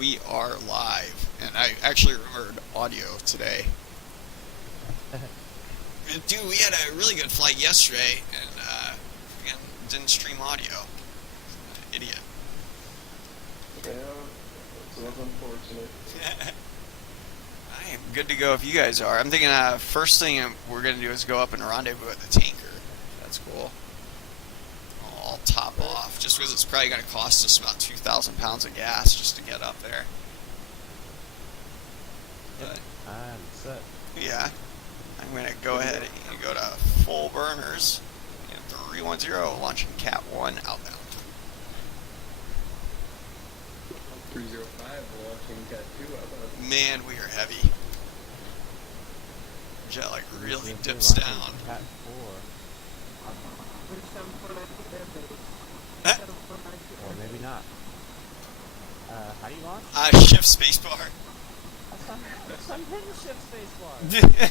we are live, and I actually remembered audio today. Dude, we had a really good flight yesterday, and again, didn't stream audio. Idiot. Yeah, so that's unfortunate. I am good to go if you guys are. I'm thinking first thing we're going to do is go up and rendezvous at the tanker. That's cool. I'll top off, just because it's probably going to cost us about 2,000 pounds of gas just to get up there. But, I'm set. yeah, I'm going to go ahead and go to full burners. And 310, launching Cat 1 outbound. 305, launching Cat 2 outbound. Man, we are heavy. Jet like really dips down. Cat 4. Or maybe not. How do you launch? Shift spacebar. I'm hitting shift spacebar.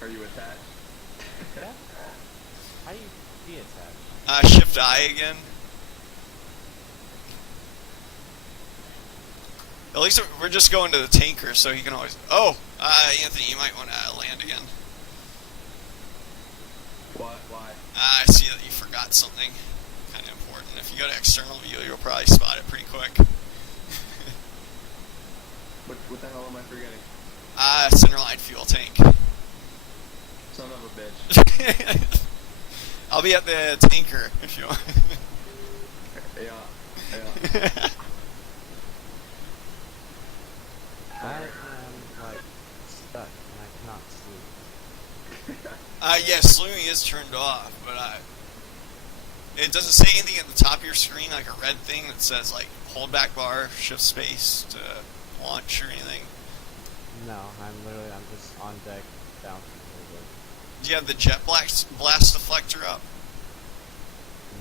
Are you attached? Yeah. How do you be attached? Shift I again. At least we're just going to the tanker, so you can always... Oh! Anthony, you might want to land again. Why? I see that you forgot something kind of important. If you go to external view, you'll probably spot it pretty quick. What the hell am I forgetting? Centerline fuel tank. Son of a bitch. I'll be at the tanker if you want. Yeah. I am, like, stuck and I cannot sleep. Yeah, slewing is turned off, but it doesn't say anything at the top of your screen, like a red thing that says, like, hold back bar, shift space to launch or anything. No, I'm just on deck, bouncing a little bit. Do you have the jet blast deflector up?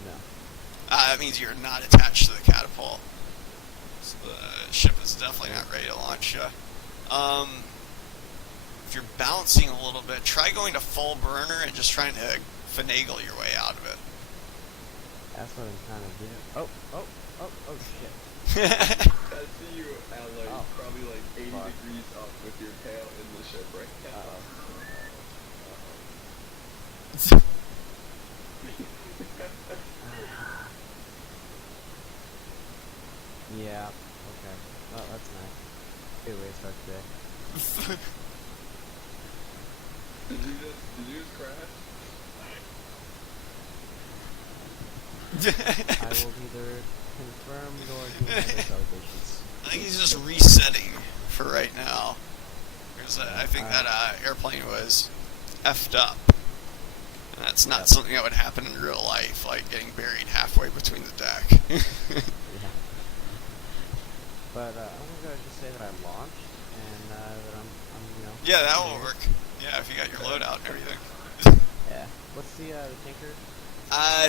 No. That means you're not attached to the catapult. So the ship is definitely not ready to launch you. If you're bouncing a little bit, try going to full burner and just trying to finagle your way out of it. That's what I'm trying to do. Oh shit. I see you at probably 80 degrees up with your tail in the ship right now. Yeah, okay. Oh, that's nice. Good way to start today. Did you just crash? I will neither confirm nor deny those allegations. I think he's just resetting for right now. Because I think that airplane was effed up. And that's not something that would happen in real life, like getting buried halfway between the deck. Yeah. But I'm gonna go just say that I launched and that I'm Yeah, that will work. Yeah, if you got your loadout and everything. Yeah. What's the tanker?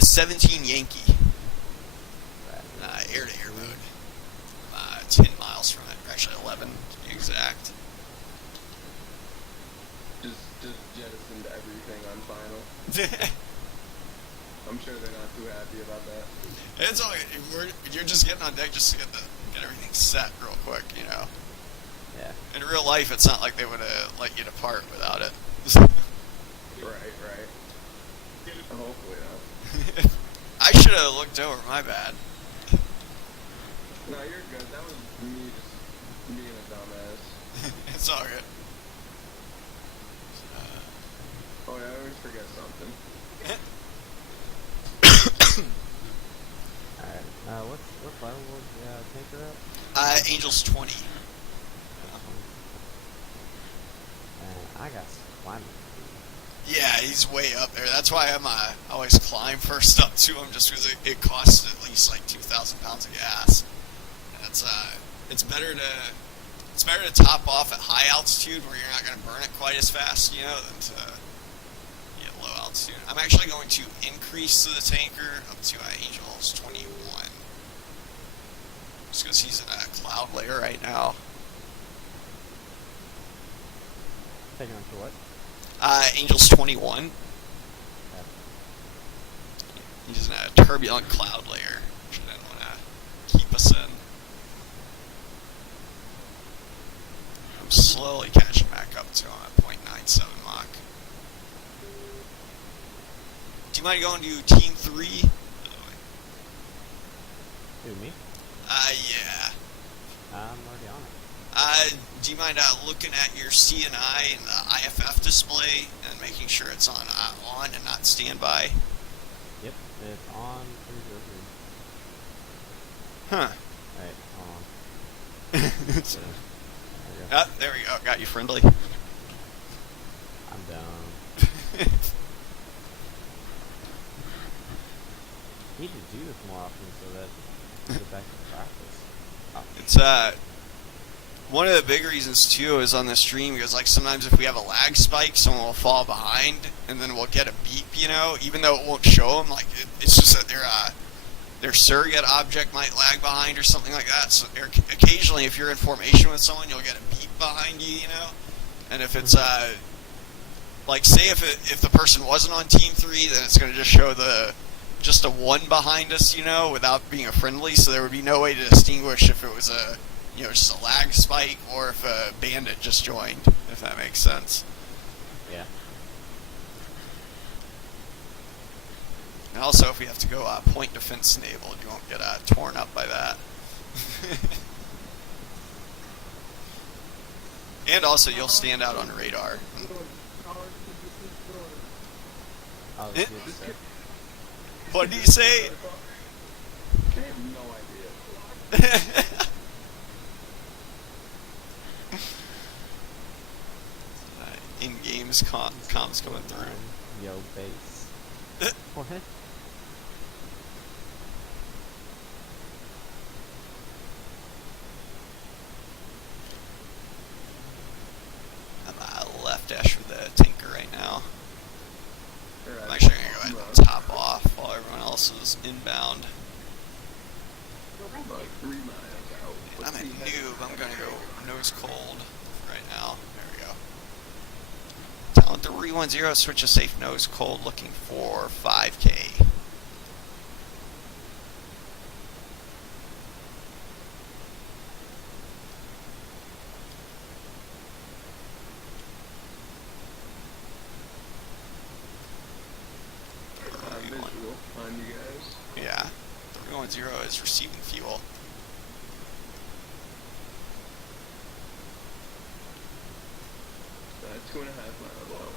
17 Yankee. Air-to-air mode. 10 miles from it. Actually, 11 to be exact. Just jettisoned everything on final. I'm sure they're not too happy about that. It's all good. You're just getting on deck just to get everything set real quick, you know. Yeah. In real life, it's not like they would have let you depart without it. Right. Hopefully not. I should have looked over. My bad. No, you're good. That was me just being a dumbass. It's all good. Oh yeah, I always forget something. Alright. What final was the tanker at? Angels 20. I got some climbing. Yeah, he's way up there. That's why I always climb first up to him, just because it costs at least like 2,000 pounds of gas. And it's better to top off at high altitude where you're not going to burn it quite as fast, you know, than to be at low altitude. I'm actually going to increase the tanker up to Angels 21, just because he's in a cloud layer right now. Taking on to what? Angels 21. Yeah. He's in a turbulent cloud layer, which I didn't want to keep us in. I'm slowly catching back up to him at 0.97 Mach. Do you mind going to Team 3? Who, me? Yeah. I'm already on it. Do you mind looking at your CNI and the IFF display and making sure it's on and not standby? Yep, it's on 303. Huh. Alright, hold on. Oh, there we go. Got you friendly. I'm down. Need to do this more often so that we get back to practice. It's one of the big reasons too is on the stream because like sometimes if we have a lag spike, someone will fall behind and then we'll get a beep, you know, even though it won't show them. Like it's just that their surrogate object might lag behind or something like that. So occasionally, if you're in formation with someone, you'll get a beep behind you, you know. And if it's like say if the person wasn't on Team 3, then it's going to just show just a 1 behind us, you know, without being a friendly. So there would be no way to distinguish if it was just a lag spike or if a bandit just joined, if that makes sense. Yeah. And also, if we have to go point defense enabled, you won't get torn up by that. And also, you'll stand out on radar. Oh, Eh? good stuff. What do you say? I have no idea. In-games comms coming through. Yo, base. What? I'm left dash for the tanker right now. Alright. I'm actually going to go ahead and top off while everyone else is inbound. Like 3 miles out. I'm a noob. I'm going to go nose cold right now. There we go. Talent 310, switch a safe nose cold, looking for 5K. Visual on you guys. Yeah. 310 is receiving fuel. Uh, 2.5 miles out.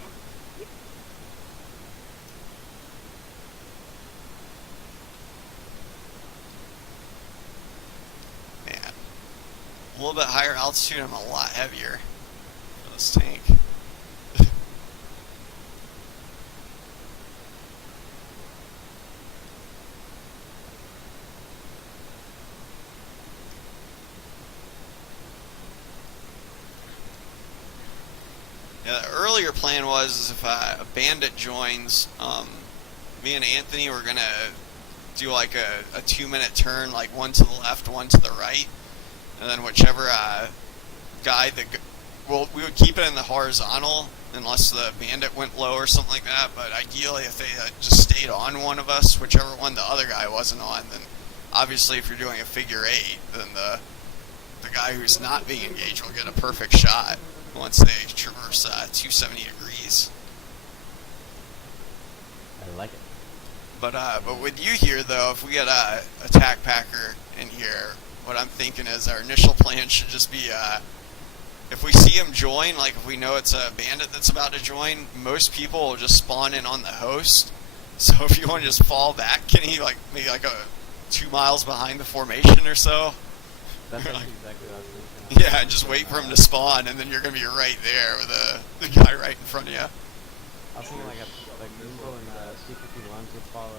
Man. A little bit higher altitude, I'm a lot heavier for this tank. Yeah, the earlier plan was if a bandit joins, me and Anthony were going to do like a 2-minute turn, like one to the left, one to the right, and then whichever guy we would keep it in the horizontal unless the bandit went low or something like that, but ideally if they just stayed on one of us, whichever one the other guy wasn't on, then obviously if you're doing a figure 8, then the guy who's not being engaged will get a perfect shot once they traverse 270 degrees. I like it. But with you here, though, if we get a attack packer in here, what I'm thinking is our initial plan should just be, if we see him join, like if we know it's a bandit that's about to join, most people will just spawn in on the host. So if you want to just fall back, can he maybe like 2 miles behind the formation or so? That's Like- actually exactly what I was thinking. Yeah, just wait for him to spawn, and then you're gonna be right there with the guy right in front of you. I was thinking like Google and P51s would follow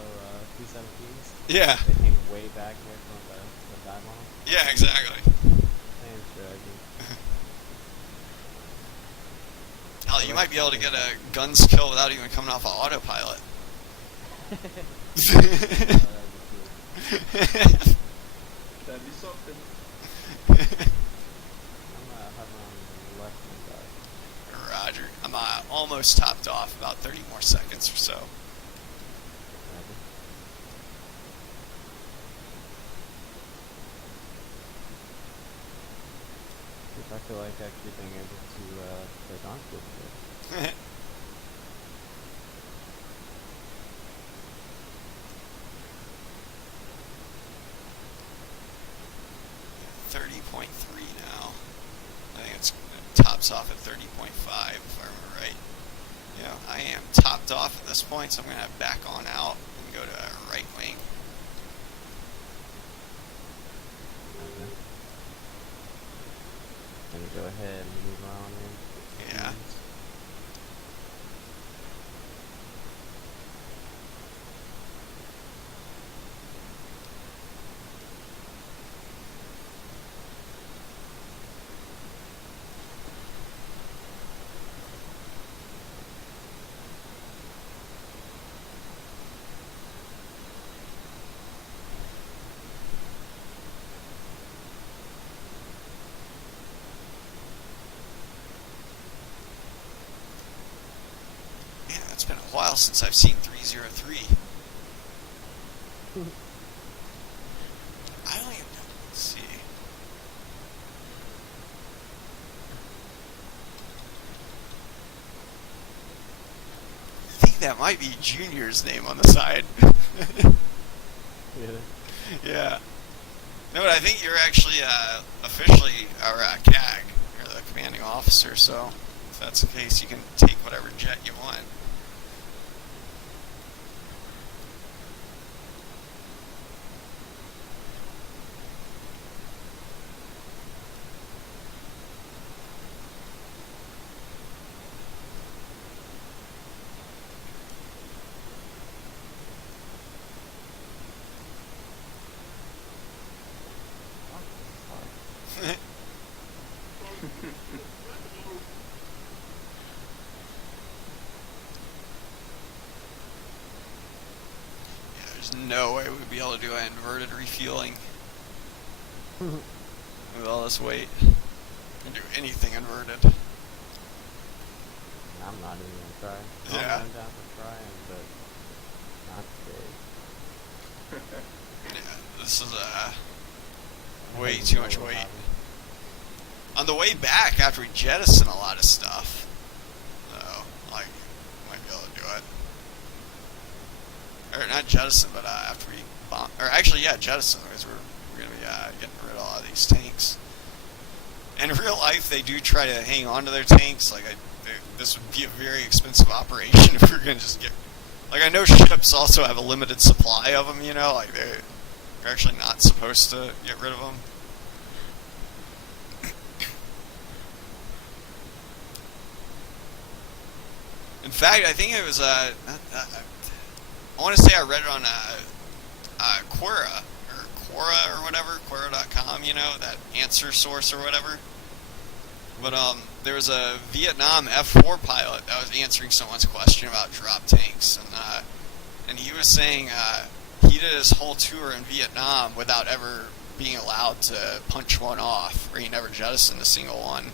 P17s. Yeah, They came way back here from the dive line. yeah, exactly. Same strategy. Hell, you might be able to get a guns kill without even coming off of autopilot. That'd be something. I'm hovering on the left hand side. Roger. I'm almost topped off, about 30 more seconds or so. feel like actually being able to play Donkey with it. 30.3 now. I think it tops off at 30.5 if I remember right. Yeah, I am topped off at this point, so I'm going to back on out and go to right wing. Okay. Gonna go ahead and move on in. Yeah. It's been a while since I've seen 303. I don't even know. Let's see. I think that might be Junior's name on the side. Really? Yeah. No, but I think you're actually officially our CAG. You're the commanding officer, so if that's the case, you can take whatever jet you want. There's no way we'd be able to do an inverted refueling with all this weight. Can do anything inverted. I'm not even gonna try. Yeah. I'm down for trying, but not today. Yeah, this is way too much weight. On the way back, after we jettison a lot of stuff, like, might be able to do it. Or not jettison, but after we bomb, or actually, yeah, jettison, because we're gonna be getting rid of a lot of these tanks. In real life, they do try to hang on to their tanks. Like, this would be a very expensive operation if we were gonna just get. Like, I know ships also have a limited supply of them. You know, like they're actually not supposed to get rid of them. In fact, I think it was I want to say I read it on Quora or whatever, Quora.com, you know, that answer source or whatever. But there was a Vietnam F4 pilot that was answering someone's question about drop tanks, and he was saying he did his whole tour in Vietnam without ever being allowed to punch one off, or he never jettisoned a single one.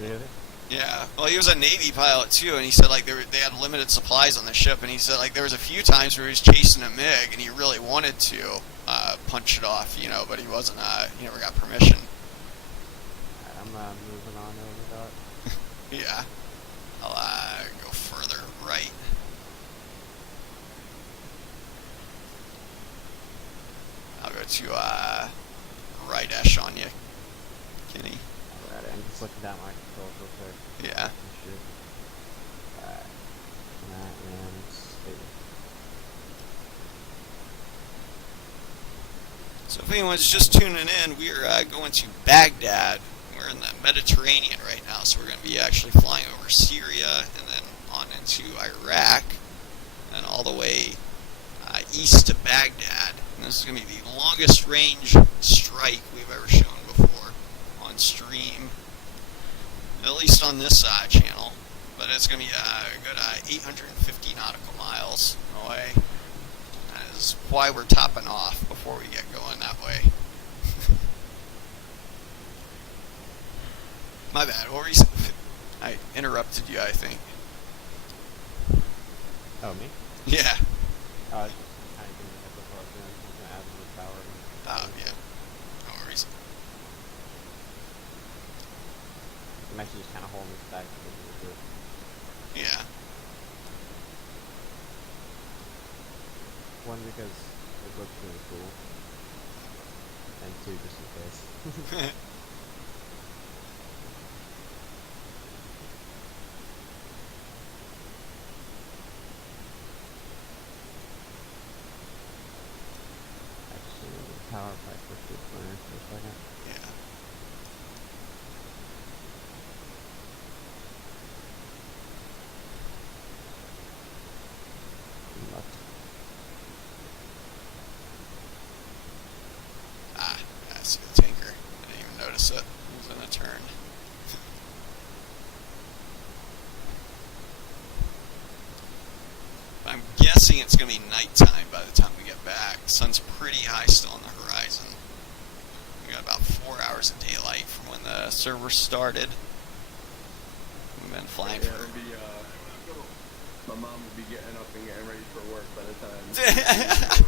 Really? Yeah, well, he was a Navy pilot too, and he said like they had limited supplies on the ship, and he said like there was a few times where he was chasing a MiG, and he really wanted to punch it off, you know, but he wasn't. He never got permission. I'm moving on over that. Yeah, I'll go further right. I'll go to right-ish on you, Kenny. Alright, I'm just looking down my controls real quick. Yeah. Alright. And stable. So if anyone's just tuning in, we're going to Baghdad. We're in the Mediterranean right now, so we're going to be actually flying over Syria and then on into Iraq and all the way east to Baghdad. And this is going to be the longest range strike we've ever shown before on stream, at least on this channel. But it's going to be a good 850 nautical miles away. That is why we're topping off before we get going that way. My bad. What were you saying? I interrupted you, I think. Oh, me? Yeah. I didn't hit before I was going to add more power. Yeah. No worries. I'm actually just kind of holding this back to do it. Yeah. One, because it looks really cool. And two, just in case. Actually, the power pipe for the burner for a second. Yeah. Left. Ah, I see the tanker. I didn't even notice it. It was in a turn. I'm guessing it's going to be nighttime by the time we get back. Sun's pretty high still on the horizon. We got about 4 hours of daylight from when the server started. We've been flying Yeah, for... it'll be, my mom will be getting up and getting ready for work by the time.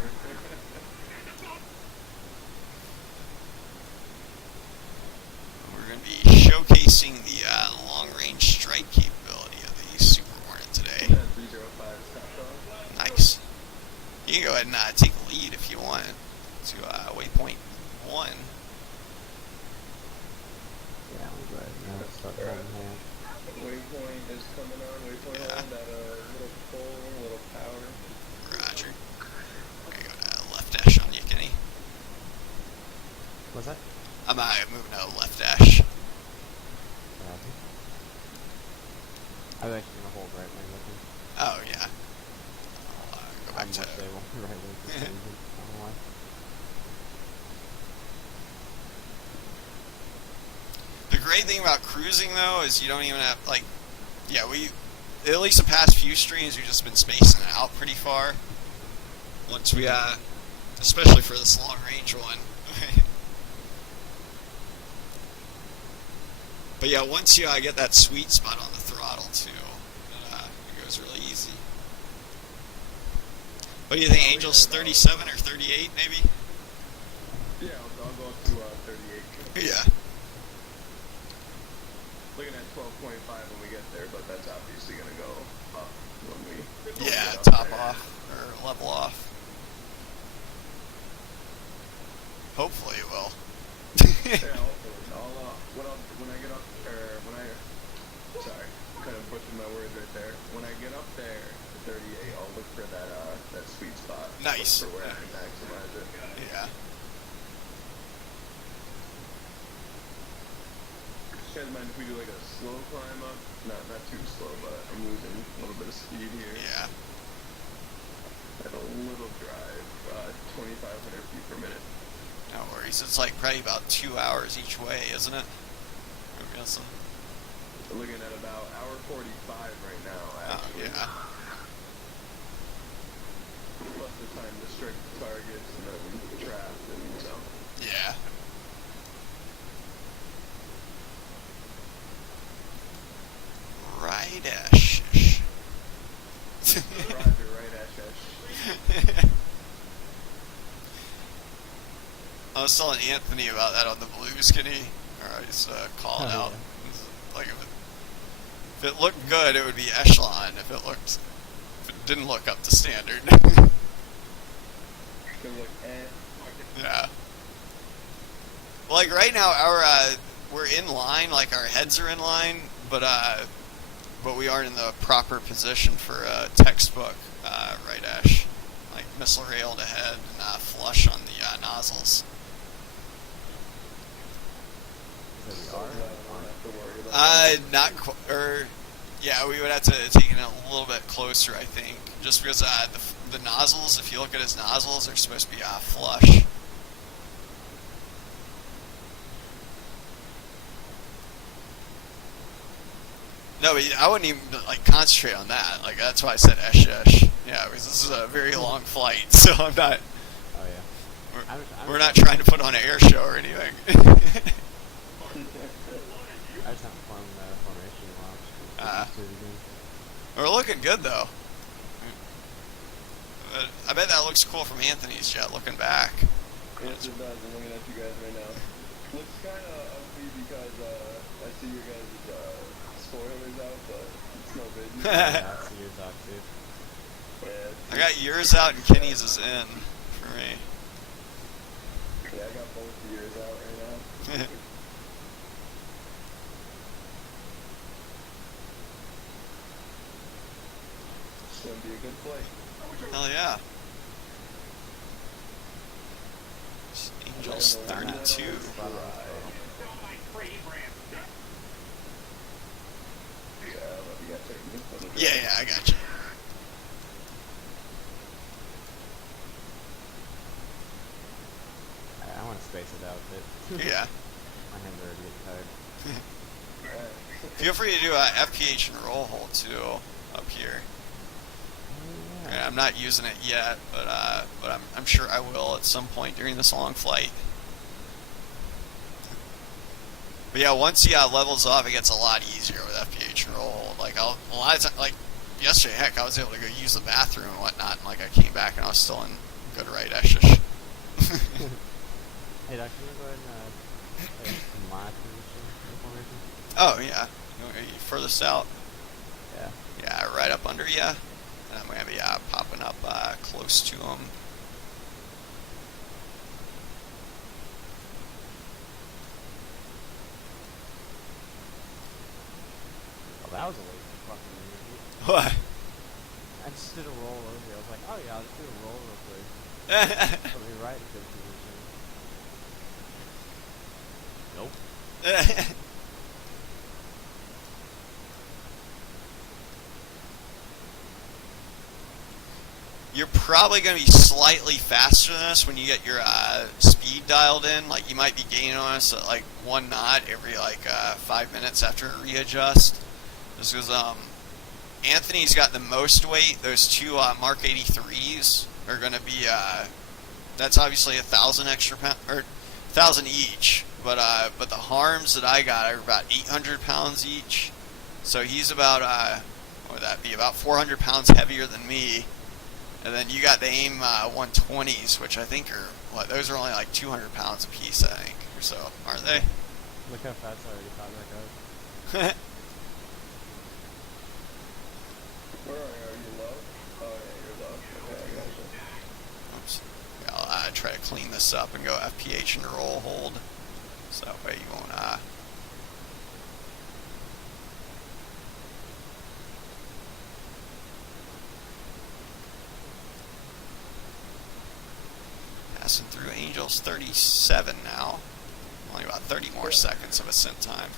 We're going to be showcasing the long-range strike capability of the Superhornet today. NF305 is topped off. Nice. You can go ahead and take the lead if you want to waypoint 1. Yeah, we'll go ahead and start holding hand. Waypoint is coming on. Waypoint Yeah. on. That little pull, little power. Roger. I got left dash on you, Kenny. What's that? I'm moving to left dash. Roger. I was actually gonna hold right wing with him. Oh, yeah. I'll go back I'm to... more stable right wing for some reason. I don't know why. The great thing about cruising, though, is you don't even have, like... Yeah, we... At least the past few streams, we've just been spacing it out pretty far. Once we, especially for this long-range one. But yeah, once you get that sweet spot on the throttle, too, it goes really easy. What do you think, Angel's 37 or 38, maybe? Yeah, I'll go up to 38. Yeah. Looking at 12.5 when we get there, but that's obviously going to go up when we Yeah, get up top there. off, or level off. Hopefully it will. Yeah, hopefully. When I get up, or when I, sorry, I'm kind of butchering my words right there. When I get up there to 38, I'll look for that sweet spot. Nice. Look for where I can maximize it. Yeah. You guys mind if we do like a slow climb up? Not too slow, but I'm losing a little bit of speed here. Yeah. At a little drive, 2,500 feet per minute. No worries. It's like probably about 2 hours each way, isn't it? I'm guessing. We're looking at about hour 45 right now, Oh, actually. yeah. Plus the time to strike the targets and then draft and so. Yeah. Right-ash. Roger, right, Ash. I was telling Anthony about that on the blue skinny, or I just call it Oh, out. yeah. It's like if it looked good, it would be echelon. If it didn't look up to standard. Good look, Yeah. Like right now, we're in line, like our heads are in line, but we aren't in the proper position for a textbook right ash, like missile railed ahead and flush on the nozzles. So we so are. don't have to worry about that. Yeah, we would have to take it a little bit closer, I think, just because the nozzles, if you look at his nozzles, they're supposed to be flush. No, but I wouldn't even like concentrate on that. Like that's why I said esh. Yeah, because this is a very long flight, so I'm not. Oh yeah. We're not trying to put on an air show or anything. I just haven't flown the formation launch. We're looking good though. I bet that looks cool from Anthony's jet looking back. Yes, it does. I'm looking at you guys right now. Looks kind of ugly because I see your guys' spoilers out, but it's no big. Yeah, I see yours out too. Yeah, I got yours out and Kenny's is in for me. yeah, I got both of yours out right now. It's gonna be a good play. Hell yeah. Angels 32. Yeah, yeah, I got you. I want to space it out a bit. Yeah. My hands are getting tired. Feel free to do a FPH and roll hold too up here. Oh, And I'm not using it yet, but I'm sure I will at some point during this long flight. But yeah, once he levels off, it gets a lot easier with FPH and roll hold. Like a lot of times, like yesterday, heck, I was able to go use the bathroom and whatnot, and like I came back and I was still in good right eshish. Hey, Doc, can you go ahead and play my position information? Oh yeah, are you furthest out? Yeah. Yeah, right up under you. And I'm gonna be popping up close to him. Oh, that was a waste of fucking energy. What? I just did a roll over here. I was like, oh yeah, I'll just do a roll real quick. Put me right in good position. Nope. You're probably going to be slightly faster than us when you get your speed dialed in. Like, you might be gaining on us at like 1 knot every like 5 minutes after a readjust. This was Anthony's got the most weight. Those two Mark 83s are going to be that's obviously 1,000 extra pounds, or 1,000 each. But the harms that I got are about 800 pounds each. So he's about what would that be? About 400 pounds heavier than me. And then you got the AIM 120s, which I think are what? Those are only like 200 pounds a piece, I think, or so, aren't they? Look how fast I already thought that goes. Where are you low? Oh yeah, you're low. Okay, I got you. Oops. I'll try to clean this up and go FPH and roll hold, so that way you won't passing through Angels 37 now. Only about 30 more seconds of ascent time.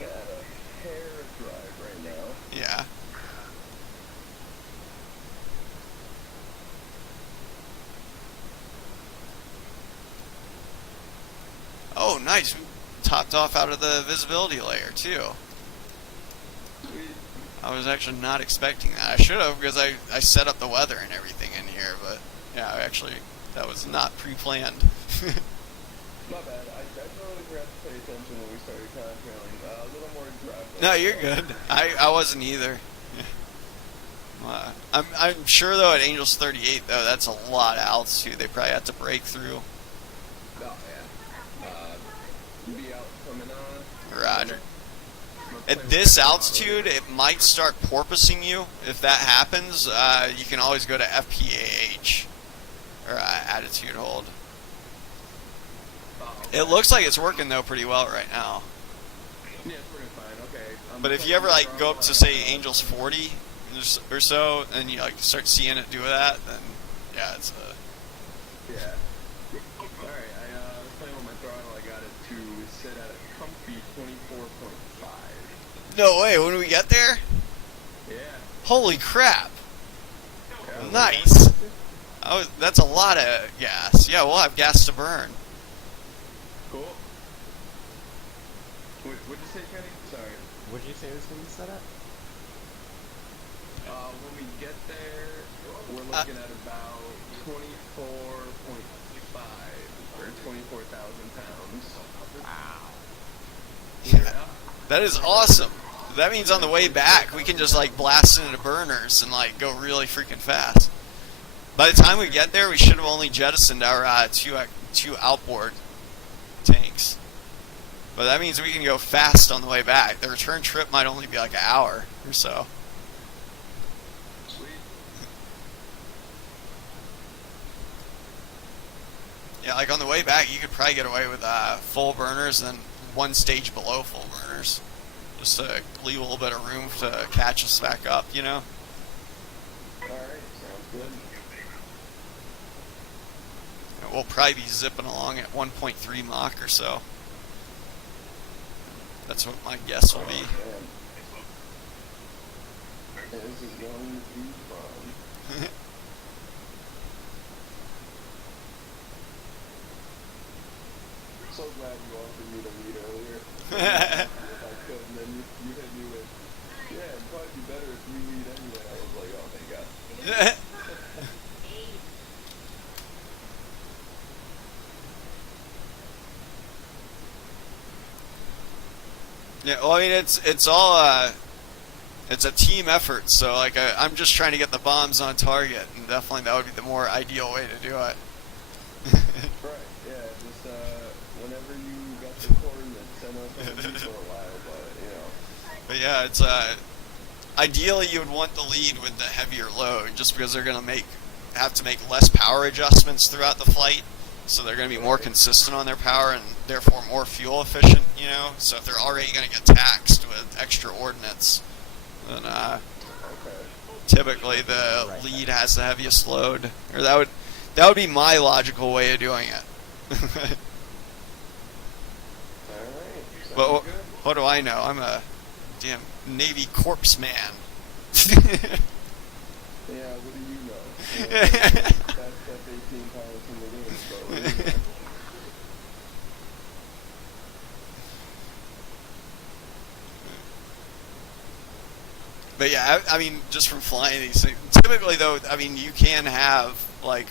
Got a hair drive right now. Yeah. Oh, nice. We topped off out of the visibility layer, too. Sweet. I was actually not expecting that. I should have, because I set up the weather and everything in here, but yeah, actually, that was not pre-planned. Not bad. I totally forgot to pay attention when we started contrailing. A little more drive. No, you're good. I wasn't either. I'm sure, though, at Angels 38, though, that's a lot of altitude. They probably have to break through. Oh, yeah. Be out coming on. Roger. At this altitude, it might start porpoising you. If that happens, you can always go to FPAH, or attitude hold. Oh, It looks like it's working, though, pretty well right now. yeah, it's working fine. Okay. But if you ever, like, go up to, say, Angels 40 or so, and you, like, start seeing it do that, then, yeah, it's a... Yeah. Alright, I was playing with my throttle. I got it to sit at a comfy 24.5. No way, when we get there? Yeah. Holy crap. Yeah, Nice. That's a lot of gas. Yeah, we'll have gas to burn. Cool. What'd you say, Kenny? Sorry. What did you say it was going to be set at? When we get there, we're looking at about 24.5 or 24,000 pounds. Wow. Yeah. That is awesome. That means on the way back, we can just, like, blast into burners and, like, go really freaking fast. By the time we get there, we should have only jettisoned our two outboard tanks. But that means we can go fast on the way back. The return trip might only be like an hour or so. Sweet. Yeah, like on the way back, you could probably get away with full burners and then one stage below full burners. Just to leave a little bit of room to catch us back up, you know? Alright, sounds good. And we'll probably be zipping along at 1.3 Mach or so. That's what my guess will be. This is going to be fun. So glad you offered me to meet earlier. If I could, and then you hit me with, yeah, it'd probably be better if we meet anyway. I was like, oh, thank God. Yeah, well, I mean, it's all it's a team effort. So like, I'm just trying to get the bombs on target, and definitely that would be the more ideal way to do it. Right, yeah, just whenever you got the coordinates, send us on for a while, but you know. But yeah, it's ideally you would want the lead with the heavier load, just because they're gonna have to make less power adjustments throughout the flight, so they're gonna be more consistent on their power and therefore more fuel efficient. You know, so if they're already gonna get taxed with extra ordnance, then Okay. typically the lead has the heaviest load, or that would be my logical way of doing it. Alright, But sounds good. what do I know? I'm a damn Navy corpse man. Yeah, what do you know? That's 18 pilots in the game, so what do you know? But yeah, I mean, just from flying these things, typically though, I mean, you can have like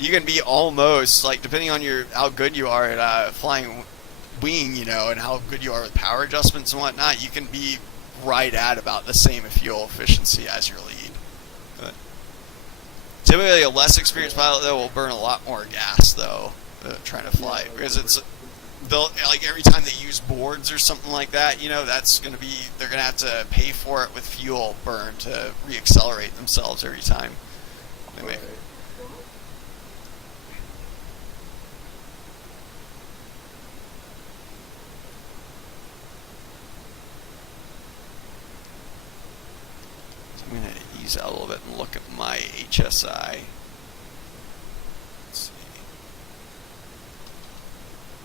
you can be almost like, depending on how good you are at flying wing, you know, and how good you are with power adjustments and whatnot, you can be right at about the same fuel efficiency as your lead. But typically, a less experienced pilot though will burn a lot more gas though trying to fly, because they'll, like, every time they use boards or something like that, you know, they're gonna have to pay for it with fuel burn to reaccelerate themselves every time they make. So I'm gonna ease out a little bit and look at my HSI. Let's see.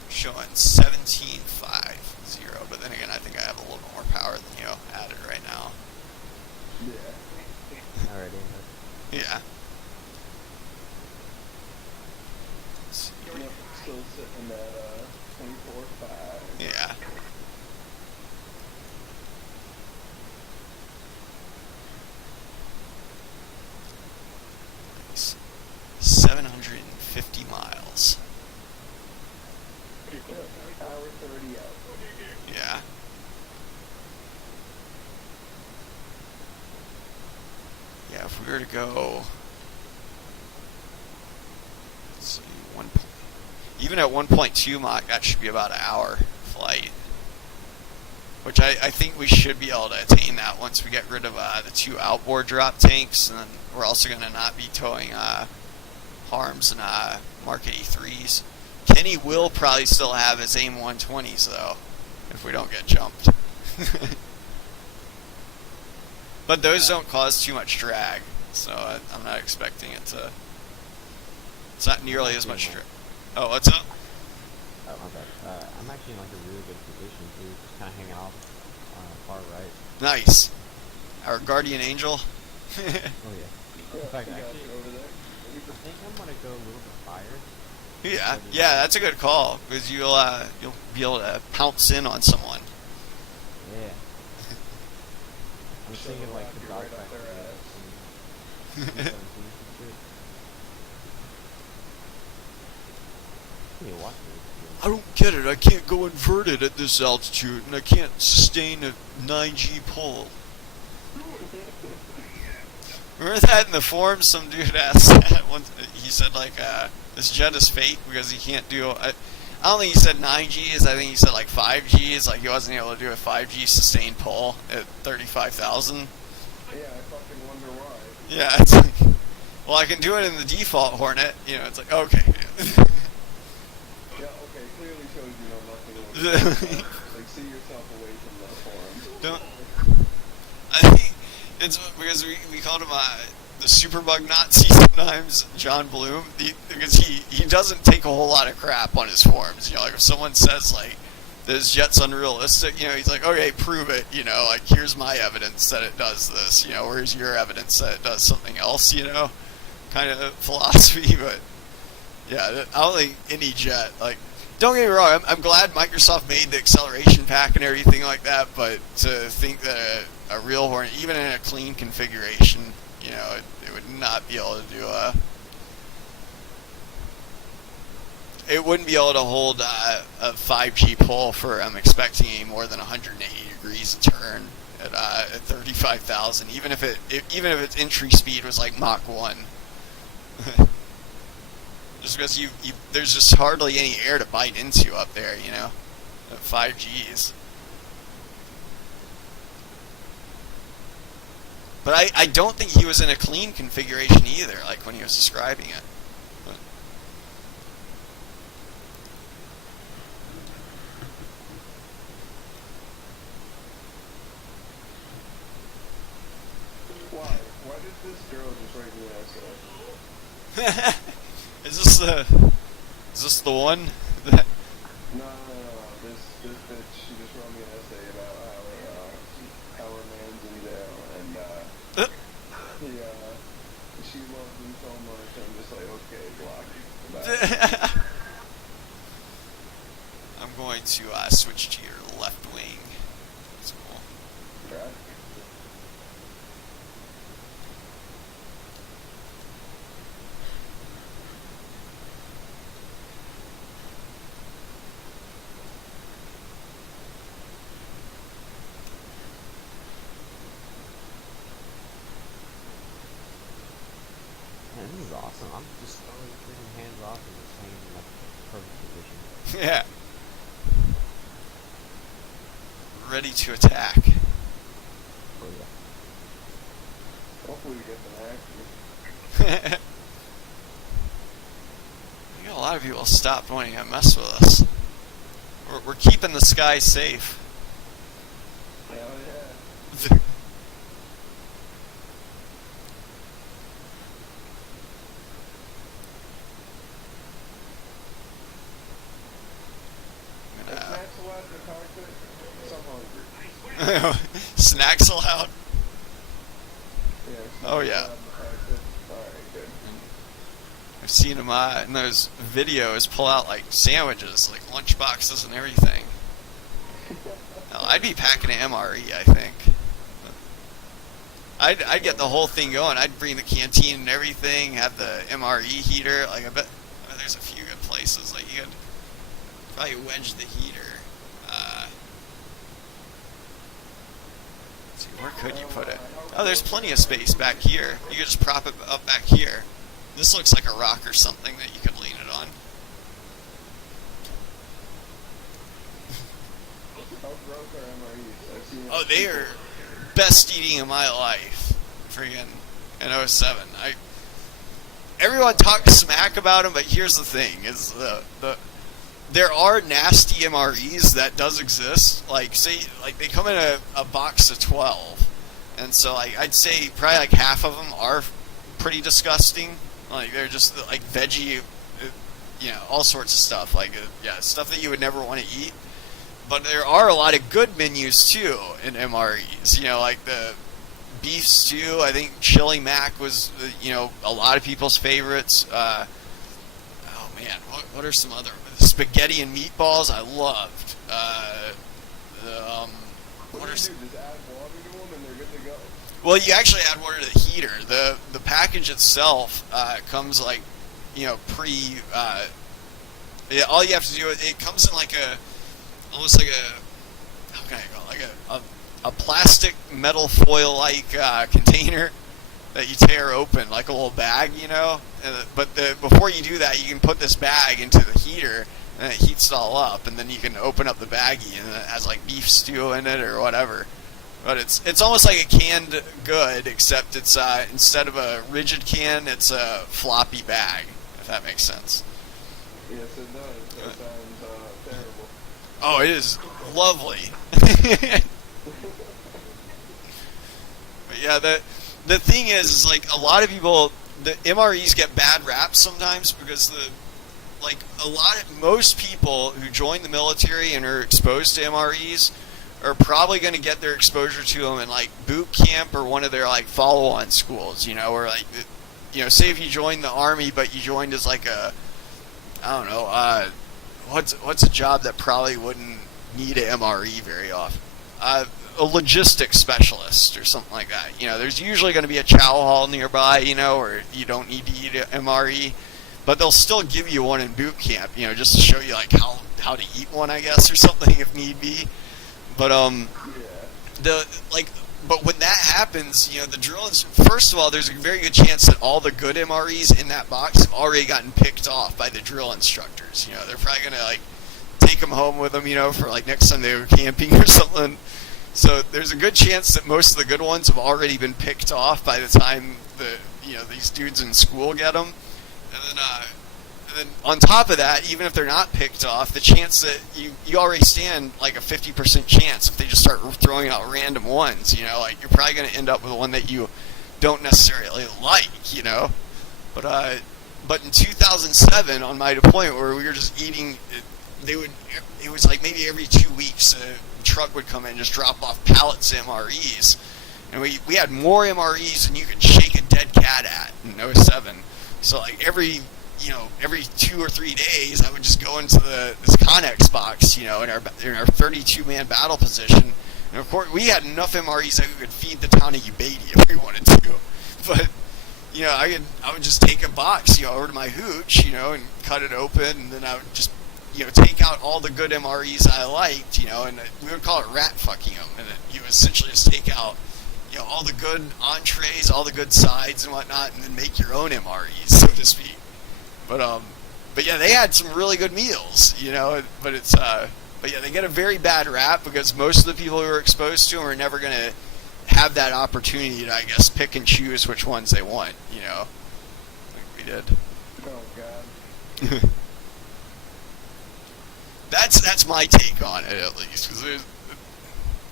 Showing 17.50, but then again, I think I have a little bit more power than you added right now. Yeah. Already. Yeah. Let's see. Yep, still sitting at 24.5. Yeah. Nice. 750 miles. Yep, hour 30 out. Yeah. Yeah, if we were to go, let's see, even at 1.2 Mach, that should be about an hour flight. Which I think we should be able to attain that once we get rid of the two outboard drop tanks, and then we're also going to not be towing harms and Mark 83s. Kenny will probably still have his AIM 120s though, if we don't get jumped. But those don't cause too much drag, so I'm not expecting it to. It's not nearly as much drag. Oh, what's up? Oh, my bad. I'm actually in like a really good position too, just kind of hanging off far right. Nice. Our guardian angel. Oh yeah. In fact, You got actually, you over there. I think I'm gonna go a little bit higher. Yeah, that's a good call, because you'll be able to pounce in on someone. Yeah. I'm Show thinking the like rocket the dog right up factory. their ass. Yeah, watch me. I don't get it. I can't go inverted at this altitude, and I can't sustain a 9G pull. Remember that in the forum? Some dude asked that one. He said like, this jet is fake because he can't do. I don't think he said 9 Gs. I think he said like 5 Gs. Like he wasn't able to do a 5G sustained pull at 35,000. Yeah, I fucking wonder why. Yeah, it's like, well, I can do it in the default Hornet. You know, it's like okay. Yeah, okay, clearly shows you know nothing about it. Like, see yourself away from the forum. Don't. I think it's because we called him the superbug Nazi sometimes, John Bloom, because he doesn't take a whole lot of crap on his forums. You know, like if someone says like this jet's unrealistic, you know, he's like, okay, prove it. You know, like here's my evidence that it does this. You know, where's your evidence that it does something else? You know, kind of philosophy. But yeah, I don't think any jet like. Don't get me wrong, I'm glad Microsoft made the acceleration pack and everything like that, but to think that a real Hornet, even in a clean configuration, you know, it would not be able to do it wouldn't be able to hold a 5G pull for, I'm expecting a more than 180 degrees a turn at 35,000, even if its entry speed was like Mach 1. Just because there's just hardly any air to bite into up there, you know, at 5 Gs. But I don't think he was in a clean configuration either, like when he was describing it. But. Why? Why did this girl just write me an essay? Is this the one? No. This bitch, she just wrote me an essay about how her man's in jail, and she loves him so much. I'm just like, okay, block. Bye. I'm going to switch to your left wing. That's cool. Right? Man, this is awesome. I'm just totally freaking hands off in the same like perfect position. Yeah. Ready to attack. Oh yeah. Hopefully we get some action. I got a lot of people stopped wanting to mess with us. We're keeping the sky safe. Hell yeah. Snacks allowed in the cockpit? So hungry. Snacks allowed? Yeah, Oh, yeah. allowed in the cockpit. Alright, good. I've seen them in those videos pull out like sandwiches, like lunch boxes and everything. Hell, I'd be packing an MRE, I think. I'd get the whole thing going. I'd bring the canteen and everything, have the MRE heater. Like I bet there's a few good places. Like you could probably wedge the heater. Let's see, where could you put it? Oh, there's plenty of space back here. You could just prop it up back here. This looks like a rock or something that you could lean it on. How gross are MREs? I've seen Oh, they are best eating of my life. Friggin' in 07. Everyone talks smack about them, but here's the thing: is there are nasty MREs that does exist. Like say, like they come in a box of 12, and so like I'd say probably like half of them are pretty disgusting. Like they're just like veggie, you know, all sorts of stuff. Like yeah, stuff that you would never want to eat. But there are a lot of good menus too in MREs. You know, like the beef stew. I think chili mac was, you know, a lot of people's favorites. Oh man, what are some other spaghetti and meatballs? I loved. What do you do? Just add water to them and they're good to go? Well, you actually add water to the heater. The package itself comes like, you know, yeah, all you have to do, it comes in like almost like how can I call it? Like a plastic metal foil like container that you tear open, like a little bag, you know. But before you do that, you can put this bag into the heater, and it heats it all up, and then you can open up the baggie, and it has like beef stew in it or whatever. But it's almost like a canned good, except it's instead of a rigid can, it's a floppy bag, if that makes sense. Yes, it does. That sounds terrible. Oh, it is lovely. But yeah, the thing is like a lot of people, the MREs get bad raps sometimes because most people who join the military and are exposed to MREs are probably going to get their exposure to them in like boot camp or one of their like follow-on schools, you know, or like, you know, say if you joined the Army but you joined as like a, I don't know, what's a job that probably wouldn't need an MRE very often? A logistics specialist or something like that. You know, there's usually going to be a chow hall nearby, you know, or you don't need to eat an MRE, but they'll still give you one in boot camp, you know, just to show you like how to eat one, I guess, or something if need be. But but when that happens, you know, the drill first of all, there's a very good chance that all the good MREs in that box have already gotten picked off by the drill instructors. You know, they're probably gonna like take them home with them, you know, for like next time they were camping or something. So there's a good chance that most of the good ones have already been picked off by the time these dudes in school get them. And then on top of that, even if they're not picked off, the chance that you already stand like a 50% chance if they just start throwing out random ones, you know, like you're probably going to end up with one that you don't necessarily like, you know. But in 2007, on my deployment where we were just eating, it was like maybe every 2 weeks a truck would come in and just drop off pallets of MREs. And we had more MREs than you could shake a dead cat at in 07. So like every 2 or 3 days, I would just go into this Connex box, you know, in our 32-man battle position. And of course, we had enough MREs that we could feed the town of Ubaidi if we wanted to. But you know, I would just take a box, you know, over to my hooch, you know, and cut it open, and then I would just, you know, take out all the good MREs I liked, you know, and we would call it rat fucking them, and you essentially just take out, you know, all the good entrees, all the good sides and whatnot, and then make your own MREs, so to speak. But yeah, they had some really good meals, you know. But yeah, they get a very bad rap because most of the people who are exposed to them are never gonna have that opportunity to, I guess, pick and choose which ones they want, you know. Like we did. Oh God. That's my take on it, at least. Cause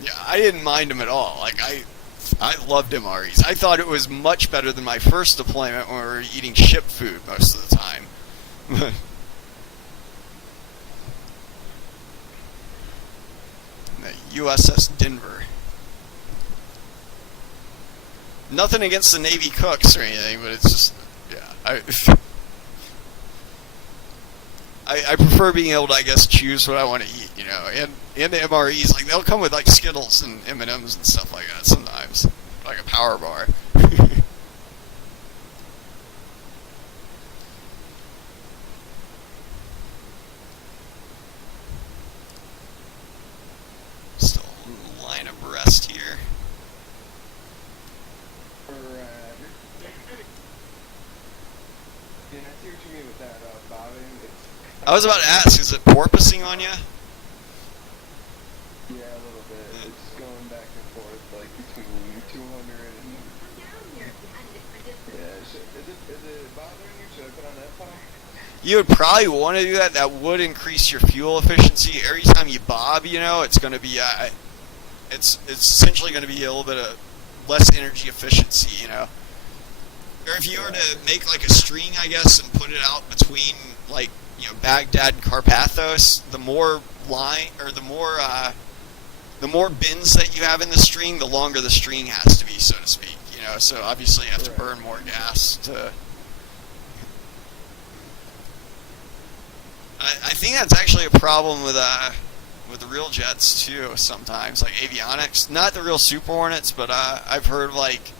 yeah, I didn't mind them at all. Like I loved MREs. I thought it was much better than my first deployment when we were eating ship food most of the time. The USS Denver. Nothing against the Navy cooks or anything, but it's just, yeah. I prefer being able to, I guess, choose what I want to eat, you know. And the MREs, like, they'll come with, like, Skittles and M&Ms and stuff like that sometimes. Like a power bar. Still line abreast here. Yeah, I see what you mean with that bobbing. I was about to ask, is it porpoising on you? Yeah, a little bit. It's going back and forth, like between 200 and... Yeah, is it bothering you? Should I put on that pump? You would probably want to do that. That would increase your fuel efficiency. Every time you bob, you know, it's going to be, it's essentially going to be a little bit of less energy efficiency, you know. Or if you were to make like a string, I guess, and put it out between, like, you know, Baghdad and Karpathos, the more line, or the more bins that you have in the string, the longer the string has to be, so to speak, you know. So obviously you have to burn more gas to... I think that's actually a problem with the real jets too. Sometimes, like avionics, not the real Superhornets, but I've heard like,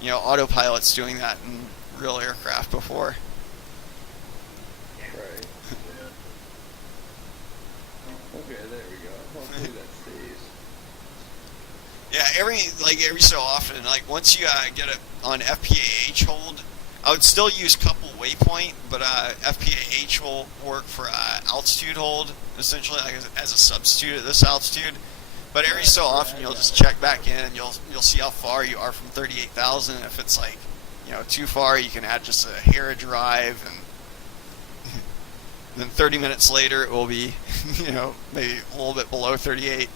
you know, autopilots doing that in real aircraft before. Right. Okay, there we go. Hopefully that stays. Yeah, every so often, like once you get it on FPAH hold, I would still use couple waypoint, but FPAH will work for altitude hold, essentially like as a substitute at this altitude. But every so often, you'll just check back in, and you'll see how far you are from 38,000. If it's like, too far, you can add just a hair of drive, and then 30 minutes later, it will be, maybe a little bit below 38.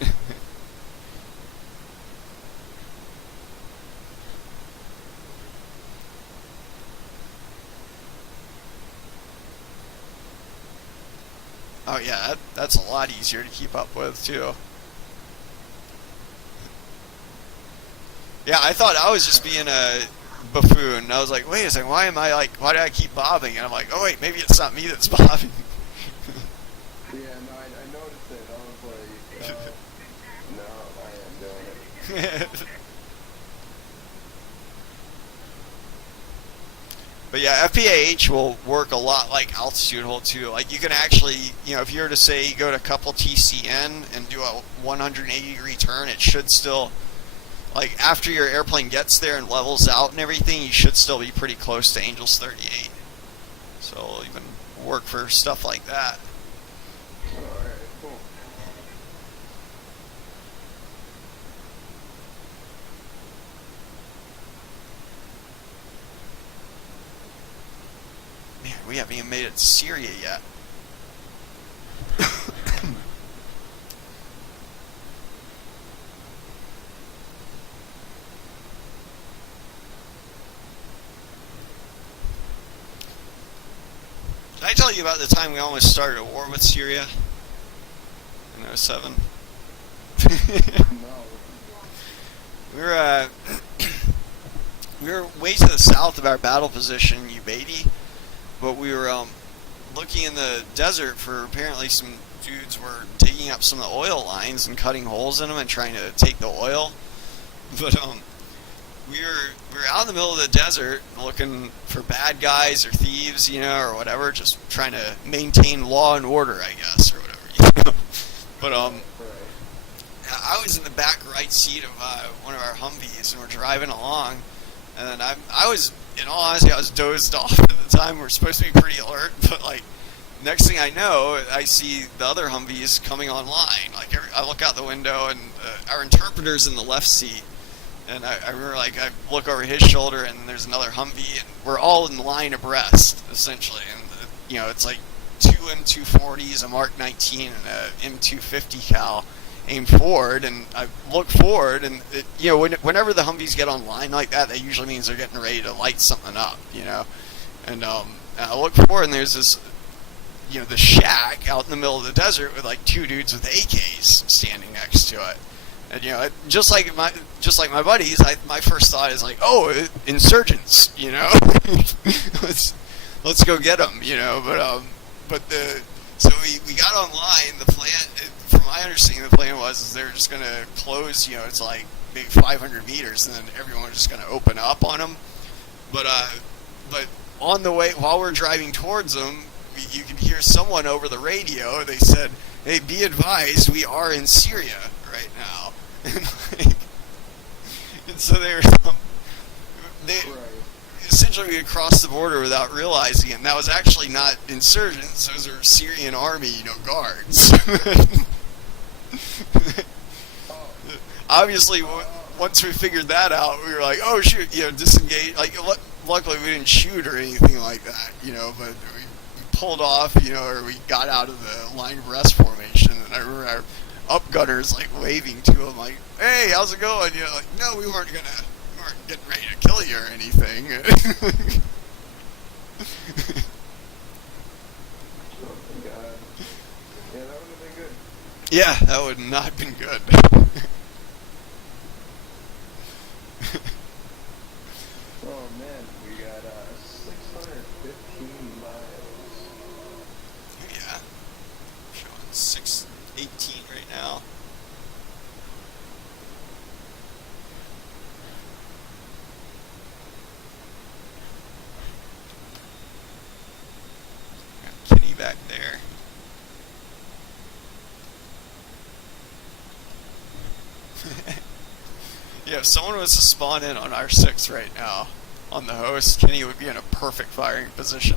Oh yeah, that's a lot easier to keep up with too. Yeah, I thought I was just being a buffoon. I was like, wait a second, why do I keep bobbing? And I'm like, oh wait, maybe it's not me that's bobbing. Yeah, no, I noticed it. I was like, no, I am doing it. But yeah, FPAH will work a lot like altitude hold too. Like you can actually, if you were to say go to couple TCN and do a 180-degree turn, it should still, like after your airplane gets there and levels out and everything, you should still be pretty close to Angels 38. So it'll even work for stuff like that. Alright, cool. Man, we haven't even made it to Syria yet. Did I tell you about the time we almost started a war with Syria in '07? No. We were way to the south of our battle position, Ubaidi, but we were looking in the desert for apparently some dudes were digging up some of the oil lines and cutting holes in them and trying to take the oil. But we were out in the middle of the desert looking for bad guys or thieves, or whatever, just trying to maintain law and order, I guess, or whatever. But I was in the back right seat of one of our Humvees, and we're driving along, and then I was, in all honesty, I was dozed off at the time. We're supposed to be pretty alert, but like next thing I know, I see the other Humvees coming online. Like I look out the window, and our interpreter's in the left seat. And I remember, like, I look over his shoulder, and there's another Humvee, and we're all in line abreast, essentially. And, it's like two M240s, a Mark 19, and a M250 cal aimed forward. And I look forward, and, whenever the Humvees get online like that, that usually means they're getting ready to light something up, And I look forward, and there's this, the shack out in the middle of the desert with, like, two dudes with AKs standing next to it. And, just like my buddies, my first thought is like, oh, insurgents, let's go get them, so we got online. The plan, from my understanding, the plan was they're just gonna close, it's like maybe 500 meters, and then everyone was just gonna open up on them. But on the way, while we're driving towards them, you can hear someone over the radio. They said, "Hey, be advised, we are in Syria right now." And so they essentially we had crossed the border without realizing it, and that was actually not insurgents; those are Syrian army, guards. Obviously, once we figured that out, we were like, "Oh shoot!" Disengage. Like, luckily we didn't shoot or anything like that, but we pulled off, or we got out of the line of rest formation, and I remember our upgunners like waving to him like, "Hey, how's it going?" Like, no, we weren't getting ready to kill you or anything. Oh, God. Yeah, that would have been good. Yeah, that would not have been good. Oh, man, we got 615 miles. Yeah, showing 618 right now. Got Kenny back there. if someone was to spawn in on R6 right now, on the host, Kenny would be in a perfect firing position.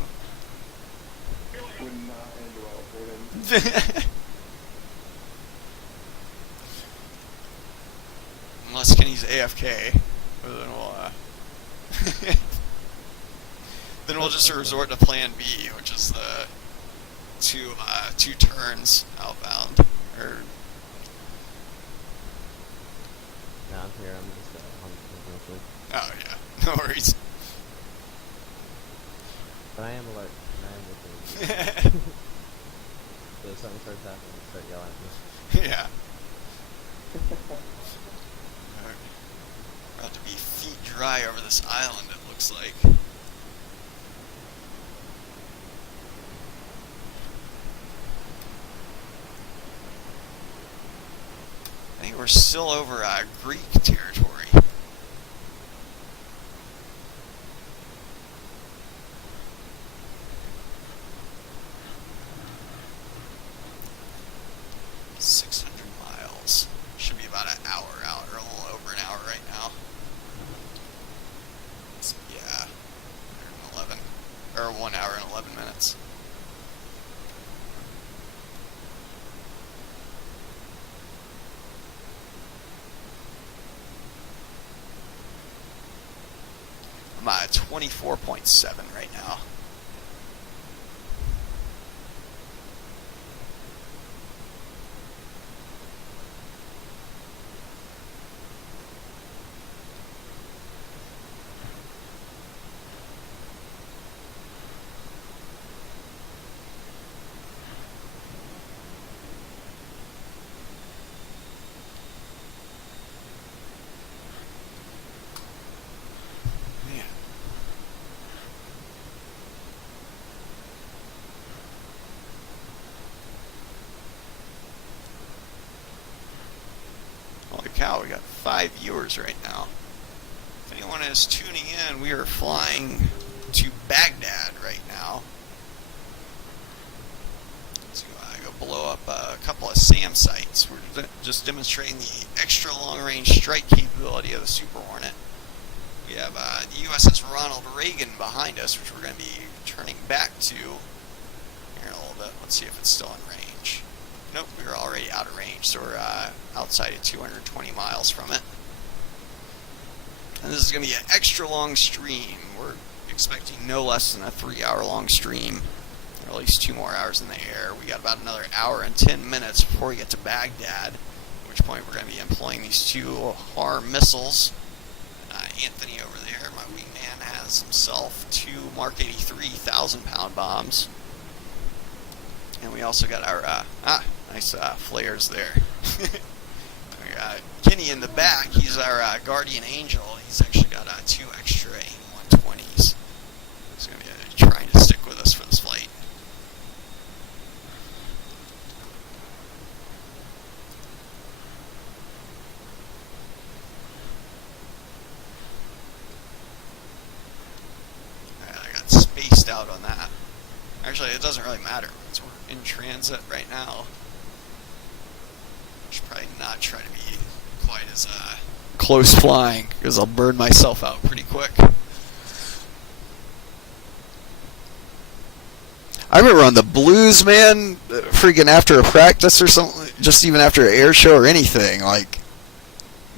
Would not end well for him. Unless Kenny's AFK, then we'll just resort to Plan B, which is the two turns outbound. Or Nah, I'm here. I'm just real quick. oh yeah, no worries. But I am alert. And I am looking. So if something starts happening, start yelling at me. Yeah. About to be feet dry over this island, it looks like. I think we're still over Greek territory. Should be about an hour out, or a little over an hour right now. So, yeah, 11, or 1 hour and 11 minutes. I'm at 24.7 right now. Holy cow, we got 5 viewers right now. If anyone is tuning in, we are flying to Baghdad right now. So go blow up a couple of SAM sites. We're just demonstrating the extra long-range strike capability of the Superhornet. We have the USS Ronald Reagan behind us, which we're going to be turning back to here in a little bit. Let's see if it's still in range. Nope, we were already out of range, so we're outside of 220 miles from it. And this is going to be an extra long stream. We're expecting no less than a 3-hour long stream, or at least 2 more hours in the air. We got about another hour and 10 minutes before we get to Baghdad, at which point we're going to be employing these 2 HARM missiles. And, Anthony over there, my wingman, has himself 2 Mark 83 1,000-pound bombs. And we also got our, nice flares there. We got Kenny in the back. He's our guardian angel. He's actually got 2 extra AIM-120s. He's going to be trying to stick with us for this flight. Alright, I got spaced out on that. Actually, it doesn't really matter because we're in transit right now. I should probably not try to be quite as close flying because I'll burn myself out pretty quick. I remember on the Blues, man, freaking after a practice or something, just even after an air show or anything, like,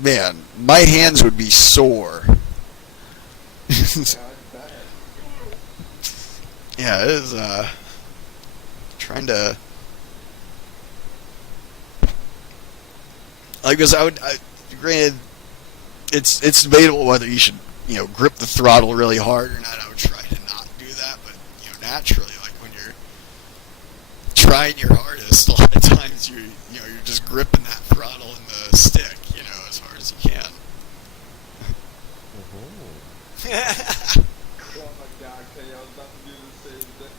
man, my hands would be sore. Yeah, it is, trying to, like, because granted, it's debatable whether you should, grip the throttle really hard or not. I would try to not do that, but, naturally, like, when you're trying your hardest, a lot of times you're just gripping that throttle and the stick, as hard as you can. Oh my god, Kenny, I was about to do the same thing.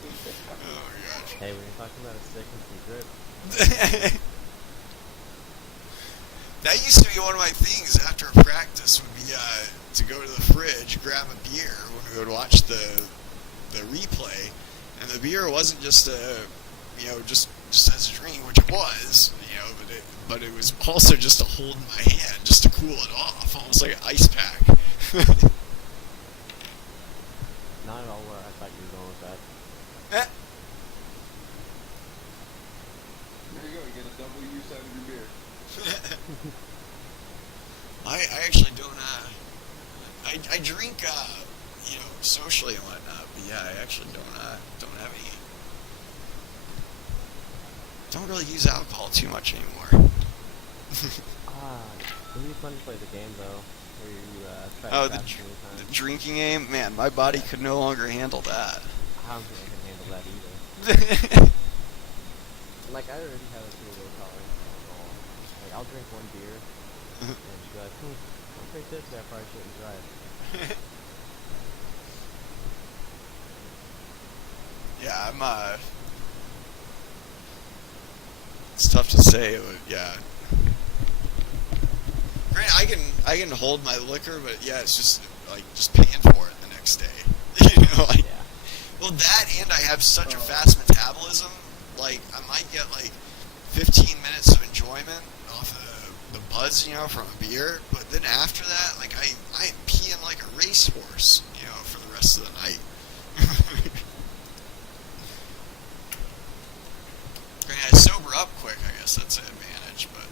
Oh my gosh. Hey, when you're talking about a stick and some grip, That used to be one of my things after practice would be to go to the fridge, grab a beer when we would watch the replay, and the beer wasn't just just as a drink, which it was, but it was also just to hold in my hand, just to cool it off, almost like an ice pack. Not at all where I thought you were going with that. Eh. There you go. You get a double use out of your beer. I actually don't. I drink, socially and whatnot. But yeah, I actually don't have any. Don't really use alcohol too much anymore. It'd be fun to play the game though, where you try Oh, to the crash many times. drinking game, man, my body could no longer handle that. I don't think I can handle that either. Like, I already have a pretty low tolerance for alcohol. Like, I'll drink one beer, and she'll be like, I'll drink this, I probably shouldn't drive. Yeah, it's tough to say, but yeah. Granted, I can hold my liquor, but yeah, it's just paying for it the next day. Yeah. Well, that and I have such a fast metabolism, like, I might get, 15 minutes of enjoyment off of the buzz, from a beer, but then after that, I am peeing like a racehorse, for the rest of the night. Granted, I sober up quick, I guess that's an advantage, but...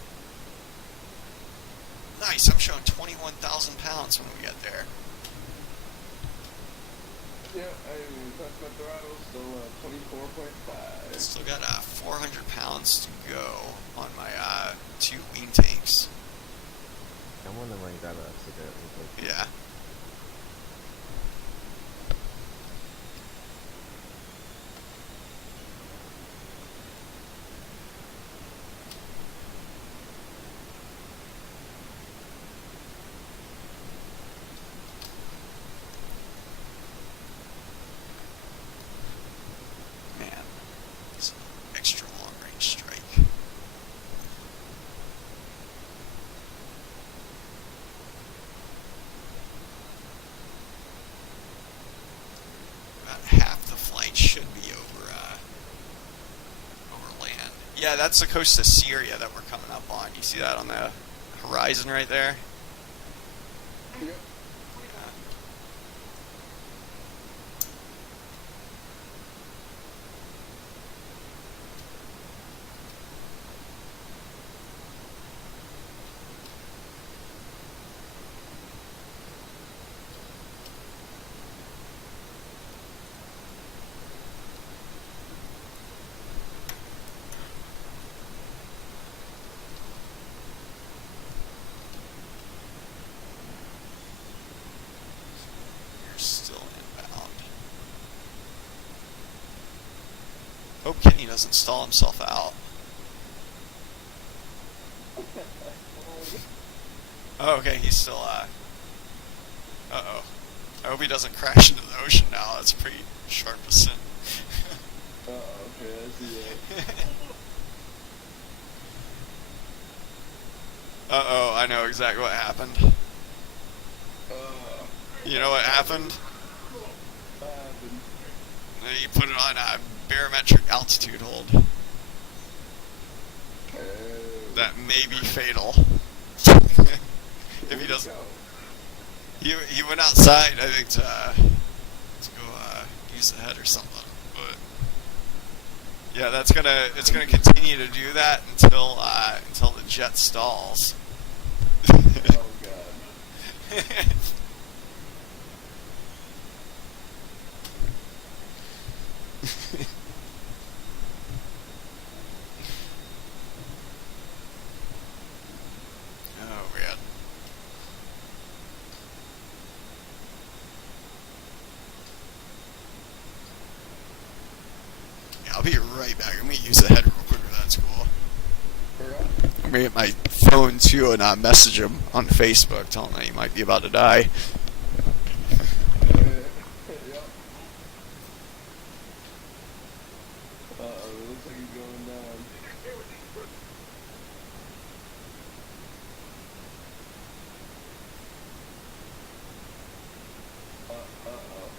Nice, I'm showing 21,000 pounds when we get there. Yeah, I touched my throttle, still 24.5. Still got 400 pounds to go on my 2 wing tanks. I'm wondering when you grab a cigarette real quick. Yeah. Man, it's an extra long range strike. About half the flight should be over land. Yeah, that's the coast of Syria that we're coming up on. You see that on the horizon right there? Yep. You're still inbound. Hope Kenny doesn't stall himself out. Oh, okay, he's still, uh-oh. I hope he doesn't crash into the ocean now. That's pretty sharp descent. Okay, I see that. Uh-oh, I know exactly what happened. You know what happened? You put it on a barometric altitude hold. That may be fatal. If he doesn't... He went outside, I think, to go use the head or something. But yeah, it's gonna continue to do that until the jet stalls. Oh god. Oh man. Yeah, I'll be right back. I'm gonna use the head real quick if that's cool. I'm gonna get my phone too and message him on Facebook telling him that he might be about to die. Yep. Looks like he's going down. Uh-oh.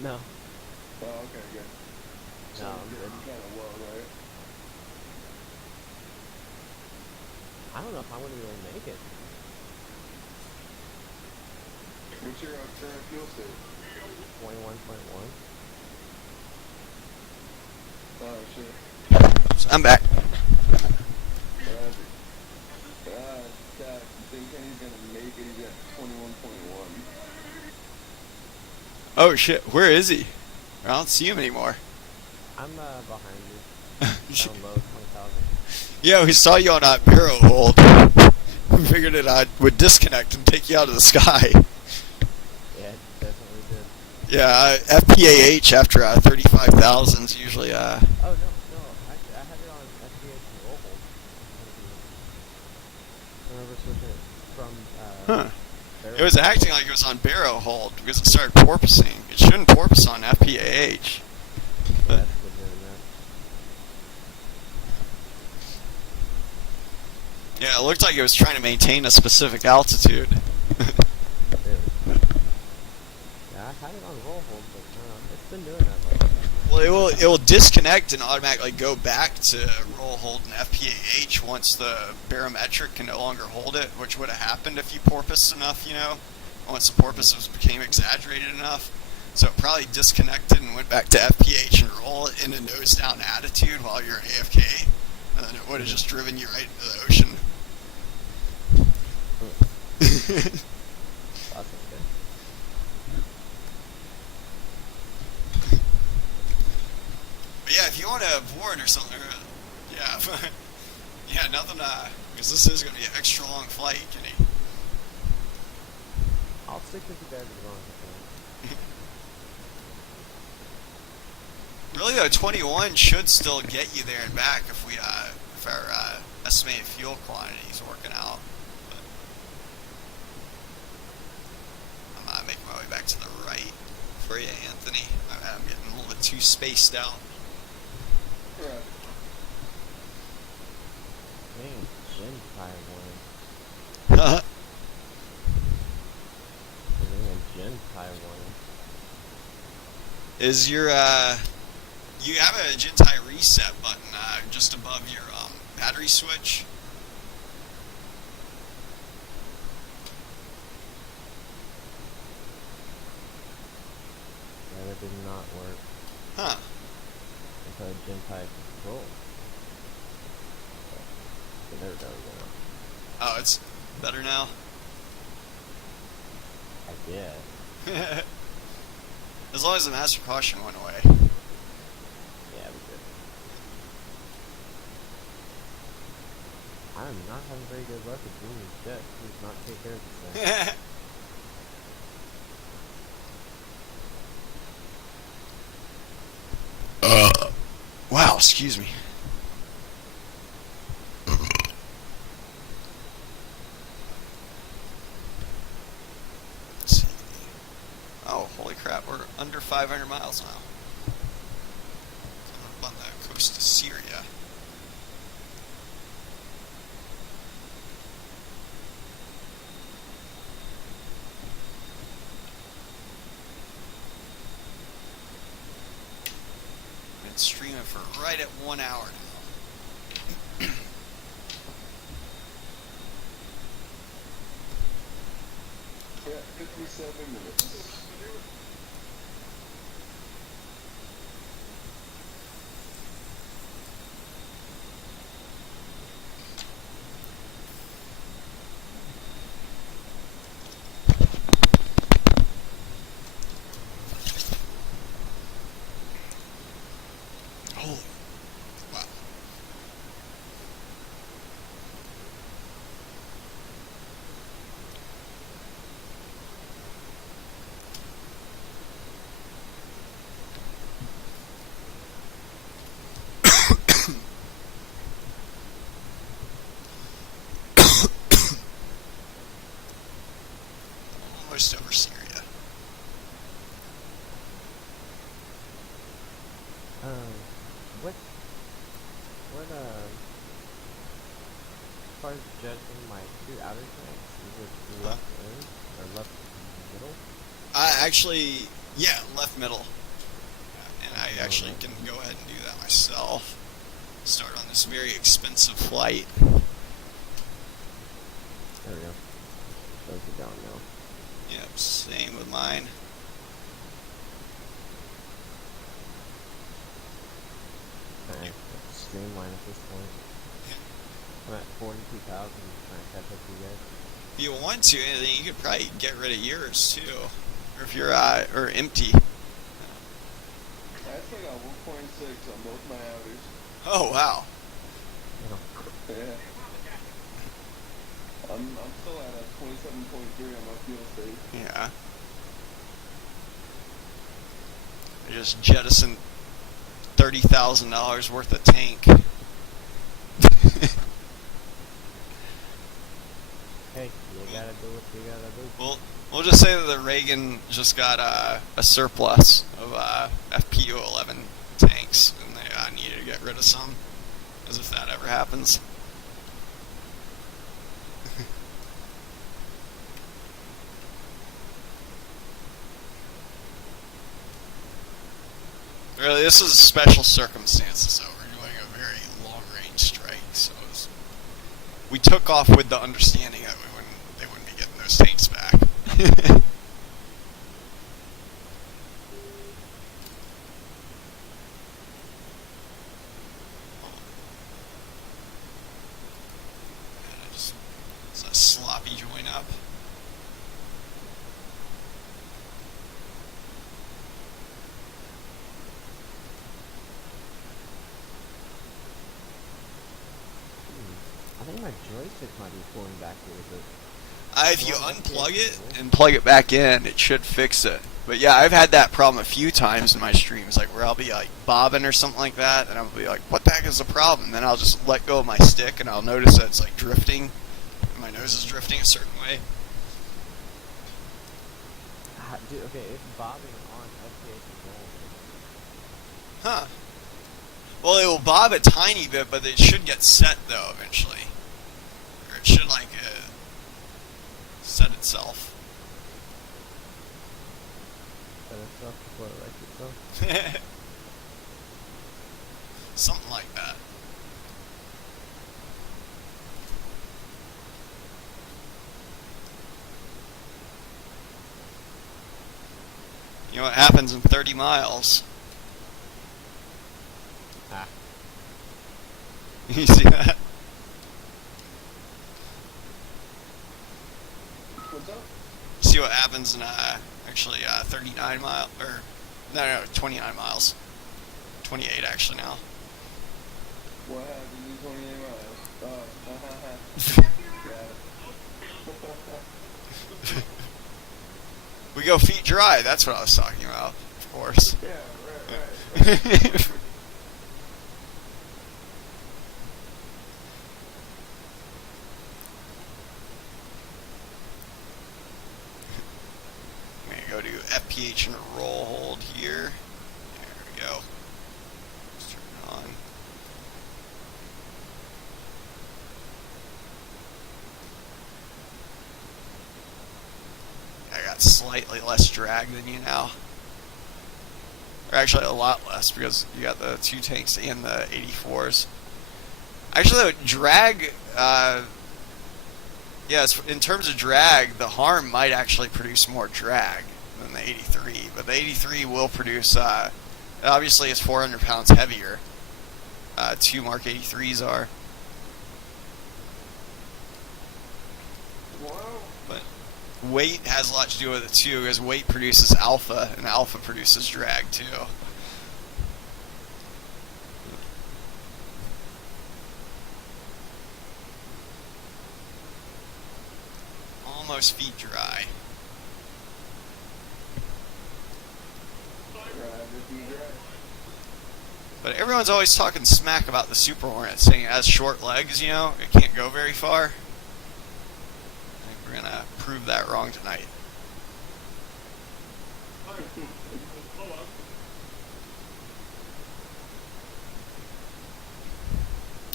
No. Oh, okay, good. So No, I'm you're good. kind of low, right? I don't know if I'm gonna be able to make it. What's your current fuel state? 21.1. Oh, shit. I'm back. Dad, you think Kenny's gonna make it? He's at 21.1. Oh shit, where is he? I don't see him anymore. I'm behind you. Down low, 20,000. Yeah, we saw you on that barrel hold. We figured it would disconnect and take you out of the sky. Yeah, it definitely did. Yeah, FPAH after 35,000 is usually Oh, no. Actually, I had it on SPH and roll hold. I remember switching it from, Huh. barrel It was acting like it was on barrel hold because it started porpoising. It shouldn't porpoise on FPAH. Yeah, that's good doing that. Yeah, it looked like it was trying to maintain a specific altitude. Really. Yeah, I had it on roll hold, but it's been doing that lately. Well, it will disconnect and automatically go back to roll hold and FPAH once the barometric can no longer hold it, which would have happened if you porpoised enough, you know, once the porpoise became exaggerated enough. So it probably disconnected and went back to FPH and roll in a nose down attitude while you're AFK, and then it would have just driven you right into the ocean. That's okay. But yeah, if you want to board or something, yeah, yeah, nothing, because this is going to be an extra long flight, Kenny. I'll stick with you guys as long as I can. Really though, 21 should still get you there and back if we, if our estimated fuel quantity is working out. But I'm making my way back to the right for you, Anthony. I'm getting a little bit too spaced out. Right. Man, Jim's probably winning. Man, Jim's probably winning. Is your you have a Gentai reset button just above your battery switch? Yeah, that did not work. Huh. It's a Gentai control. So there it goes now. Oh, it's better now. I guess. As long as the master caution went away. Yeah, we did. I'm not having very good luck with Junior's jet. Please not take care of this thing. Wow, excuse me. Let's see. Oh, holy crap, we're under 500 miles now. Coming up on the coast of Syria. Been streaming for right at 1 hour now. Yeah, 57 minutes. Holy. Wow. Almost over Syria. What, as far as judging my two outer tanks, is it left in, or left middle? Actually, Yeah, left middle. And I actually can go ahead and do that myself. Start on this very expensive flight. There we go. Those are down now. Yep, same with mine. Okay, streamline at this point. I'm at 42,000 trying to catch up to you guys. If you want to, then you could probably get rid of yours too. Or if you're or empty. I still got 1.6 on both my outers. Oh wow. Yeah. I'm still at a 27.3 on my fuel state. Yeah. I just jettisoned $30,000 worth of tank. Hey, you gotta do what you gotta do. We'll just say that the Reagan just got a surplus of FPU-11 tanks, and they needed to get rid of some, as if that ever happens. Really, this is special circumstances, so we're doing a very long-range strike, so we took off with the understanding that they wouldn't be getting those tanks back. It's a sloppy join up. I think my joystick might be pulling back a little bit. If you unplug it and plug it back in, it should fix it. But yeah, I've had that problem a few times in my streams, like where I'll be like bobbing or something like that, and I'll be like, what the heck is the problem? And then I'll just let go of my stick, and I'll notice that it's like drifting. My nose is drifting a certain way. Dude, okay, it's bobbing on FPH Huh. Well, it will bob a tiny bit, but it should get set, though, eventually. Or it should, like, set itself. Set itself before it wrecks itself. Something like that. You know what happens in 30 miles? Ah. You see that? What's up? See what happens in actually 39 mile or no 29 miles. 28 actually now. What happened in 28 miles? We go feet dry. That's what I was talking about. Of course. Yeah, right. I'm gonna go to FPH and roll hold here. There we go. Let's turn it on. I got slightly less drag than you now. Or actually a lot less because you got the 2 tanks and the 84s. Actually, though, drag, yes, in terms of drag, the Harm might actually produce more drag than the 83, but the 83 will produce, obviously it's 400 pounds heavier. 2 Mark 83s are. Wow. But weight has a lot to do with it too, because weight produces alpha, and alpha produces drag too. Almost feet dry. But everyone's always talking smack about the Superhornet, saying it has short legs, you know, it can't go very far. I think we're gonna prove that wrong tonight.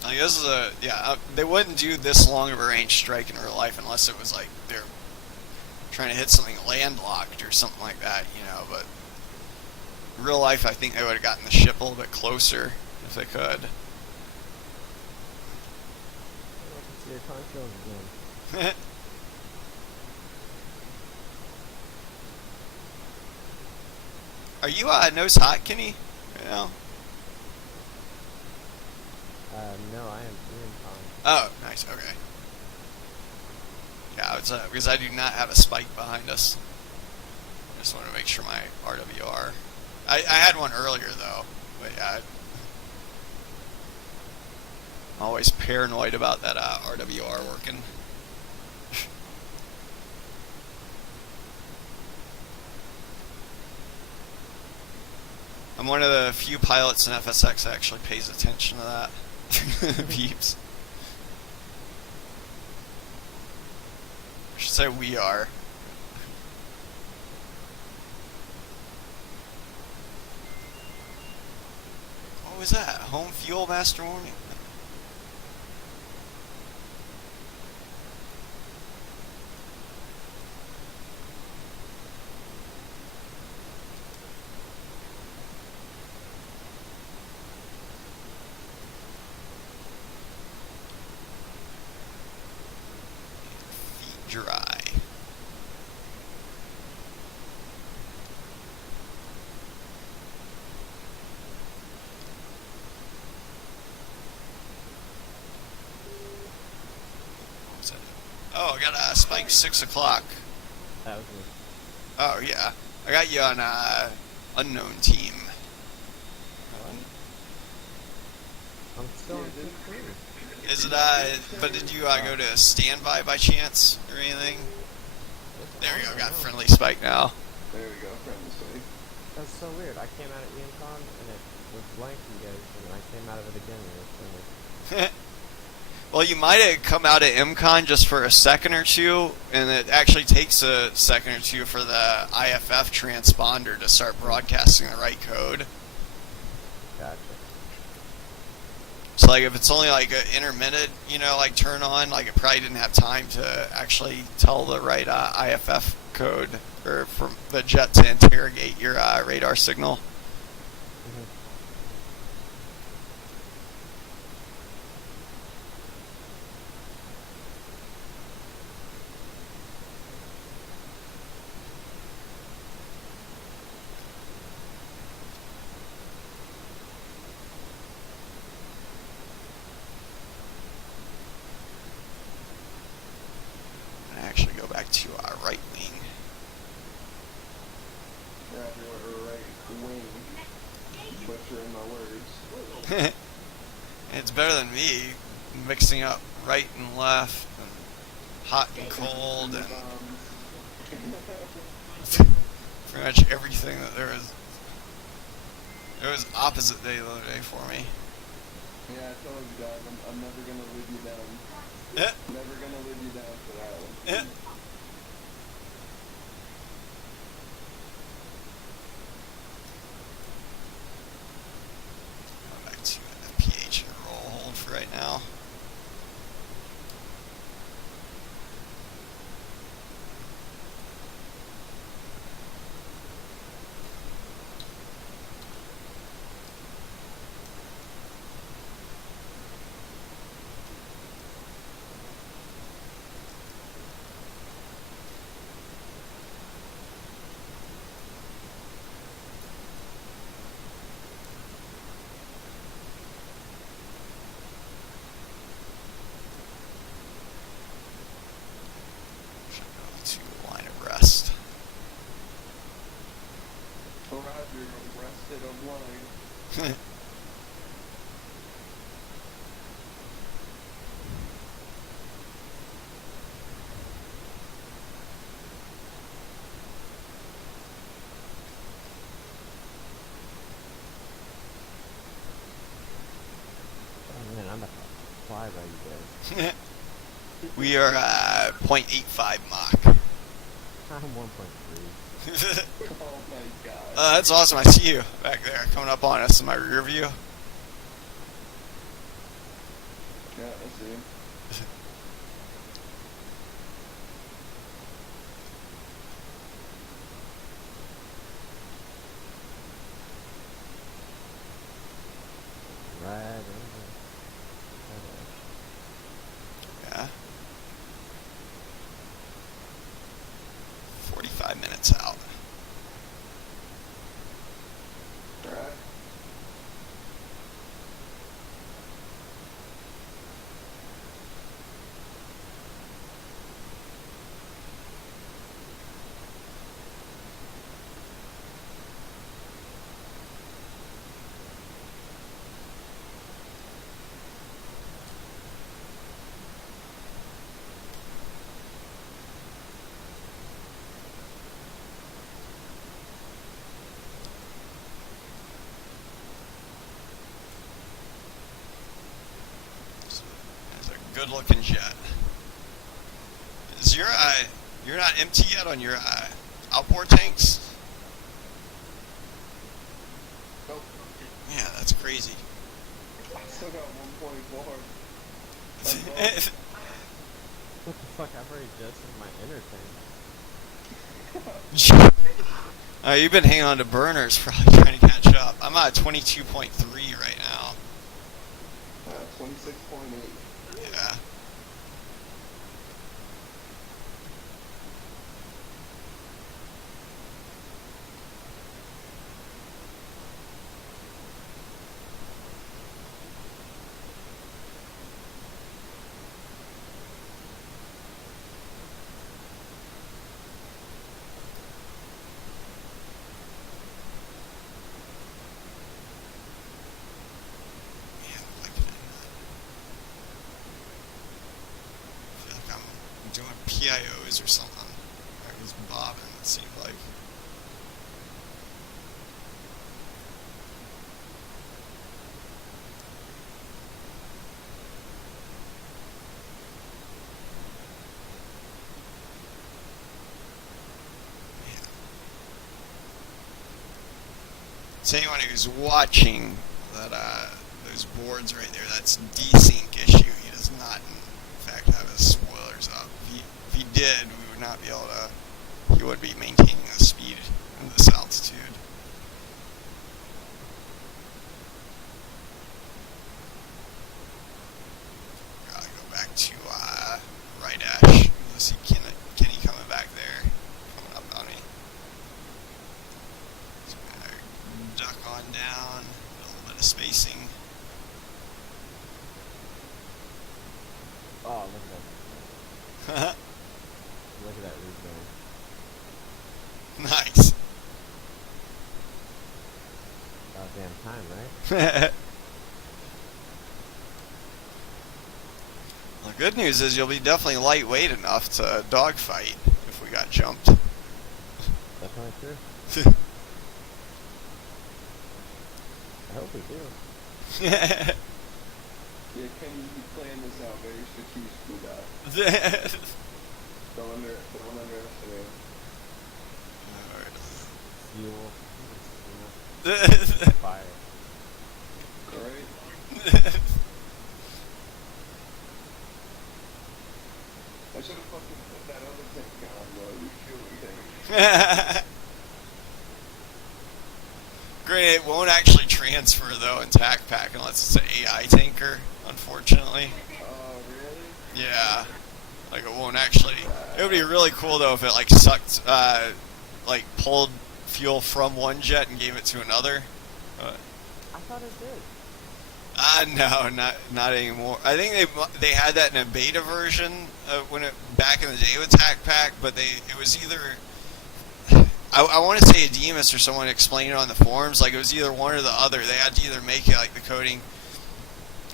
Like this is they wouldn't do this long of a range strike in real life unless it was like they're trying to hit something landlocked or something like that, you know, but real life, I think they would have gotten the ship a little bit closer if they could. See your contrails again. Are you nose hot, Kenny? Right now? No, I am in con. Oh, nice. Okay. Yeah, it's because I do not have a spike behind us. I just want to make sure my RWR. I had one earlier though, but yeah. I'm always paranoid about that RWR working. I'm one of the few pilots in FSX that actually pays attention to that. Beeps. I should say we are. What was that? Home fuel master warning? Feet dry. Oh, I got a spike 6 o'clock. That was me. Oh yeah, I got you on unknown team. What? I'm still on team 3. Is it but did you go to standby by chance or anything? There we go, got friendly spike now. There we go, friendly spike. That's so weird. I came out at EMCon and it was blank you guys, and I came out of it again and it was friendly. Well, you might have come out at MCon just for a second or two, and it actually takes a second or two for the IFF transponder to start broadcasting the right code. Gotcha. So, like, if it's only like an intermittent, like turn on, like it probably didn't have time to actually tell the right IFF code or for the jet to interrogate your radar signal. Actually go back to right wing. Yeah, you're right wing. Butchering my words. It's better than me mixing up right and left and hot and cold and pretty much everything that there is. It was opposite day the other day for me. Yeah, I told you guys, I'm never gonna leave you down. Yeah. Never gonna leave you down for that one. Yeah. Go back to PH and roll hold for right now. To line of rest. Roger, rested of line. Oh man, I'm about to fly by you guys. We are 0.85 Mach. I'm 1.3. Oh my god. That's awesome. I see you back there coming up on us in my rear view. Yeah, I see him. Right. Yeah. 45 minutes out. Alright. It's a good-looking jet. Is your you're not empty yet on your outboard tanks? Nope. Yeah, that's crazy. I still got 1.4. What the fuck? I've already adjusted my inner tank. You've been hanging on to burners, probably trying to catch up. I'm at 22.3 right now. 26.8. Yeah. Doing PIOs or something. I was bobbing, it seemed like. Man. So anyone who's watching that those boards right there, that's desync issue. He does not in fact have his spoilers up. If he did, we would not be able to, he would be maintaining the speed and this altitude. Gotta go back to right ash. Let's see Kenny coming back there, coming up on me. So I'm gonna duck on down, a little bit of spacing. Oh, look at that. Look at that roof going. Nice. About damn time, right? Well, the good news is you'll be definitely lightweight enough to dogfight if we got jumped. Definitely true. I hope we do. Yeah, Kenny, you planned this out very strategically, guy. Don't underestimate. Fuel. Fire. Alright? I should have fucking put that other tank on, though. You fueling tank. Great, it won't actually transfer though in TAC Pack unless it's an AI tanker, unfortunately. Oh, really? Yeah. Like it won't actually. It would be really cool though if it like sucked, like pulled fuel from one jet and gave it to another. I thought it did. No, not anymore. I think they had that in a beta version when it back in the day with TAC Pack, but it was either. I want to say a Demas or someone explained it on the forums. Like it was either one or the other. They had to either make it like the coding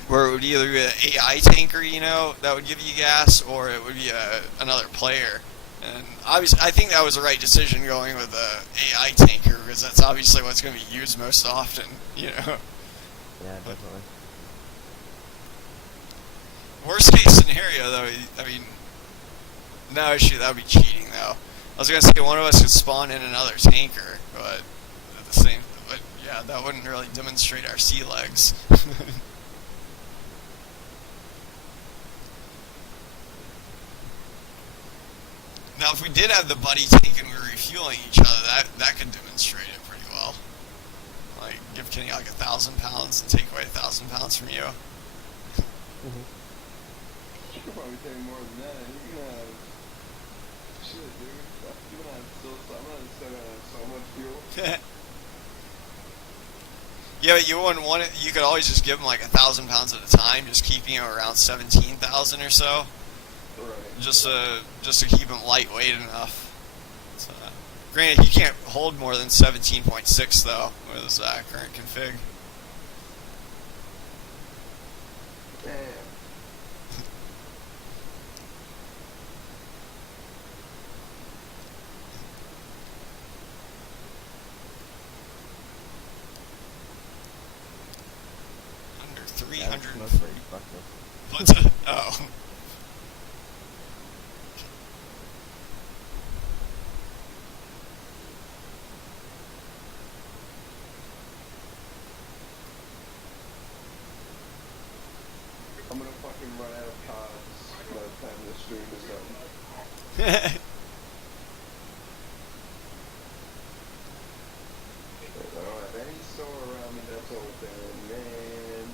where it would either be an AI tanker, you know, that would give you gas, or it would be another player. And obviously, I think that was the right decision going with the AI tanker because that's obviously what's going to be used most often, you know. Yeah, definitely. Worst case scenario, though, I mean, no issue. That would be cheating, though. I was gonna say one of us could spawn in another tanker, but at the same, but yeah, that wouldn't really demonstrate our sea legs. Now, if we did have the buddy tank and we were refueling each other, that could demonstrate it pretty well. Like give Kenny like 1,000 pounds and take away 1,000 pounds from you. Mhm. You could probably take more than that. You can have shit, dude. I'm still gonna have so much fuel. Yeah, but you wouldn't want it. You could always just give him like 1,000 pounds at a time, just keeping him around 17,000 or so, Right. just to keep him lightweight enough. So, granted, he can't hold more than 17.6 though with his current config. Damn. Under Yeah, that's 300. pretty fucked up. What's a, oh. I'm gonna fucking run out of pods by the time this stream is done. I don't have any store around me that's open, man.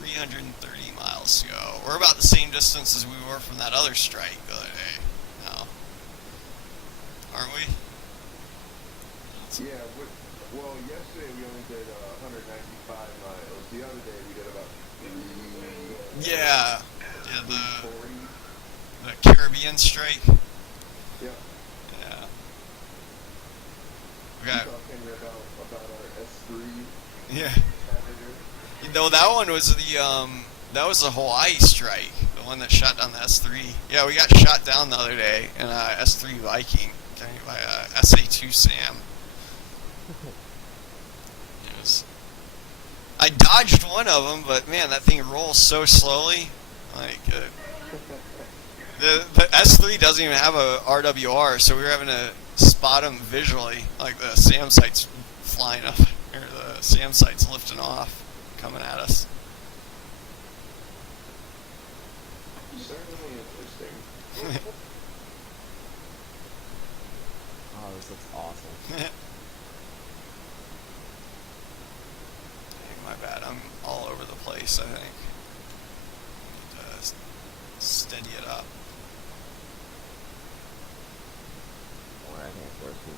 330 miles to go. We're about the same distance as we were from that other strike the other day. No. Aren't we? Yeah, well, yesterday we only did 195 miles. The other day we did about 3... Yeah. Yeah, 340. the Caribbean strike. Yep. Yeah. We We're got, talking about our S3 yeah. competitor. No, that one was that was the Hawaii strike, the one that shot down the S3. Yeah, we got shot down the other day in S3 Viking by SA2 Sam. It was, I dodged one of them, but man, that thing rolls so slowly. Like the S3 doesn't even have a RWR, so we were having to spot them visually, like the SAM sights flying up, or the SAM sights lifting off, coming at us. Certainly interesting. Oh, this looks awesome. Dang, my bad. I'm all over the place, I think. Need to steady it up. Or I think it's worse for me.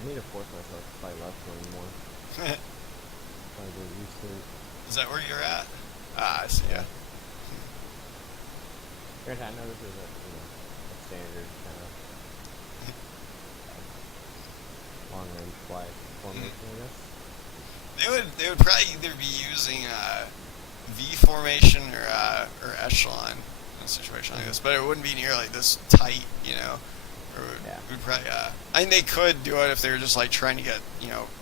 I need to force myself to fly left wing more. I get used to it. Is that where you're at? Ah, I see. Yeah. Granted, I know this is a standard kind of long range flight formation, I guess. They would probably either be using V formation or echelon in a situation like this, but it wouldn't be nearly this tight, you know. Or Yeah. would probably. I mean, they could do it if they were just like trying to get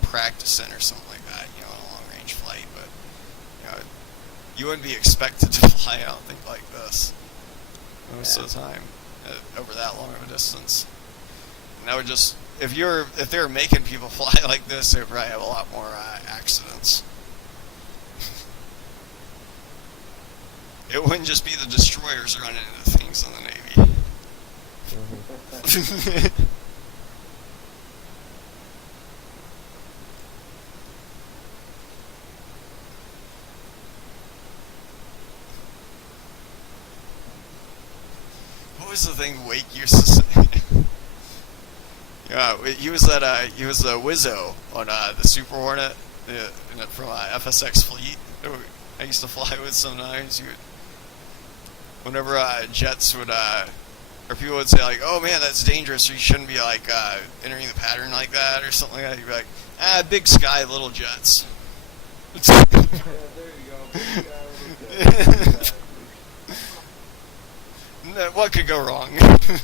practice in or something like that, on a long range flight, but you wouldn't be expected to fly. I don't think like this most of the time over that long of a distance. And that would just if they were making people fly like this, they would probably have a lot more accidents. It wouldn't just be the destroyers running into things in the Navy. What was the thing Wake used to say? Yeah, he was a Wizzo on the Superhornet from FSX Fleet. I used to fly with sometimes. Whenever jets would, or people would say like, "Oh man, that's dangerous," or "You shouldn't be like entering the pattern like that," or something like that. You'd be like, "Big sky, little jets." Yeah, there you go. No, what could go wrong? Right?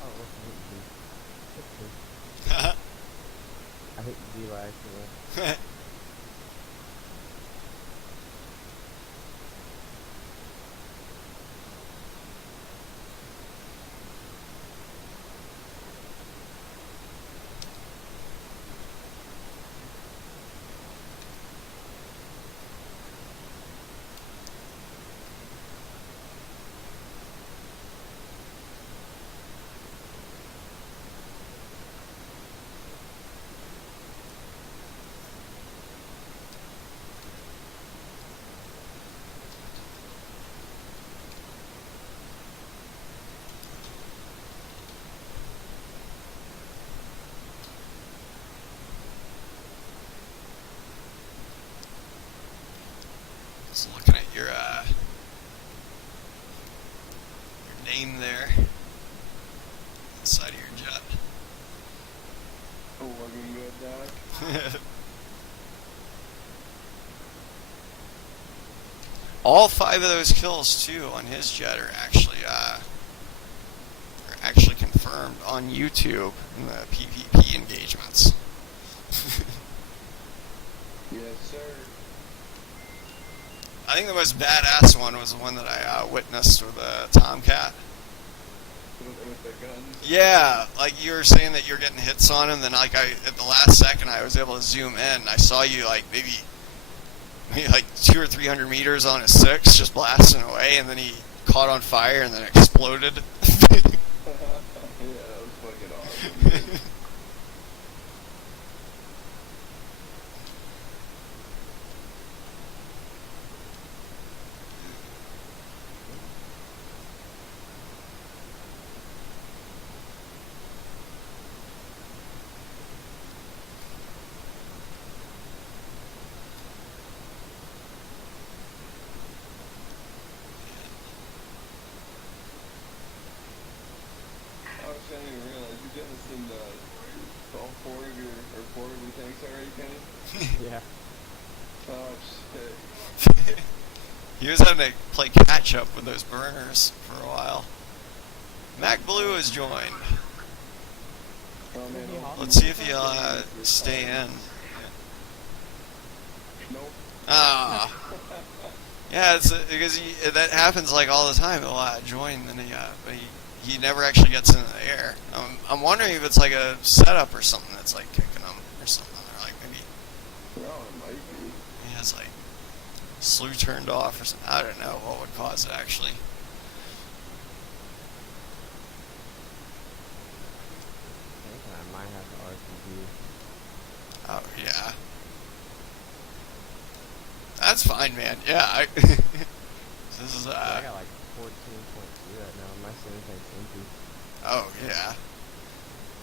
Oh, look, I hate Z by accident. Just looking at your name there, inside of your jet. Oh, looking good, Doc. All 5 of those kills too on his jet are actually confirmed on YouTube in the PvP engagements. Yes, sir. I think the most badass one was the one that I witnessed with a Tomcat. With the guns. Yeah, like you were saying that you're getting hits on him, then like at the last second I was able to zoom in and I saw you like maybe like 200 or 300 meters on his 6 just blasting away, and then he caught on fire and then exploded. Yeah, that was fucking awesome. I didn't even realize you jettisoned all 4 of your tanks already, Kenny? Yeah. Oh shit. He was having to play catch up with those burners for a while. Mac Blue has joined. Oh man, Let's see if he'll stay in. Nope. Ah. Yeah, it's because that happens like all the time. He'll join, and but he never actually gets into the air. I'm wondering if it's like a setup or something that's like kicking him or something. Or like maybe Oh, it might be. he has like slew turned off or something. I don't know what would cause it actually. I think I might have the RPG. Oh yeah. That's fine, man. Yeah, this is I got like 14.2 right now. My center tank's empty. oh yeah.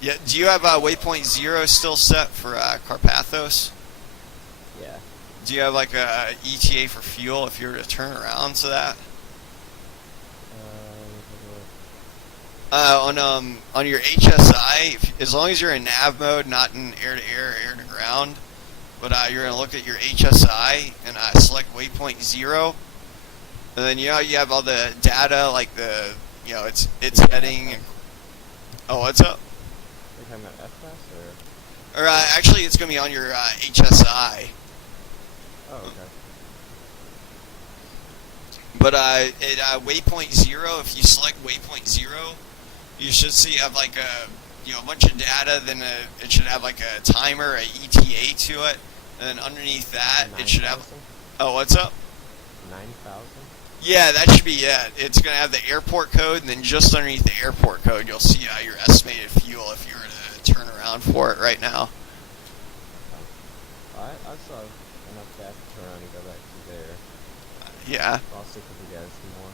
Yeah, do you have waypoint 0 still set for Karpathos? Yeah. Do you have like a ETA for fuel if you were to turn around to that? On your HSI, as long as you're in nav mode, not in air to air, air to ground, but you're gonna look at your HSI and select waypoint 0, and then you have all the data like it's heading. Oh, what's up? You're talking about FS or? Or actually, it's gonna be on your HSI. Oh, okay. But at waypoint 0, if you select waypoint 0, you should see you have like a bunch of data. Then it should have like a timer, a ETA to it, and then underneath that it should have. Oh, what's up? 9,000. Yeah, that should be it. It's gonna have the airport code, and then just underneath the airport code, you'll see your estimated fuel if you were to turn around for it right now. I still have enough gas to turn around and go back to there. Yeah. I'll stick with you guys some more.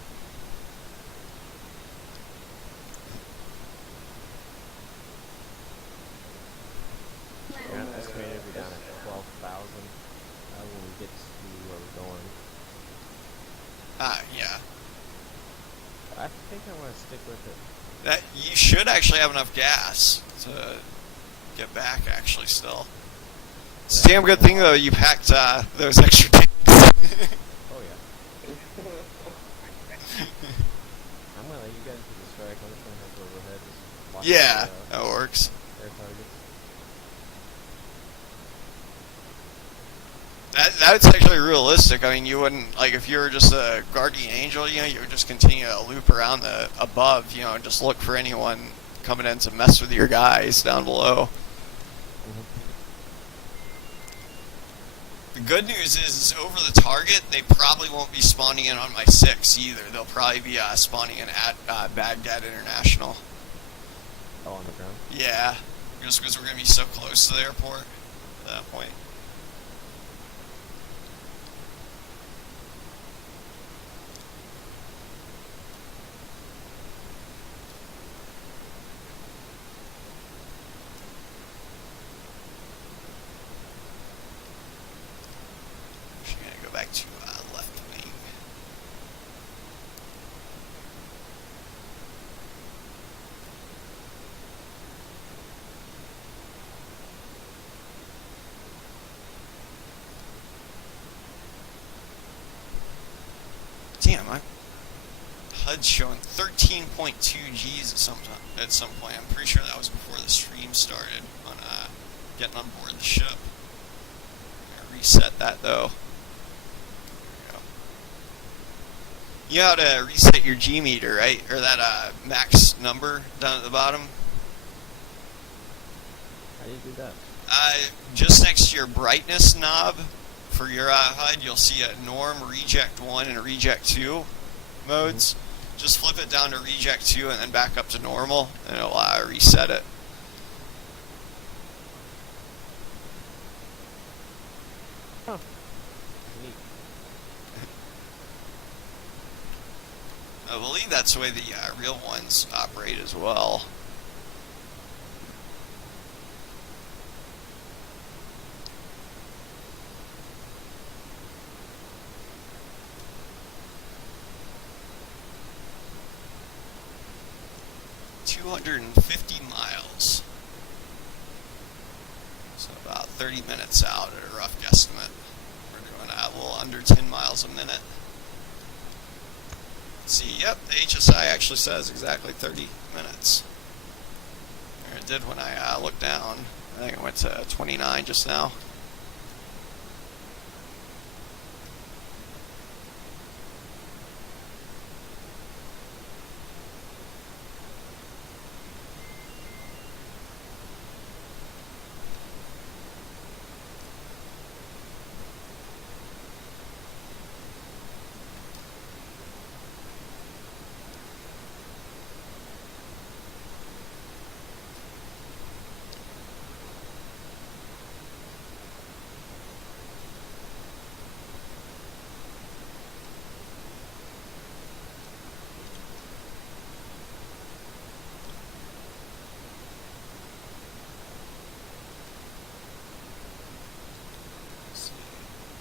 Yeah, estimated we're down at 12,000 when we get to where we're going. Yeah. I think I want to stick with it. That you should actually have enough gas to get back. Actually, still. It's a damn good thing though you packed those extra tanks. Oh yeah. I'm gonna let you guys do the strike. I'm just gonna have to overhead. Just watch Yeah, the, that works. air targets. That's actually realistic. I mean, you wouldn't like if you were just a guardian angel. You would just continue to loop around the above. And just look for anyone coming in to mess with your guys down below. The good news is over the target, they probably won't be spawning in on my 6 either. They'll probably be spawning in at Baghdad International. Oh, on the ground. Yeah, just because we're going to be so close to the airport at that point. Actually, going to go back to left damn, my HUD's showing 13.2 Gs at some point. I'm pretty sure that was before the stream started on getting on board the ship. I'm gonna reset that though. There we go. You know how to reset your G meter, right? Or that max number down at the bottom? How do you do that? Just next to your brightness knob for your HUD, you'll see a norm, reject 1, and reject 2 modes. Mm-hmm. Just flip it down to reject 2 and then back up to normal, and it'll reset it. Huh. Neat. I believe that's the way the real ones operate as well. $250 miles. So about 30 minutes out at a rough guesstimate. We're doing a little under 10 miles a minute. Let's see, yep, the HSI actually says exactly 30 minutes. Or it did when I looked down. I think it went to 29 just now.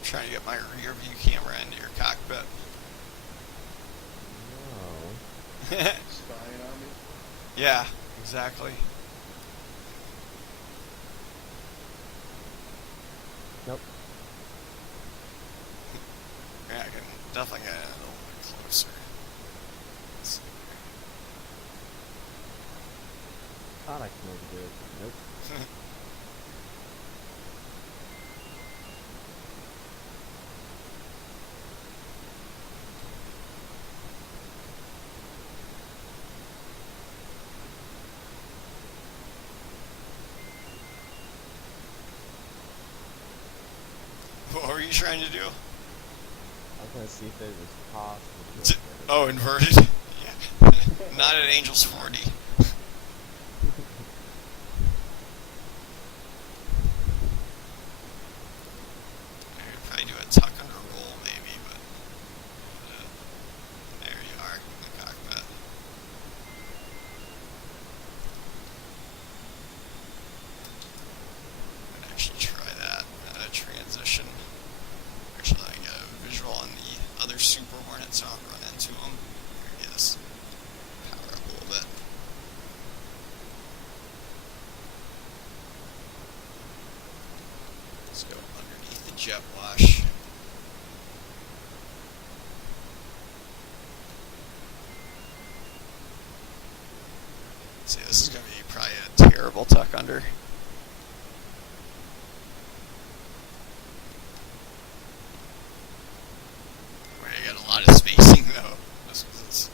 Trying to get my rear view camera into your cockpit. No. Spying on me? Yeah, exactly. Nope. Yeah, I can definitely get in a little bit closer. Let's see Thought I could maybe do it. Nope. here. What were you trying to do? I was gonna see if it was possible. to do it. Oh, inverted? Yeah. Not at Angels 40. I'd probably do a tuck under roll maybe, but there you are in the cockpit. I'd actually try that transition. Actually, I get a visual on the other Superhornet so I don't run into them. There he is. Power up a little bit. Let's go underneath the jet wash. See, this is going to be probably a terrible tuck under. I got a lot of spacing though. Just 'cause it's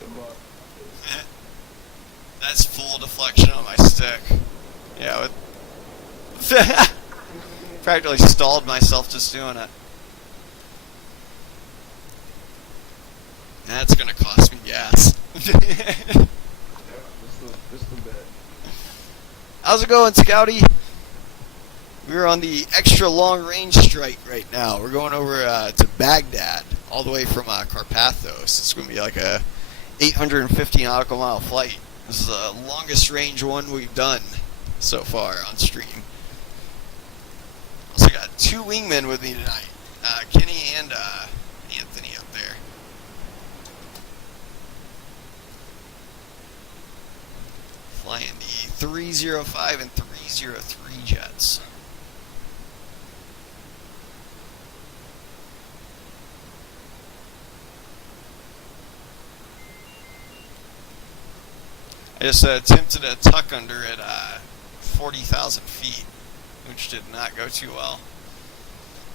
Good luck. that's full deflection on my stick. Yeah, practically stalled myself just doing it. That's gonna cost me gas. Yeah, just a bit. How's it going, Scouty? We're on the extra long range strike right now. We're going over to Baghdad, all the way from Karpathos. It's going to be like a 850 nautical mile flight. This is the longest range one we've done so far on stream. Also got two wingmen with me tonight, Kenny and Anthony up there. Flying the 305 and 303 Jets. I just attempted a tuck under at 40,000 feet, which did not go too well.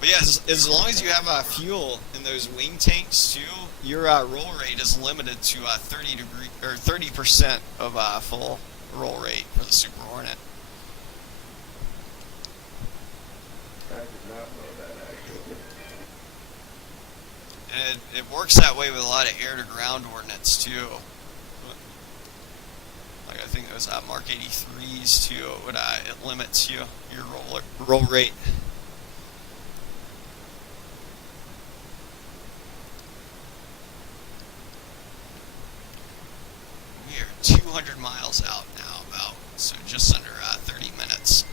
But yeah, as long as you have fuel in those wing tanks too, your roll rate is limited to 30% of full roll rate for the Super Hornet. I did not know that actually. And it works that way with a lot of air-to-ground ordnance too. Like I think those Mark 83s too. It limits your roll rate. We are 200 miles out now, so just under 30 minutes.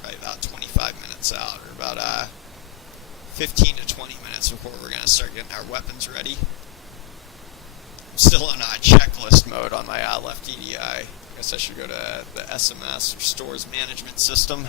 Probably about 25 minutes out, or about 15 to 20 minutes before we're going to start getting our weapons ready. I'm still on checklist mode on my left EDI. I guess I should go to the SMS, or Stores Management System.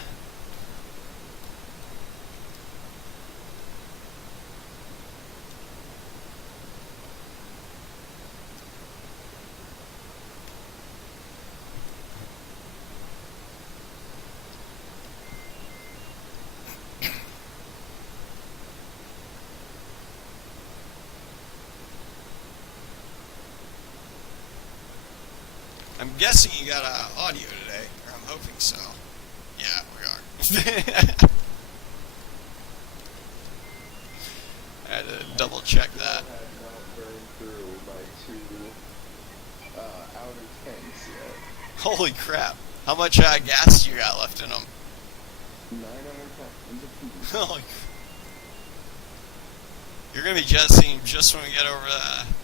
I'm guessing you got audio today, or I'm hoping so. Yeah, we are. I had to double check that. I had not burned through my two outer tanks yet. Holy crap. How much gas you got left in them? 900 pounds. Holy You're going to be jettisoning just when we get over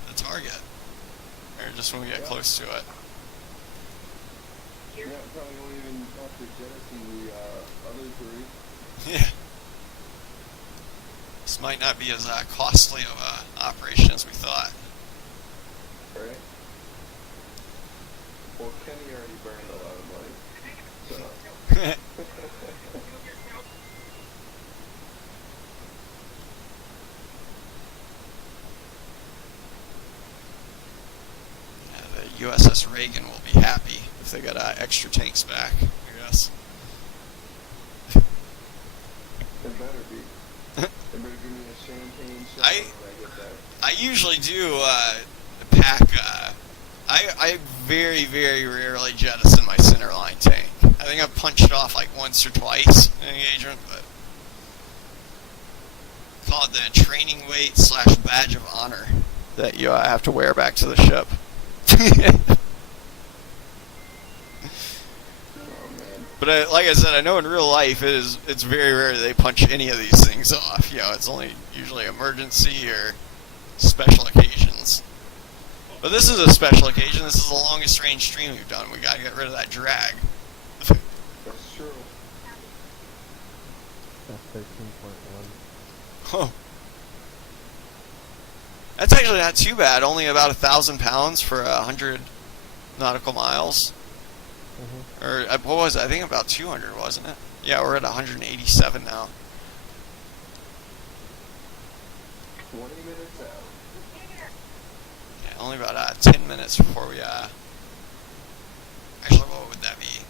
the target. Or just when we get close to it. Yeah, probably won't even have to jettison the other three. Yeah. This might not be as costly of an operation as we thought. Right? Well, Kenny already burned a lot of money. So. Yeah, the USS Reagan will be happy if they got extra tanks back, I guess. It better be. They better give me a champagne shot when I get there. I usually do pack. I very, very rarely jettison my centerline tank. I think I've punched it off like once or twice in an engagement, but call it the training weight / badge of honor that you have to wear back to the ship. But like I said, I know in real life it's very rare they punch any of these things off. You know, it's only usually emergency or special occasions. But this is a special occasion. This is the longest range stream we've done. We gotta get rid of that drag. That's true. That's 13.1. Oh. That's actually not too bad. Only about 1,000 pounds for 100 nautical miles. Mm-hmm. Or what was it? I think about 200, wasn't it? Yeah, we're at 187 now. 20 minutes out. Yeah, only about 10 minutes before we actually, what would that be?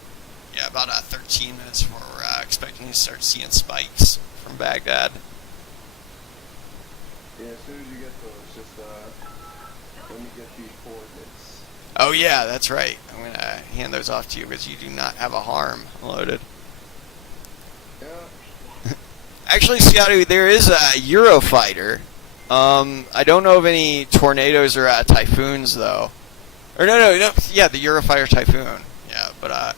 Yeah, about 13 minutes before we're expecting to start seeing spikes from Baghdad. Yeah, as soon as you get those, just let me get these coordinates. Oh yeah, that's right. I'm gonna hand those off to you because you do not have a harm loaded. Yeah. Actually, Scotty, there is a Eurofighter. I don't know of any tornadoes or typhoons though. Or no, yeah, the Eurofighter Typhoon. Yeah, but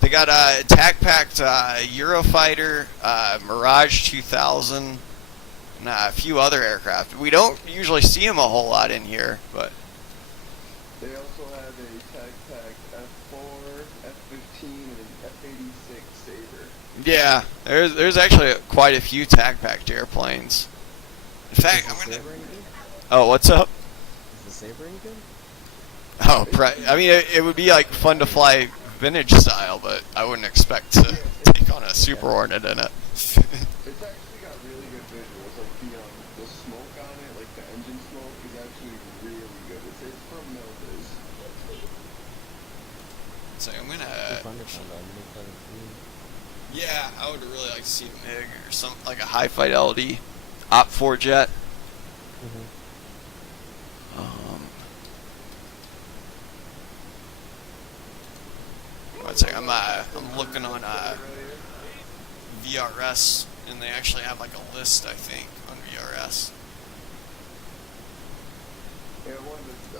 they got a attack-packed Eurofighter, Mirage 2000, and a few other aircraft. We don't usually see them a whole lot in here, but They also have a TAC-PAC F4, F-15, and an F-86 Sabre. yeah, there's actually quite a few attack-packed airplanes. In fact, I'm gonna. Oh, what's up? Is the Sabre any good? Oh, I mean, it would be like fun to fly vintage style, but I wouldn't expect to take on a Super Hornet in it. It's actually got really good visuals. Like the smoke on it, like the engine smoke, is actually really good. It's Thunderstone though, MiG-17. Yeah, I would really like to see a MiG or some like a high fidelity Op 4 jet. One second, I'm looking on VRS, and they actually have like a list, I think, on VRS. Yeah, I wanted to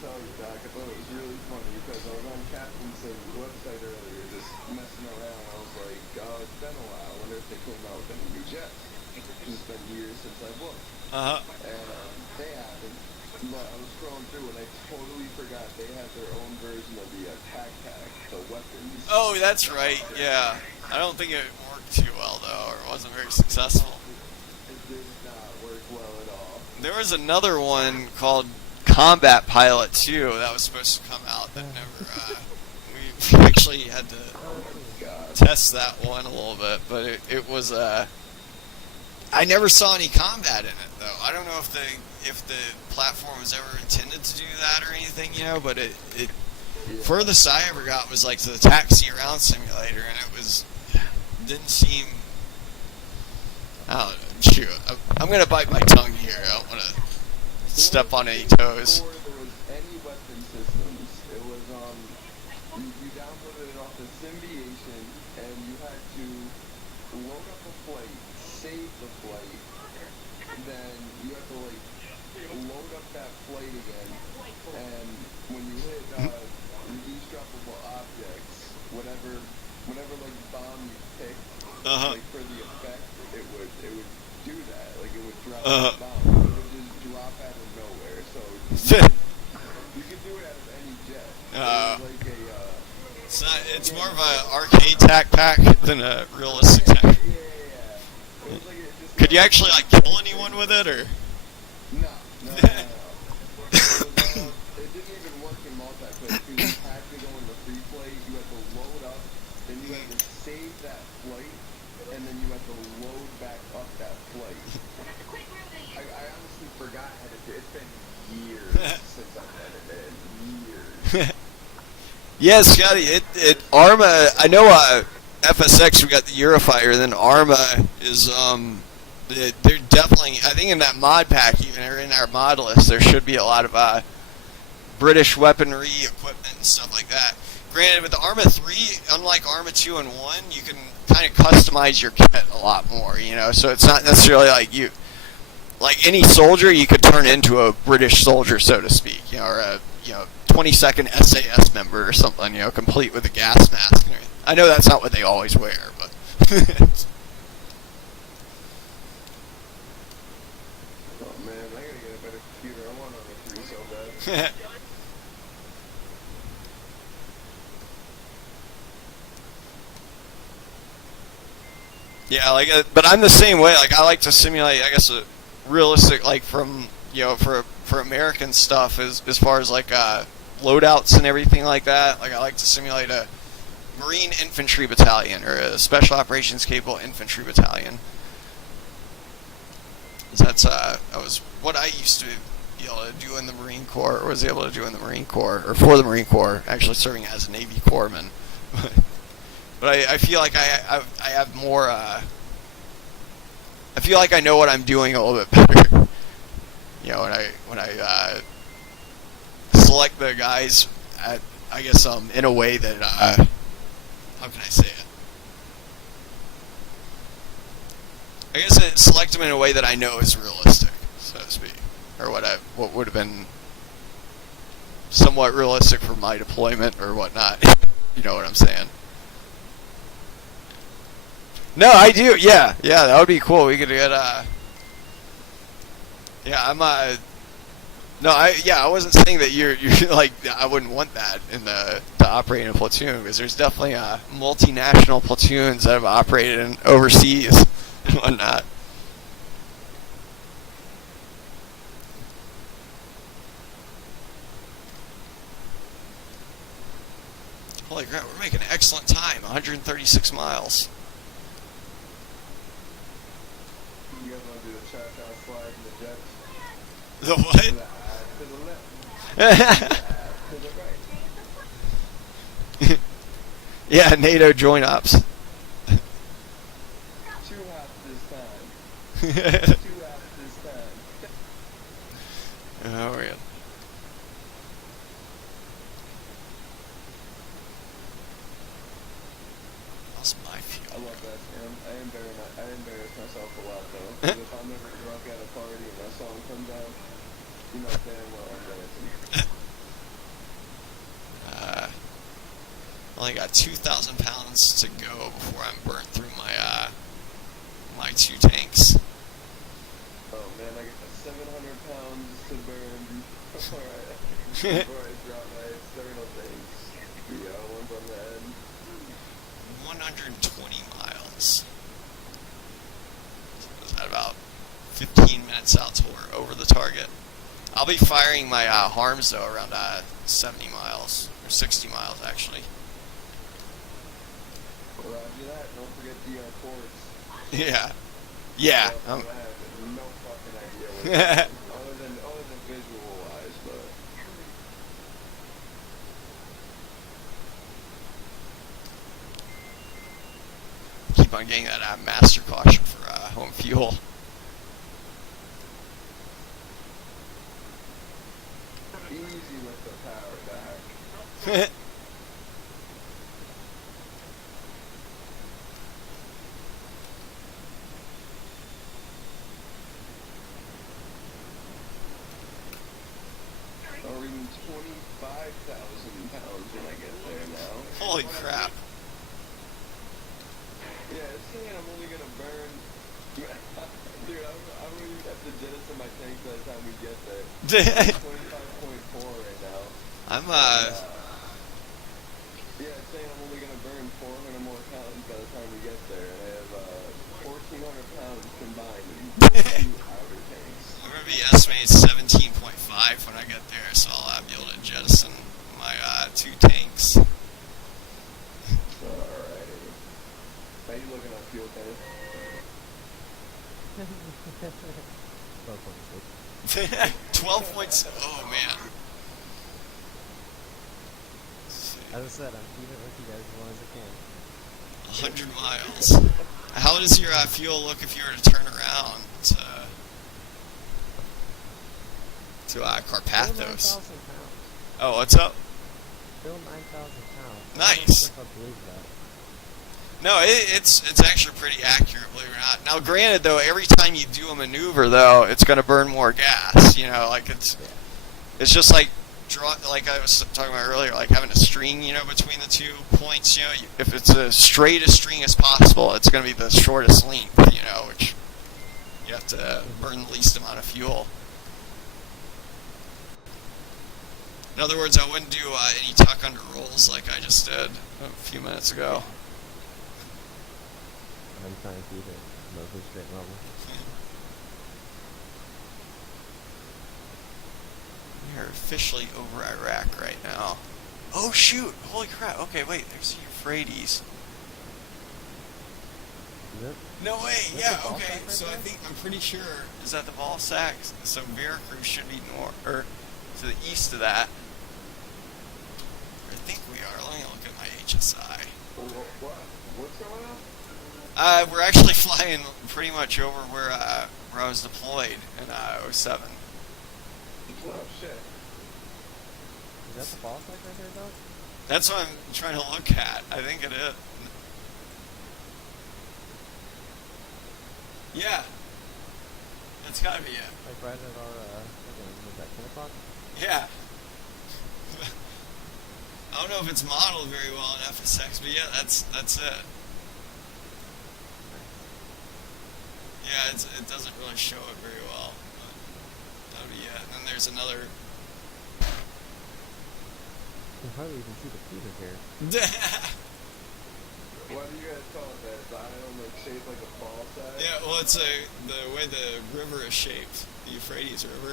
tell you, Doc. I thought it was really funny because I was on Captain's website earlier, just messing around. I was like, oh, it's been a while. I wonder if they came out with any new jets. It's been years since I've looked. And they haven't. But I was scrolling through and I totally forgot they had their own version of the TAC, the weapons. Oh, that's right. Yeah, I don't think it worked too well though, or it wasn't very successful. It did not work well at all. There was another one called Combat Pilot too that was supposed to come out that never. We actually had to test that one a little bit, but it was. I never saw any combat in it though. I don't know if the platform was ever intended to do that or anything, you know. But it furthest I ever got was like to the taxi around simulator, and it didn't seem. I don't know. Shoot, I'm gonna bite my tongue here. I don't want to step on any toes. Before there was any weapon systems, it was you downloaded it off the Symbiation, and you had to load up a flight, save the flight, then you had to like load up that flight again, and when you hit reduce droppable objects, whatever like bomb you picked, like for the effect, it would do that, like it would drop the bomb, it would just drop out of nowhere, so you could do it out of any jet. It's more of an arcade tac pack than a realistic tac. Yeah. It was like Could you actually like kill anyone with it, or? No. It didn't even work in multiplayer because you had to go into free play, you had to load up, then you had to save that flight, and then you had to load back up that flight. I honestly forgot how to do it. It's been years since I've had it, man. Years. Yeah, Scotty, Arma, I know FSX, we got the Eurofighter, then Arma is, they're definitely, I think in that mod pack, even, or in our mod list, there should be a lot of British weaponry, equipment, and stuff like that. Granted, with the Arma 3, unlike Arma 2 and 1, you can kind of customize your kit a lot more, you know, so it's not necessarily like any soldier, you could turn into a British soldier, so to speak, you know, or a, 22nd SAS member or something, you know, complete with a gas mask and everything. I know that's not what they always wear, but... Oh man, I gotta get a better computer. I want on the 3 so bad. Yeah, but I'm the same way. Like, I like to simulate, I guess, a realistic, like, from, for American stuff, as far as, like, loadouts and everything like that. Like, I like to simulate a Marine Infantry Battalion, or a Special Operations Capable Infantry Battalion. That was what I used to be able to do in the Marine Corps, or was able to do in the Marine Corps, or for the Marine Corps, actually serving as a Navy corpsman. But I feel like I have more, I feel like I know what I'm doing a little bit better. You know, when I select the guys, I guess in a way that how can I say it? I guess I select them in a way that I know is realistic, so to speak, or what would have been somewhat realistic for my deployment or whatnot. You know what I'm saying? No, I do. Yeah, that would be cool. We could get yeah, I wasn't saying that you're like, I wouldn't want that to operate in a platoon, because there's definitely multinational platoons that have operated in overseas and whatnot. Holy crap, we're making excellent time, 136 miles. You guys want to do the cha-cha slide in the jets? The what? To the left. To the right. Yeah, NATO joint ops. 2 half this time. 2 half this time. Oh, yeah. That's my I fuel. love that, Sam. I embarrass myself a lot though. 'Cause if I'm ever drunk at a party and that song comes out, you know damn well I'm dancing. Only got 2,000 pounds to go before I'm burnt through my 2 tanks. Oh man, I got 700 pounds to burn before I drop my external things. The ones on the end. 120 miles. So is that about 15 minutes out till we're over the target? I'll be firing my harms though around 70 miles or 60 miles actually. Roger that. Don't forget the ports. Yeah. Yeah. I have no fucking idea what it's other than visual wise, but keep on getting that master caution for home fuel. easy with the power back. Or even 25,000 pounds when I get there now. Holy crap. Yeah, it's saying I'm only gonna burn. Dude, I'm gonna even have to jettison my tank by the time we get there. 25.4 right now. I'm Yeah, it's saying I'm only gonna burn 400 more pounds by the time we get there, and I have 1,400 pounds combined in 2 outer tanks. I'm gonna be estimated 17.5 when I get there, so I'll be able to jettison my 2 tanks. Alrighty. How you looking on fuel tank? 12.6. 12 points. Oh man. As I said, I'm keeping it with you guys as long as I can. 100 miles. How does your fuel look if you were to turn around to Karpathos? Still 9,000 pounds. Oh, what's up? Still 9,000 pounds. Nice. I don't know if I believe that. No, it's actually pretty accurate, believe it or not. Now, granted, though, every time you do a maneuver, though, it's going to burn more gas. You know, like it's just like like I was talking about earlier, like having a string, you know, between the 2 points. You know, if it's as straight a string as possible, it's going to be the shortest length. You know, which you have to burn the least amount of fuel. In other words, I wouldn't do any tuck under rolls like I just did a few minutes ago. I'm trying to keep it mostly straight level. We are officially over Iraq right now. Oh shoot! Holy crap! Okay, wait. There's the Euphrates. Is it? No way! Is that Yeah. the ball Okay. sack right So there? I'm pretty sure is that the ball sacks. So Veracruz should be north or to the east of that. I think we are. Let me look at my HSI. What's going on? We're actually flying pretty much over where I was deployed in 07. Oh shit. Is that the ball sack right there, dog? That's what I'm trying to look at. I think it is. Yeah. That's gotta be it. Like right at our, was that 10 o'clock? Yeah. I don't know if it's modeled very well in FSX, but yeah, that's it. Yeah, it doesn't really show it very well. But that would be it. And then there's another. You can hardly even see the Peter here. Why do you guys call it that? Is the island like shaped like a ball sack? Yeah, well, it's the way the river is shaped, the Euphrates River.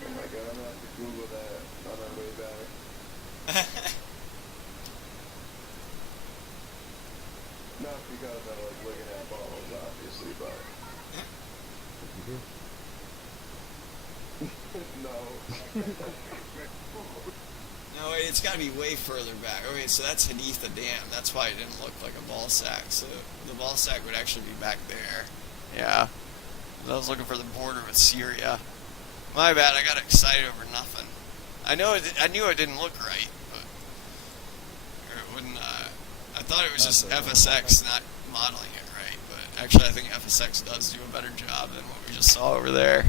Oh my god, I'm gonna have to Google that on our way back. Not because I like looking at balls, obviously, but What you do? no. No, No, wait, it's got to be way further back. Okay, so that's beneath the dam. That's why it didn't look like a ball sack. So the ball sack would actually be back there. Yeah. I was looking for the border with Syria. My bad. I got excited over nothing. I knew it didn't look right, but or it wouldn't. I thought it was just FSX not modeling it right, but actually I think FSX does do a better job than what we just saw over there,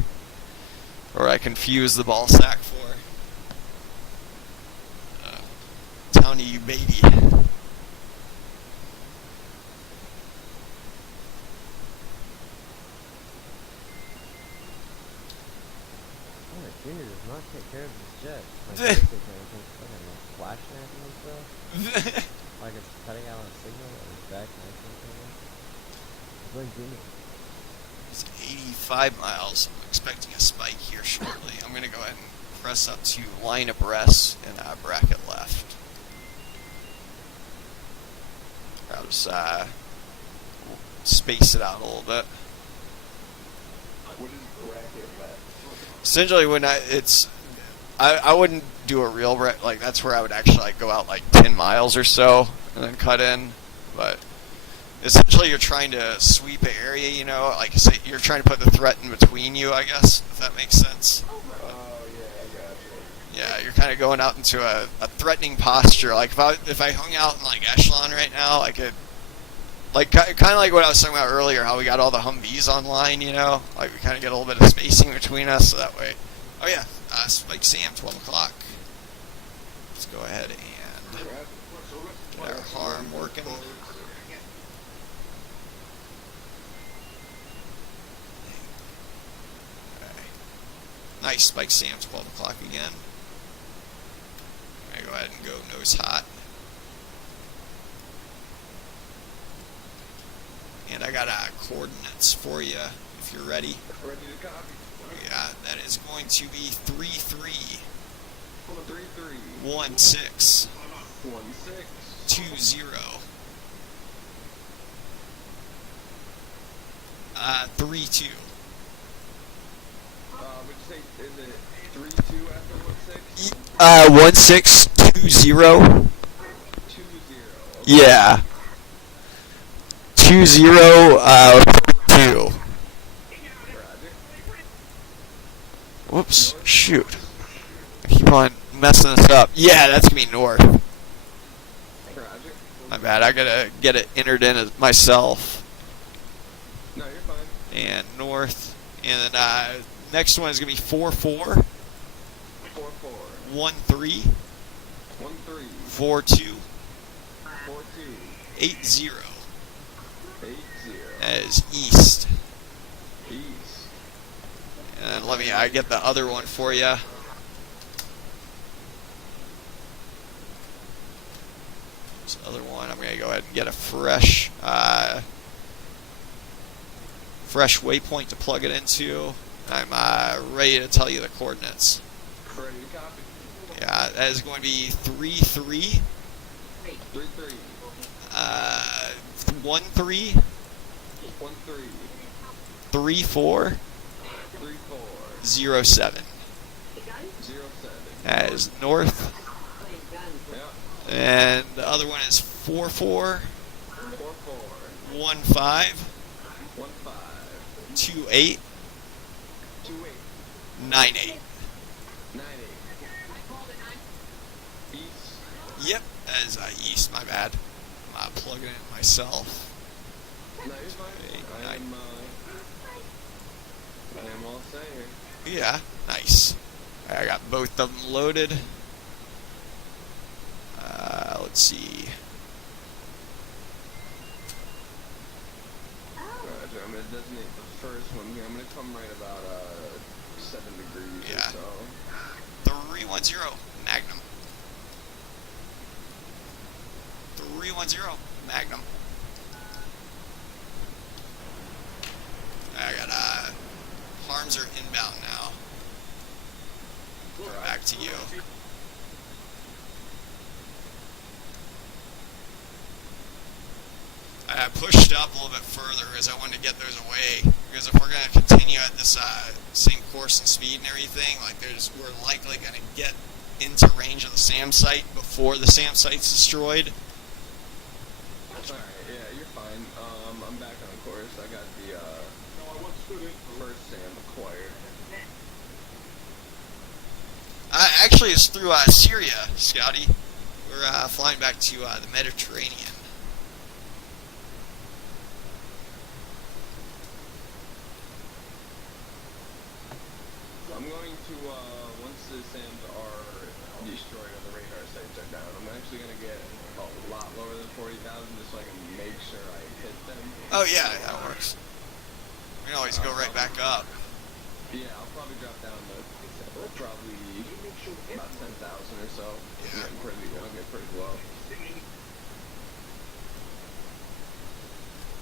or I confused the ball sack for. Townie, you baby. Junior does not take care of his jet. Like, flash snapping and stuff. Like it's cutting out on a signal and it's back nice and everything. It's like Junior. It's 85 miles. I'm expecting a spike here shortly. I'm going to go ahead and press up to line abreast and bracket left. I'll just space it out a little bit. What is bracket left? Essentially, when I wouldn't do a real like that's where I would actually like go out like 10 miles or so and then cut in. But essentially, you're trying to sweep an area, you know, like say you're trying to put the threat in between you, I guess, if that makes sense. Oh yeah, I got you. Yeah, you're kind of going out into a threatening posture. Like if I hung out in like echelon right now, I could. Like, kind of like what I was talking about earlier, how we got all the Humvees online, you know? Like, we kind of get a little bit of spacing between us, so that way... Oh, yeah, Spike Sam, 12 o'clock. Let's go ahead and get our harm working. Okay. Nice, Spike Sam, 12 o'clock again. I'm going to go ahead and go nose hot. And I got coordinates for you if you're ready. Ready to copy. Yeah, that is going to be 33 13 16 16 20 32. Would you say is it 3-2 after 16? 1620. 20. Yeah. 20 2. Roger. Whoops, shoot. I keep on messing this up. Yeah, that's gonna be north. Roger. My bad, I gotta get it entered in as myself. No, you're fine. And north. And then next one is gonna be 44 4-4. 13 1-3. 42 4-2. 80. 8-0. That is east. East. And let me get the other one for you. This other one, I'm gonna go ahead and get a fresh waypoint to plug it into. I'm ready to tell you the coordinates. Ready to copy. Yeah, that is going to be 33 3-3. 13 1-3. 34 3-4. 07. 0-7. That is north. Yeah. And the other one is 44 4-4. 15 1-5. 28 2-8. 98. 9-8. East. Yep, that is east, my bad. I'm plugging it in myself. No, you're fine. I am all set here. Yeah, nice. I got both of them loaded. Let's see. Roger, I'm going to designate the first one here. I'm going to come right about 7 degrees Yeah. or so. 310 Magnum. 310 Magnum. I got harms are inbound now. Back to you. I pushed up a little bit further because I wanted to get those away. Because if we're going to continue at this same course and speed and everything, like we're likely going to get into range of the SAM site before the SAM site's destroyed. Alright, yeah, you're fine. I'm back on course. I got the first SAM acquired. Actually, it's through Syria, Scotty. We're flying back to the Mediterranean. I'm going to, once the SAMs are destroyed or the radar sites are down, I'm actually going to get a lot lower than 40,000 just so I can make sure I hit them. Oh yeah, that works. We can always go right back up. Yeah, I'll probably drop down to probably about 10,000 or so. Yeah. I'll get pretty low.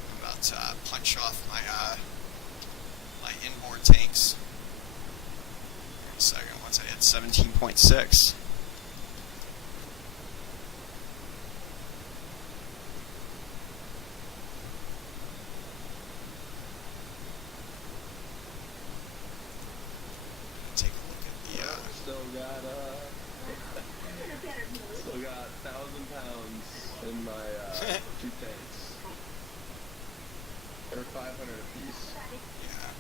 I'm about to punch off my my inboard tanks. One second, once I hit 17.6. Take a look at the Still got 1,000 pounds in my two tanks. They're 500 apiece. yeah.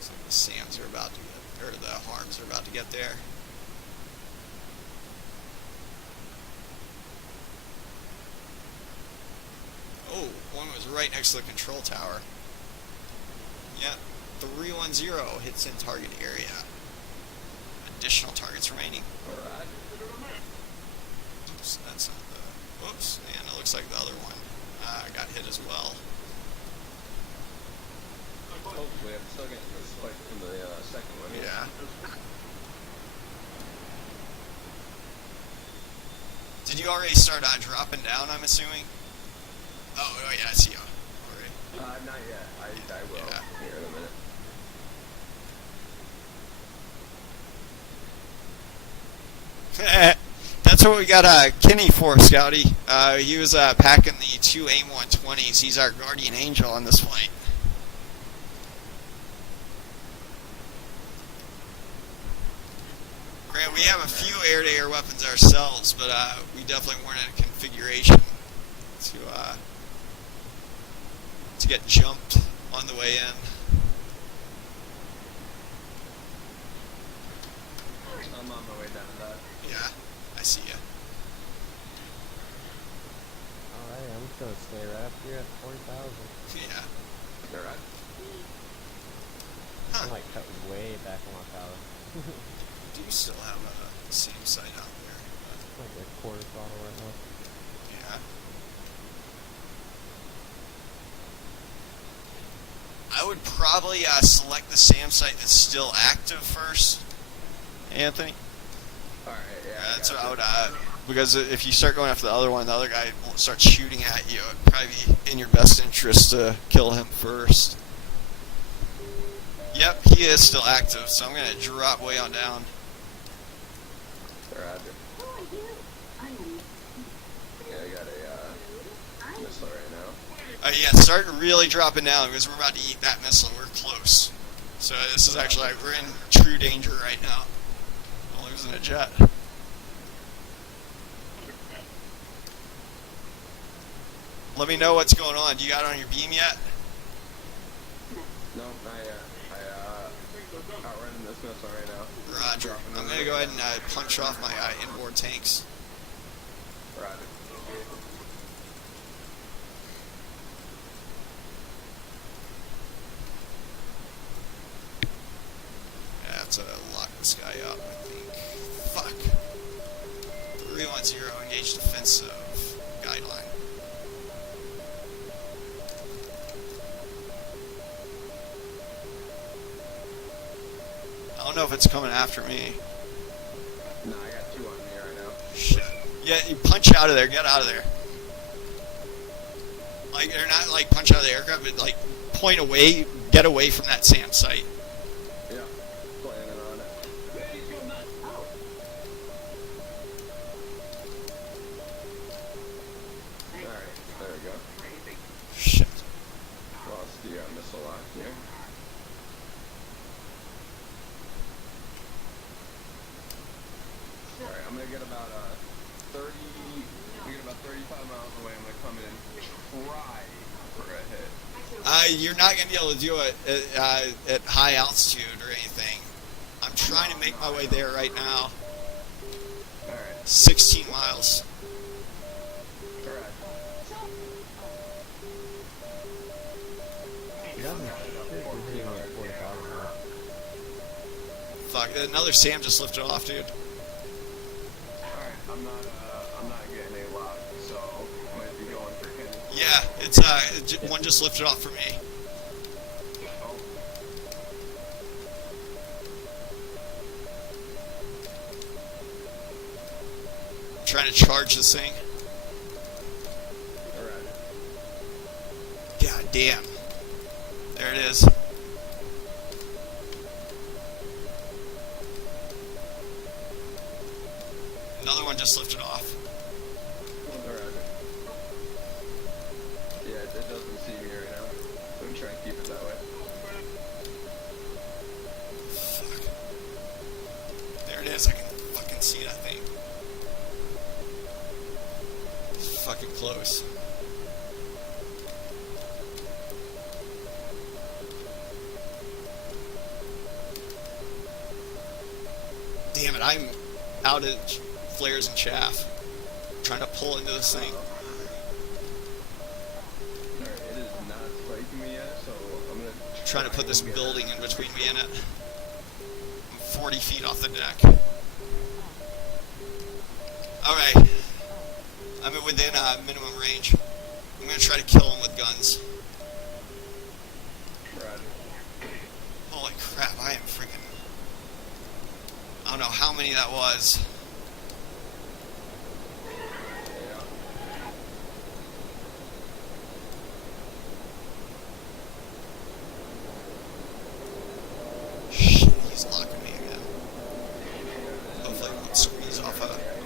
So the SAMs are about to get, or the harms are about to get there. Oh, one was right next to the control tower. Yeah, 310 hits in target area. Additional targets remaining. Alright. Oops, that's not the. Whoops, and it looks like the other one got hit as well. Hopefully, I'm still getting the spike from the second one. Yeah. Did you already start dropping down, I'm assuming? Oh yeah, I see you. Alright. Not yet. I will Yeah. here in a minute. That's what we got Kenny for, Scotty. He was packing the two AIM-120s. He's our guardian angel on this flight. Grant, we have a few air-to-air weapons ourselves, but we definitely weren't in a configuration to get jumped on the way in. I'm on my way down to that. Yeah, I see ya. Alright, I'm just gonna stay right up here at 40,000. Yeah. Alright. Huh. I'm like cut way back on my power. Do you still have the same site out there? Like a quarter throttle right now. Yeah. I would probably select the SAM site that's still active first, Anthony. Alright, yeah. That's what I would, because if you start going after the other one, the other guy will start shooting at you. It'd probably be in your best interest to kill him first. Yep, he is still active, so I'm going to drop way on down. Roger. Yeah, I got a missile right now. Yeah, start really dropping down because we're about to eat that missile. We're close. So this is actually, we're in true danger right now. We're losing a jet. Let me know what's going on. Do you got it on your beam yet? No, not yet. Outrunning this missile right now. Roger. I'm going to go ahead and punch off my inboard tanks. Roger. Yeah, that's lock this guy up, I think. Fuck. 310, engage defensive guideline. I don't know if it's coming after me. Nah, I got two on me right now. Shit. Yeah, you punch out of there. Get out of there. Like, they're not like punch out of the aircraft, but like point away, get away from that SAM site. Yeah, planning on it. Alright, there we go. Shit. Lost the missile lock here. 25 miles away. I'm gonna come in and try for a hit. You're not gonna be able to do it at high altitude or anything. I'm trying to make my way there right now. Alright. 16 miles. Alright. You guys should be hitting like 40,000 now. Fuck, another Sam just lifted off, dude. Alright, I'm not getting a lot, so I might be going for Kenny. Yeah, it's one just lifted off for me. Oh. I'm trying to charge this thing. Alright. God damn. There it is. Another one just lifted off. Alright. Yeah, it doesn't see me right now. I'm trying to keep it that way. Fuck. There it is. I can fucking see that thing. It's fucking close. Damn it, I'm out of flares and chaff. I'm trying to pull into this thing. Alright, it is not spiking me yet, so I'm gonna Trying to put this get building in between me and it. I'm 40 feet off the deck. Alright. I'm within minimum range. I'm gonna try to kill him with guns. Right. Holy crap, I am freaking... I don't know how many that was. Yeah. Shit, he's locking me again. Hopefully I won't squeeze off of it. I'm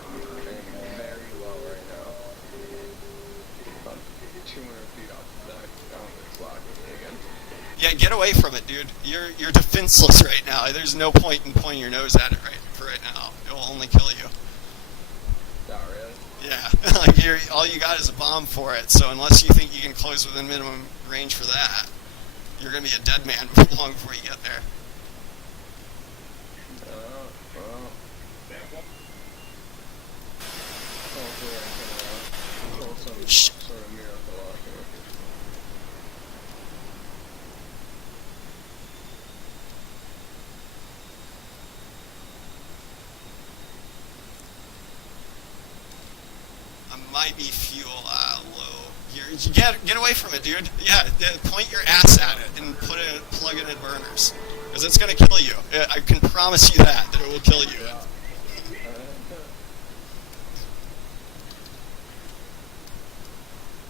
very low right now. About 200 feet off the deck. It's locking me again. Yeah, get away from it, dude. You're defenseless right now. There's no point in pointing your nose at it right now. It will only kill you. Oh, really? Yeah, like all you got is a bomb for it. So unless you think you can close within minimum range for that, you're gonna be a dead man long before you get there. Well. Hopefully I can pull some sort of miracle off here. I might be fuel low. You get away from it, dude. Yeah, point your ass at it and plug it in burners, because it's gonna kill you. I can promise you that it will kill you. Yeah.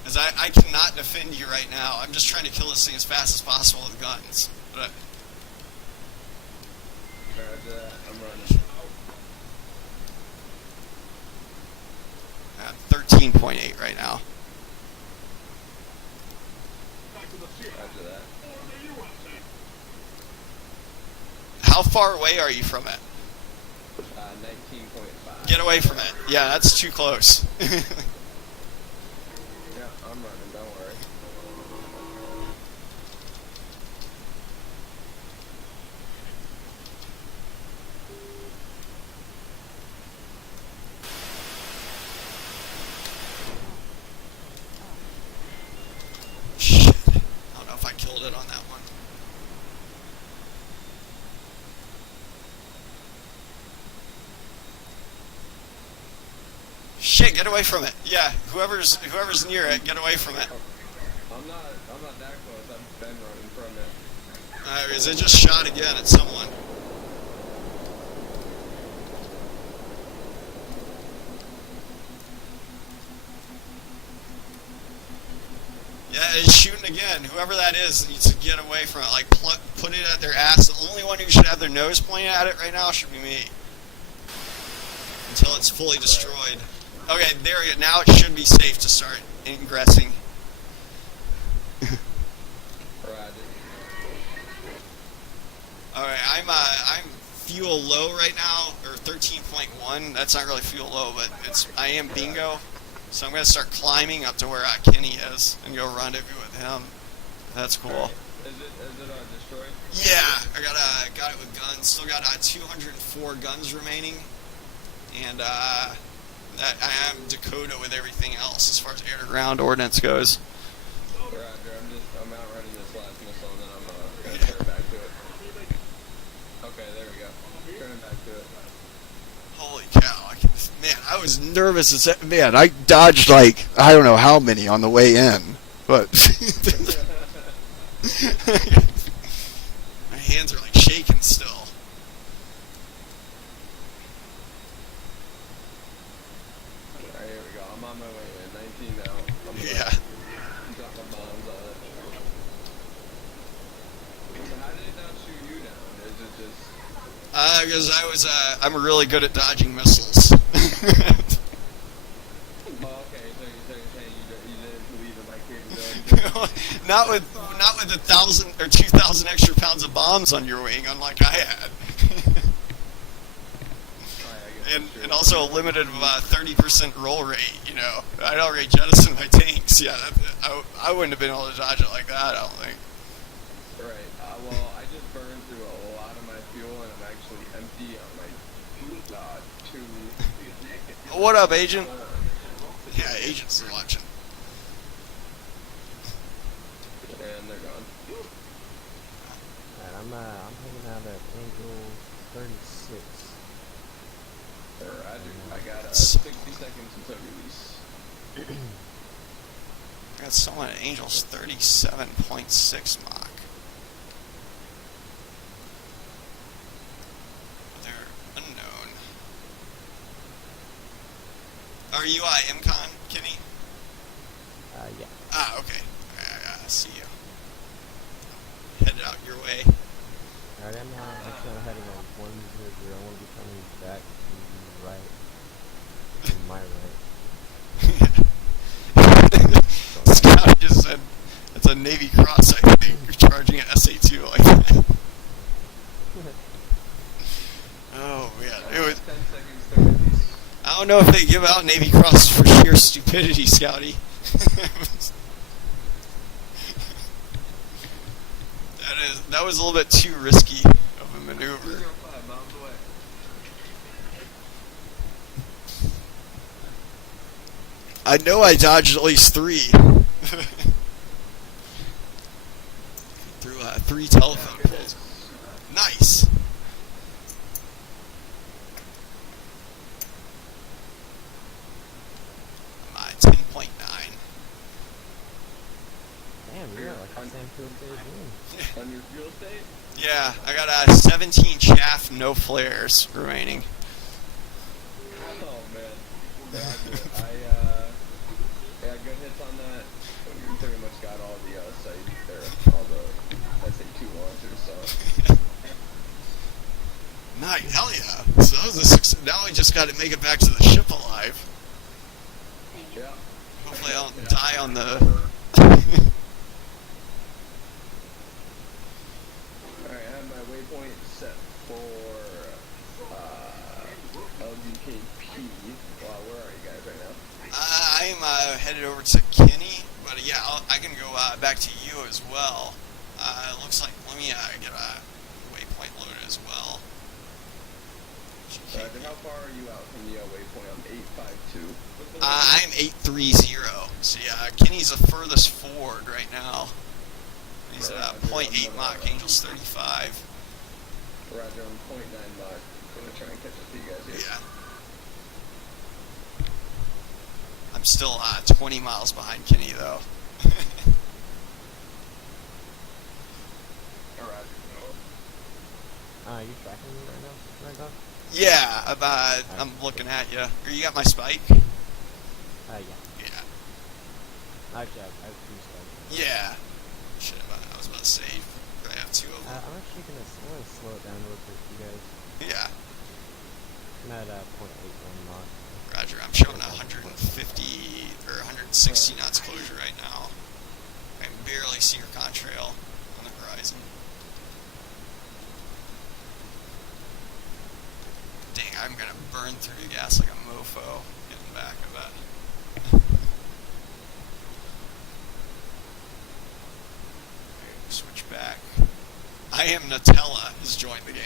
Because I cannot defend you right now. I'm just trying to kill this thing as fast as possible with guns. But I'm running. I'm at 13.8 right now. After that. How far away are you from it? 19.5. Get away from it. Yeah, that's too close. Yeah, I'm running, don't worry. Shit. I don't know if I killed it on that one. Shit, get away from it. Yeah, whoever's near it, get away from it. I'm not that close. I've been running from it. Is it just shot again at someone? Yeah, it's shooting again. Whoever that is needs to get away from it. Like, put it at their ass. The only one who should have their nose pointed at it right now should be me. Until it's fully destroyed. Okay, there we go. Now it should be safe to start ingressing. Alright, I'm fuel low right now, or 13.1. That's not really fuel low, but I am bingo. So I'm gonna start climbing up to where Kenny is and go rendezvous with him. That's cool. Is it destroyed? Yeah, I got it with guns. Still got 204 guns remaining, and I am Dakota with everything else as far as air to ground ordnance goes. Roger, I'm out running this last missile and then I'm gonna turn back to it. Okay, there we go. Turning back to it. Holy cow! Man, I was nervous as man. I dodged like I don't know how many on the way in, but my hands are like shaking still. Alright, here we go. I'm on my way in. 19 now. I'm Yeah. dropping bombs on it. So how did it not shoot you down? Is it just... Because I'm really good at dodging missiles. Oh, okay, so you're saying you didn't believe in my capability? not with 1,000 or 2,000 extra pounds of bombs on your wing, unlike I had. And also a limited 30% roll rate. You know, I'd already jettisoned my tanks. Yeah, I wouldn't have been able to dodge it like that. I don't think. Right. Well, I just burned through a lot of my fuel, and I'm actually empty on my two. What up, Agent? Yeah, Agent's watching. And they're gone. Alright, I'm hanging out at angle 36. Roger. I got 60 seconds until release. I got someone at Angels 37.6 Mach. They're unknown. Are you MCon, Kenny? Yeah. Ah, okay. I see you. Headed out your way. Alright, I'm actually heading on 100. I want to be coming back to the right. To my right. Scott just said it's a Navy Cross, I think. You're charging an SA2 like that. Oh, man. It was, 10 seconds to release. I don't know if they give out Navy Cross for sheer stupidity, Scouty. That was a little bit too risky of a maneuver. 205 miles away. I know I dodged at least 3. Through 3 telephone poles. Nice. I'm 10.9. Damn, you're like the same fuel stage as me. On your fuel state? Yeah, I got 17 chaff, no flares remaining. Oh, man. Roger. I got good hits on that. We pretty much got all the all the SA2 launchers, so. Nice, hell yeah. So that was a success. Now we just got to make it back to the ship alive. Yeah. Hopefully I don't die on the... Alright, I have my waypoint set for LDKP. Wow, where are you guys right now? I'm headed over to Kenny, but yeah, I can go back to you as well. It looks like, let me get a waypoint loaded as well. Roger, how far are you out from the waypoint? I'm 852. I'm 830. So yeah, Kenny's the furthest forward right now. He's at 0.8 Mach, Angels 35. Roger, I'm 0.9 Mach. I'm gonna try and catch up to you guys here. Yeah. I'm still 20 miles behind Kenny though. You tracking me right now, right, Doc? Yeah, I'm looking at you. You got my spike? Yeah. Yeah. Actually, I have 2 spikes. Yeah. Shit, I was about to say, I have 2 of them. I'm actually gonna slow it down real quick for you guys. Yeah. I'm at 0.81 Mach. Roger, I'm showing 150 or 160 knots closure right now. I can barely see your contrail on the horizon. Dang, I'm gonna burn through the gas like a mofo getting back, I bet. I am Nutella has joined the game.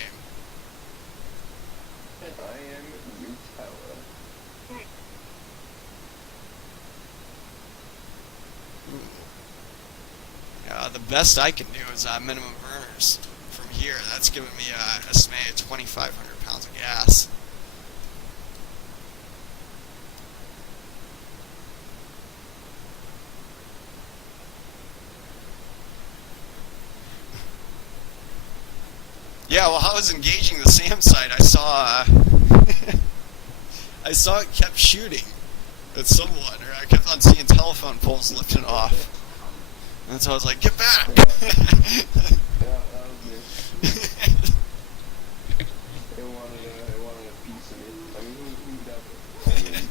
I am Nutella. The best I can do is minimum burners from here. That's giving me an estimated 2,500 pounds of gas. Yeah, while I was engaging the SAM site, I saw I saw it kept shooting at someone, or I kept on seeing telephone poles lifting off. And so I was like, get back! Yeah, that was me. It wanted a piece of me. I mean, who doesn't? I mean,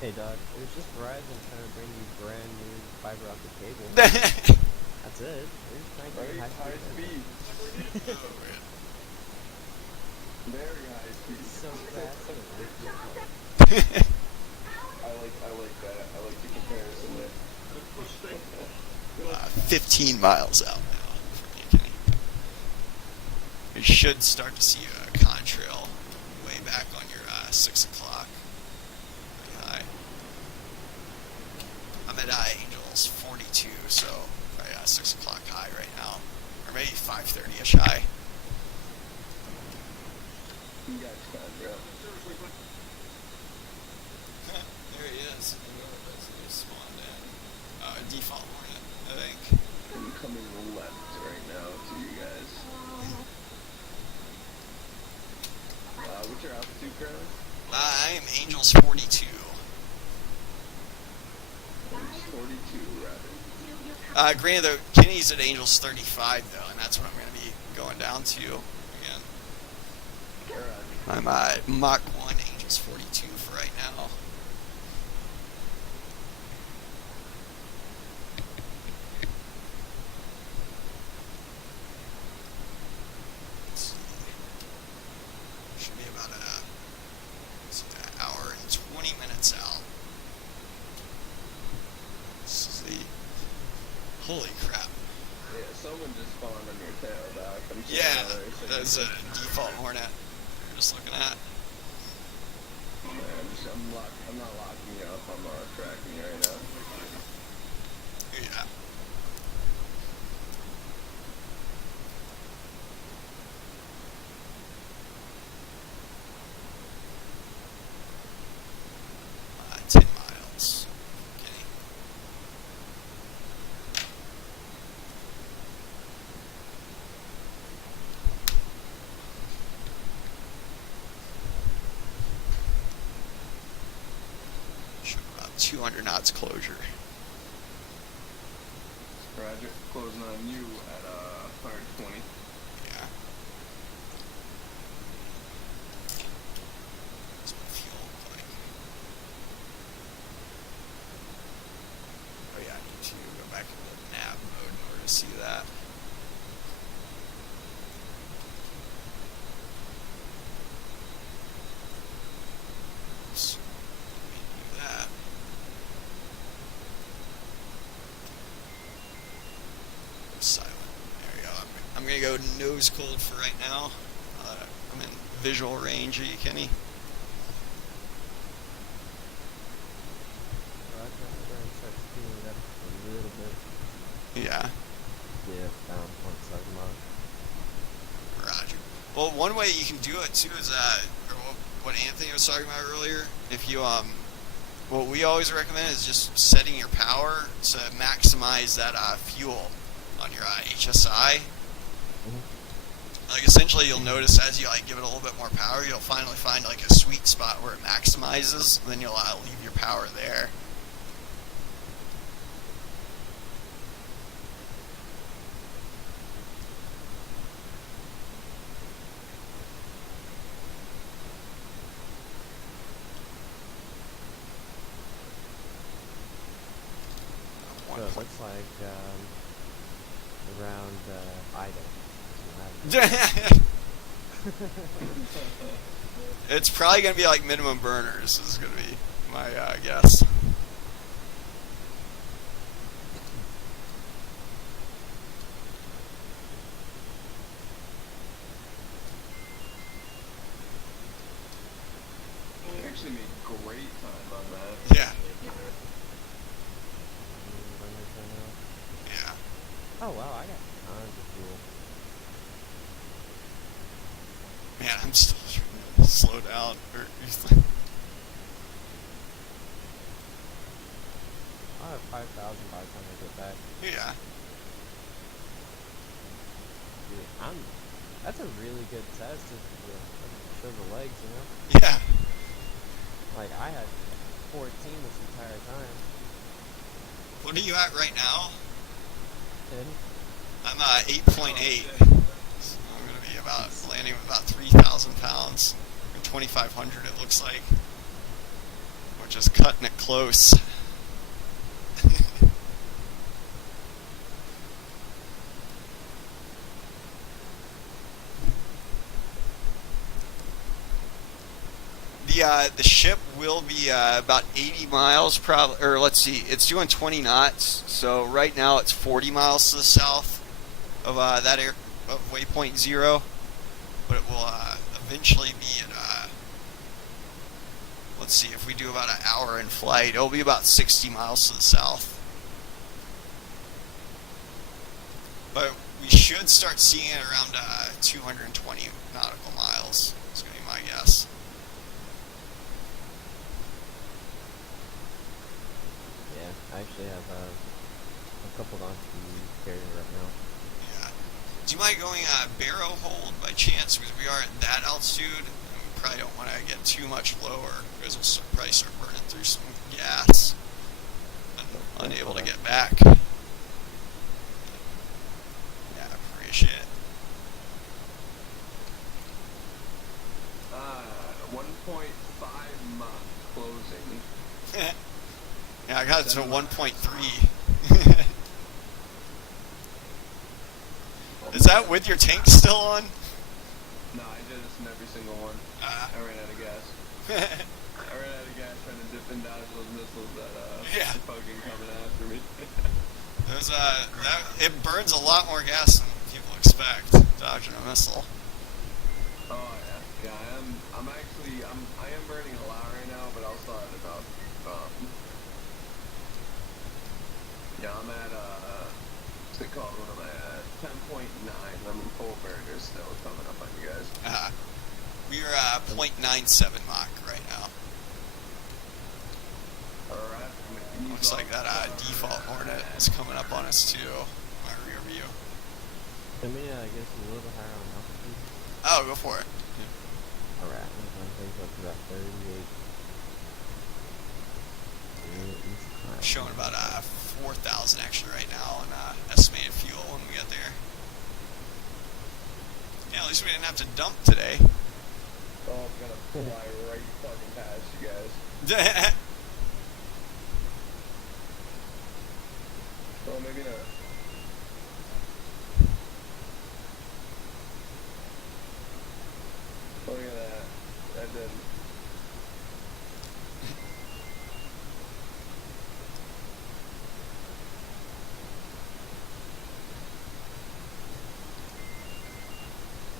Hey Doc, it was just Verizon trying to bring you brand new fiber optic cable. That's it. They're just trying to get right? High speed. Very high speed. So fast. I like that. I like the comparison there. 15 miles out now from you, Kenny. You should start to see a contrail way back on your 6 o'clock. Pretty high. I'm at Angels 42, so probably 6 o'clock high right now. Or maybe 5:30-ish high. You got contrail. There he is. He spawned in. Default Hornet, I think. I'm coming left right now to you guys. What's your altitude currently? I am Angels 42. It's 42, rather. Granted, though, Kenny's at Angels 35, though, and that's what I'm going to be going down to again. I'm at Mach 1, Angels 42 for right now. Let's see. Should be about an hour and 20 minutes out. This is the... Holy crap. Yeah, someone just spawned on your tail, Doc. I'm sure Yeah, everything. that's a default Hornet. We're just looking at. I'm not locking you up. I'm tracking you right now. Yeah. Uh, 10 miles. Okay. Should be about 200 knots closure. Roger. Closing on you at 120. Yeah. What's my fuel look like? Oh yeah, I need to go back into nav mode in order to see that. So, let me do that. Silent. There we go. I'm gonna go nose cold for right now. I'm in visual range. Are you, Kenny? Roger, I'm starting to start speeding it up a little bit. Yeah. Yeah, down 0.7 miles. Roger. Well, one way you can do it too is or what Anthony was talking about earlier. If you what we always recommend is just setting your power to maximize that fuel on your HSI. Like essentially, you'll notice as you like give it a little bit more power, you'll finally find like a sweet spot where it maximizes. And then you'll leave your power there. So it looks like around Ida. It's probably gonna be like minimum burners. Is gonna be my guess. Oh wow, I got tons of fuel. Man, I'm still trying to slow down. I'll have 5,000 by the time I get back. Yeah. Dude, that's a really good test to show the legs, you know? Yeah. Like, I had 14 this entire time. What are you at right now? 10? I'm 8.8. So I'm going to be landing with about 3,000 pounds. Or 2,500 it looks like. We're just cutting it close. The ship will be about 80 miles, probably, or let's see, it's doing 20 knots. So right now it's 40 miles to the south of of waypoint 0, but it will eventually be at let's see, if we do about an hour in flight, it'll be about 60 miles to the south. But we should start seeing it around 220 nautical miles. That's going to be my guess. I actually have a couple on to carry right now. Yeah. Do you mind going barrow hold by chance? Because we are at that altitude, and we probably don't want to get too much lower, because we'll probably start burning through some gas and unable to get back. Yeah, appreciate it. 1.5 Mach closing. Yeah, I got it to 1.3. Is that with your tank still on? No, I did this in every single one. I ran out of gas. I ran out of gas trying to dip and dodge those missiles that Yeah. fucking coming after me. It burns a lot more gas than people expect, dodging a missile. Oh yeah, I am burning a lot right now, but I'll start at about I'm at what's it called? What am I at? 10.9. I'm in full burner still coming up on you guys. We're 0.97 Mach right now. Alright. Looks like that default Hornet is coming up on us too. My rear view. I mean, I guess a little bit higher on altitude. Oh, go for it. Alright, I'm going to take up to about 38. Showing about 4,000 actually right now on estimated fuel when we get there. Yeah, at least we didn't have to dump today. Oh, I'm gonna fly right fucking past you guys. Oh, maybe not. Look at that. That didn't.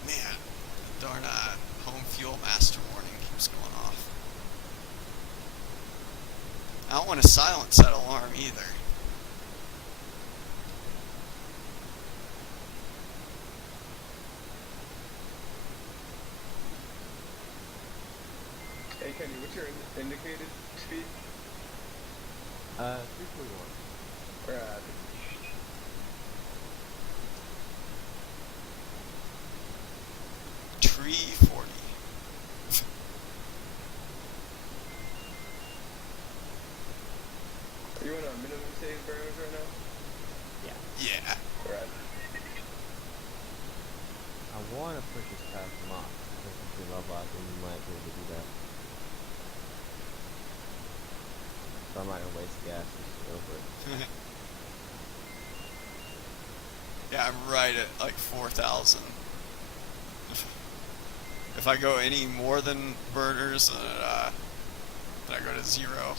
Man, darn home fuel master warning keeps going off. I don't want to silence that alarm either. Hey Kenny, what's your indicated speed? 341. We're at 340. Are you in a minimum stage burns right now? Yeah. We're at I want to push this past Mach. If we level out, then we might be able to do that. So I'm not going to waste gas just go for it. Yeah, I'm right at like 4,000. If I go any more than burners, then I go to 0.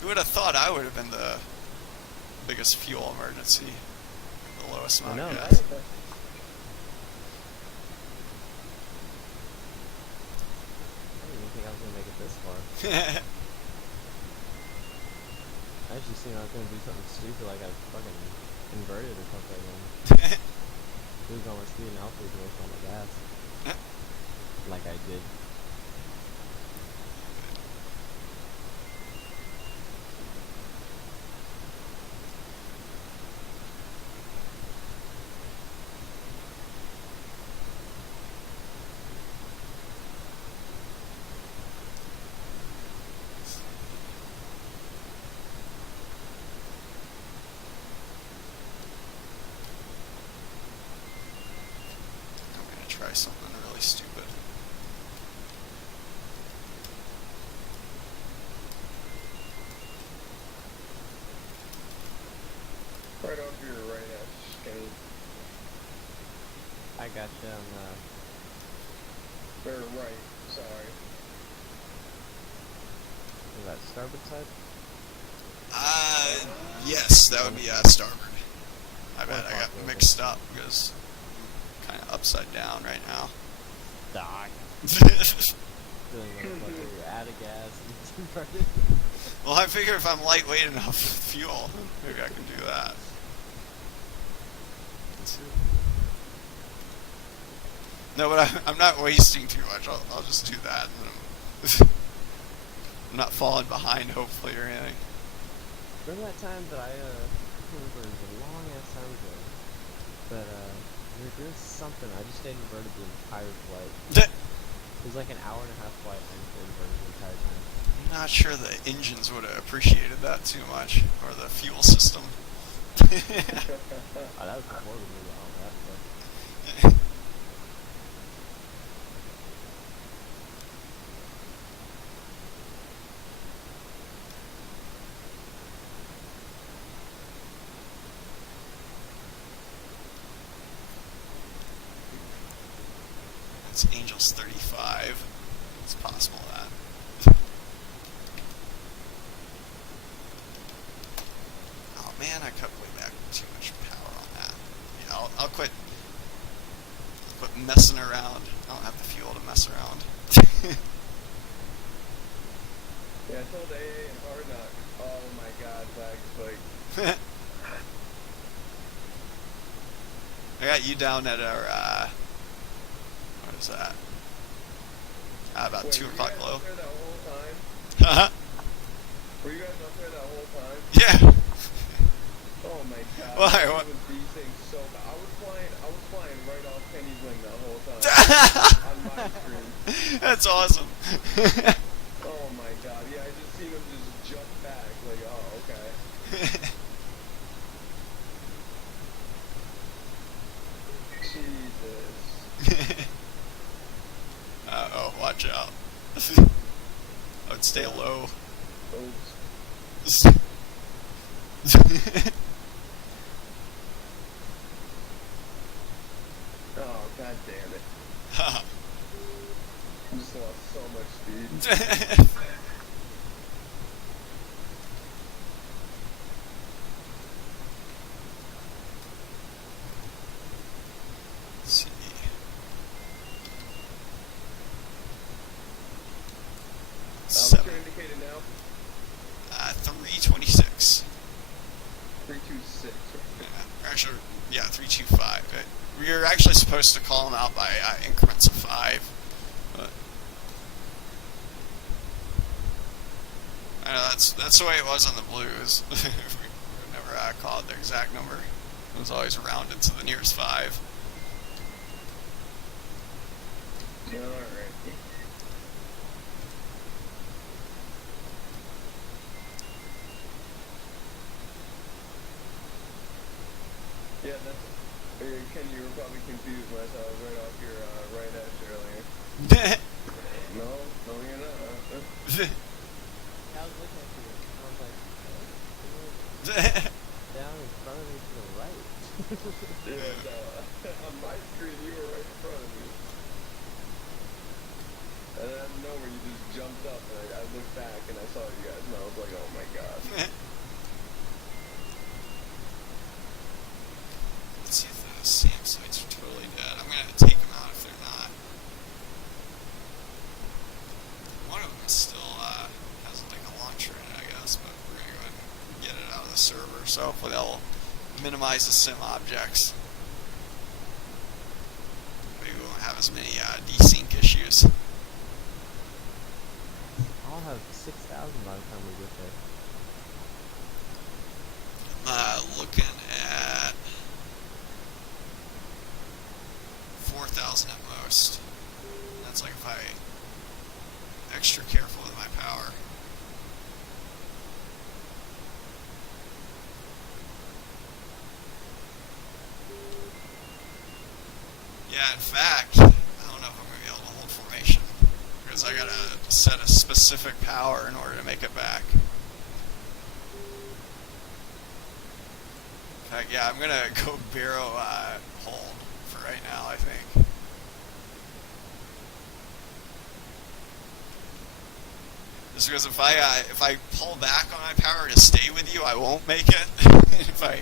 Who would have thought I would have been the biggest fuel emergency? The lowest amount of gas. Right? I didn't even think I was going to make it this far. I actually seen I was gonna do something stupid like I fucking inverted or something and lose all my speed and alpha to waste all my gas. Like I did. I'm gonna try something really stupid. Right off your right edge, Kenny. I got you on Or right, sorry. that starboard side. Yes, that would be starboard. I bet I got mixed up because I'm kind of upside down right now. Die. Feeling motherfucker, you're out of gas and it's inverted. Well, I figure if I'm lightweight enough with fuel, maybe I can do that. No, but I'm not wasting too much. I'll just do that. And then I'm not falling behind, hopefully, or anything. Remember that time that I remember it was a long ass time ago, but we were doing something. I just stayed inverted the entire flight. It was like an hour and a half flight and I stayed inverted the entire time. I'm not sure the engines would have appreciated that too much, or the fuel system. Oh, that was before we knew all that stuff. It's Angels 35. It's possible that. Oh man, I cut way back with too much power on that. Yeah, I'll quit messing around. I don't have the fuel to mess around. Yeah, I told AA and Hard Knock. Oh my god, lag spike. I got you down at our, what is that? About Wait, 2 o'clock were you guys low. up there that whole time? Uh-huh. Were you guys up there that whole time? Yeah. Oh my god. Why? I What? was beasting so bad. I was flying right off Kenny's wing that whole time. On my screen. That's awesome. Oh my god. Yeah, I just seen him just jump back. Like, oh, okay. Jesus. Uh-oh, watch out. I would stay low. Oops. Oh, god damn it. I just lost so much speed. Let's see. What's your indicator now? 326. 326. Yeah, actually, yeah, 325. You're actually supposed to call them out by increments of 5. But I know that's the way it was on the Blues. We never called their exact number. It was always rounded to the nearest 5. Alright. Yeah, Ken, you were probably confused when I saw I was right off your right edge earlier. No, you're not. I was looking at you and I was like, down in front of me to the right. Yeah, no, on my screen you were right in front of me. And out of nowhere you just jumped up and I looked back and I saw you guys and I was like, oh my god. Let's see if the SAM sites are totally dead. I'm gonna take them out if they're not. One of them is still has like a launcher in it, I guess, but we're gonna go ahead and get so hopefully that'll minimize the sim objects. Maybe we won't have as many desync issues. I'll have 6,000 by the time we get there. Looking at 4,000 at most. That's like if I extra careful with my power. Yeah, in fact, I don't know if I'm going to be able to hold formation because I got to set a specific power in order to make it back. In fact, yeah, I'm going to go barrow hold for right now, I think. Just because if I pull back on my power to stay with you, I won't make it. If I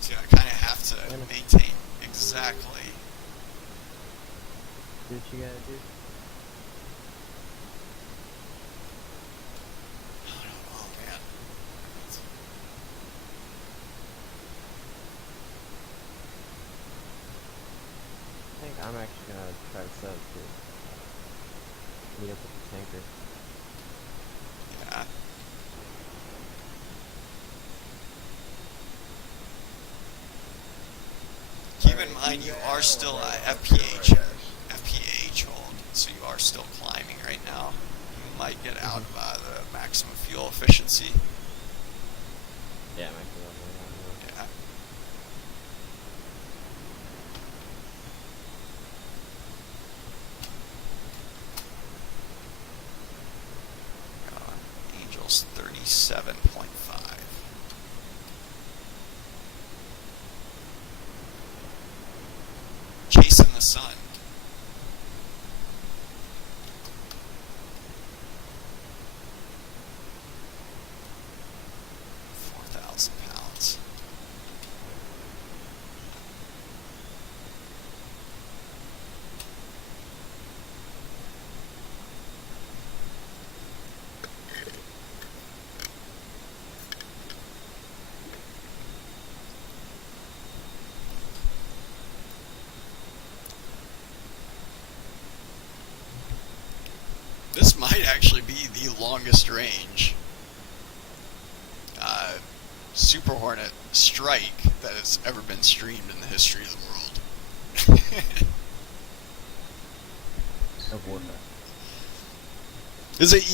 so I kind of have to maintain exactly. Do what you gotta do. Oh man. I think I'm actually gonna try to set up to meet up with the tanker. Yeah. Keep in mind you are still FPH hold, so you are still climbing right now. You might get out of the maximum fuel efficiency. Yeah, I'm actually on there. Yeah. Angels 37.5. Chasing the sun. £4,000. This might actually be the longest range Superhornet strike that has ever been streamed in the history of the world. Of Warcraft. Is it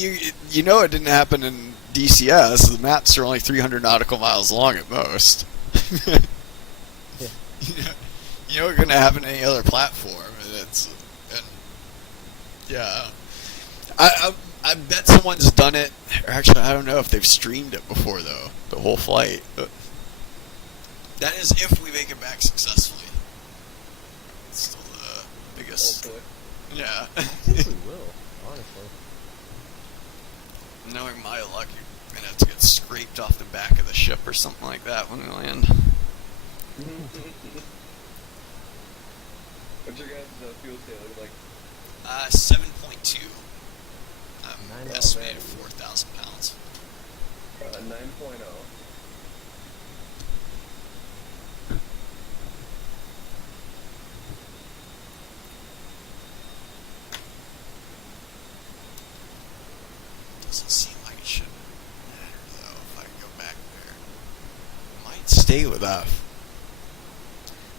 you know it didn't happen in DCS. The maps are only 300 nautical miles long at most. Yeah. You know it's going to happen to any other platform, and yeah. I bet someone's done it. Or actually, I don't know if they've streamed it before though. The whole flight. But that is if we make it back successfully. It's still the biggest. Hopefully. Yeah. I think we will, honestly. Knowing my luck, you're gonna have to get scraped off the back of the ship or something like that when we land. What's your guys' fuel state look like? 7.2. Nine Estimated 4,000 pounds. 9.0. Doesn't seem like it should matter though if I go back there. Might stay with F.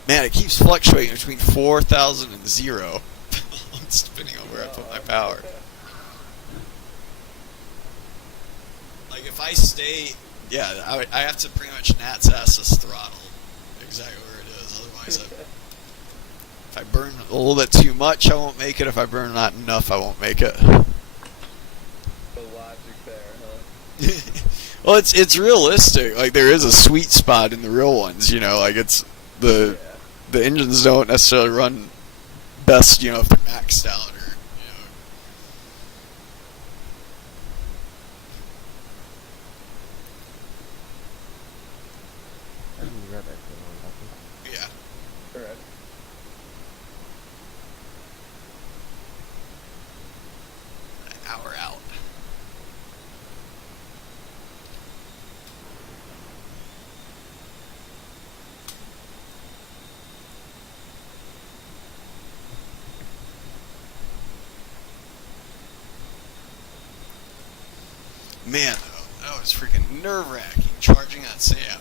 Man, it keeps fluctuating between 4,000 and 0. Depending on where I put my power. Like if I stay, yeah, I have to pretty much Nat's ass this throttle exactly where it is. Otherwise, if I burn a little bit too much, I won't make it. If I burn not enough, I won't make it. The logic there, huh? Well, it's realistic. Like there is a sweet spot in the real ones. You know, like it's the engines don't necessarily run best. You know, if they're maxed out or. I'll be right back to the Yeah. Alright. An hour man, though, that was freaking nerve-wracking charging at Sam.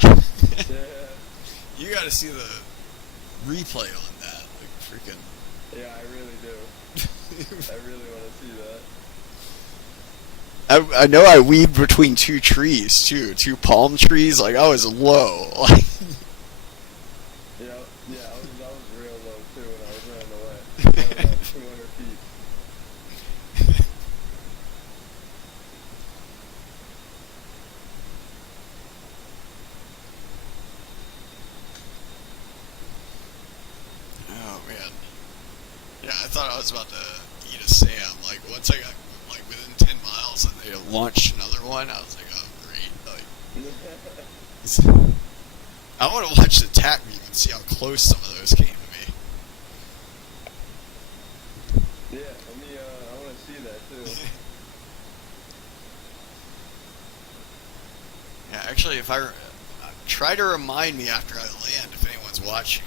Yeah. You got to see the replay on that. Like, freaking. Yeah, I really do. I really want to see that. I know I weaved between two trees, too. Two palm trees. Like, I was low. Like, Yeah, I was real low too when I was running away. About 200 feet. oh, man. Yeah, I thought I was about to eat a Sam. Like, once I got, like, within 10 miles and they launched another one, I was like, oh, great. Like, I want to watch the attack beam and see how close some of those came to me. Yeah, I want to see that too. Yeah, actually, if I try to remind me after I land, if anyone's watching,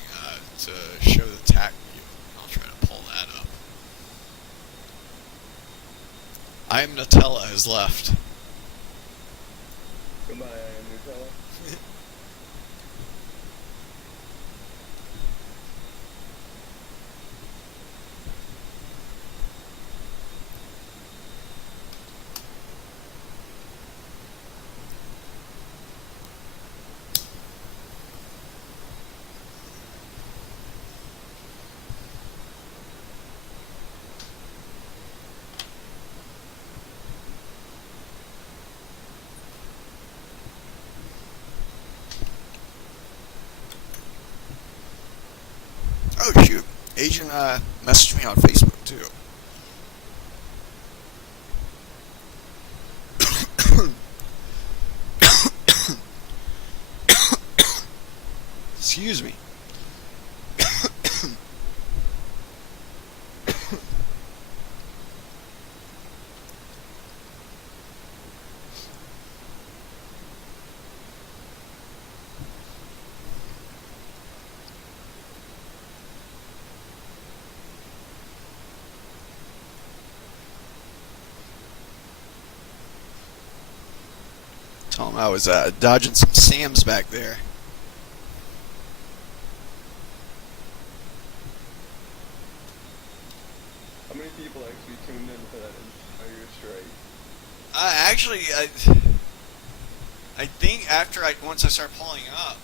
to show the attack view, I'll try to pull that up. I am Nutella has left. Goodbye, I am Nutella. Oh shoot, Agent messaged me on Facebook too. Excuse me. Tell him I was dodging some Sams back there. How many people actually tuned in for that entire strike? Actually, I think after once I started pulling up,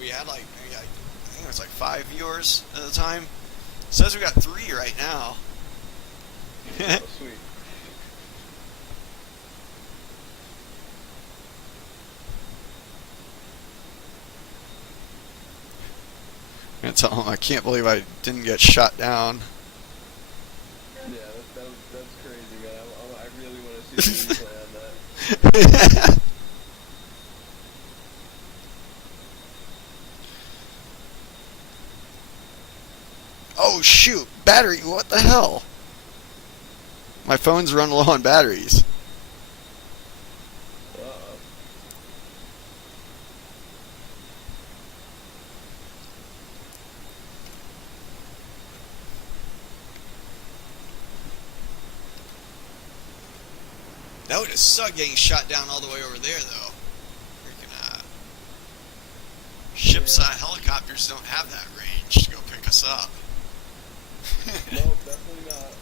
we had like maybe I think it was like 5 viewers at the time. It says we got 3 right now. Oh, sweet. I'm gonna tell him I can't believe I didn't get shot down. Yeah, that's crazy, man. I really want to see the replay on that. Oh shoot, battery, what the hell? My phone's run low on batteries. Uh-oh. That would have sucked getting shot down all the way over there though. Freaking ships helicopters don't have that range to go pick us up. No, definitely not.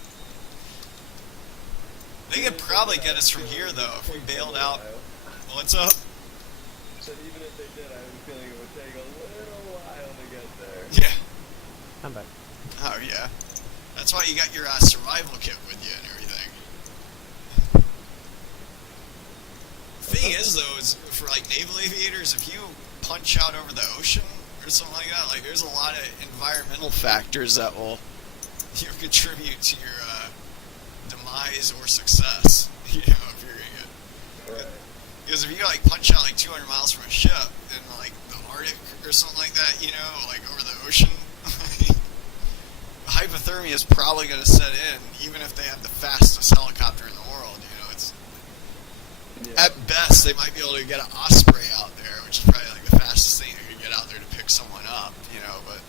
They could probably get us from here though if we bailed out. What's up? So even if they did, I have a feeling it would take a little while to get there. Yeah. I'm back. Oh yeah. That's why you got your survival kit with you and everything. The thing is though, is for like naval aviators, if you punch out over the ocean or something like that, like there's a lot of environmental factors that will contribute to your demise or success. You know, if you're gonna get. Right. Because if you like punch out like 200 miles from a ship in like the Arctic or something like that, you know, like over the ocean, hypothermia is probably going to set in, even if they have the fastest helicopter in the world. You know, it's at best they might be able to get an Osprey out there, which is probably like the fastest thing they could get out there to pick someone up. You know, but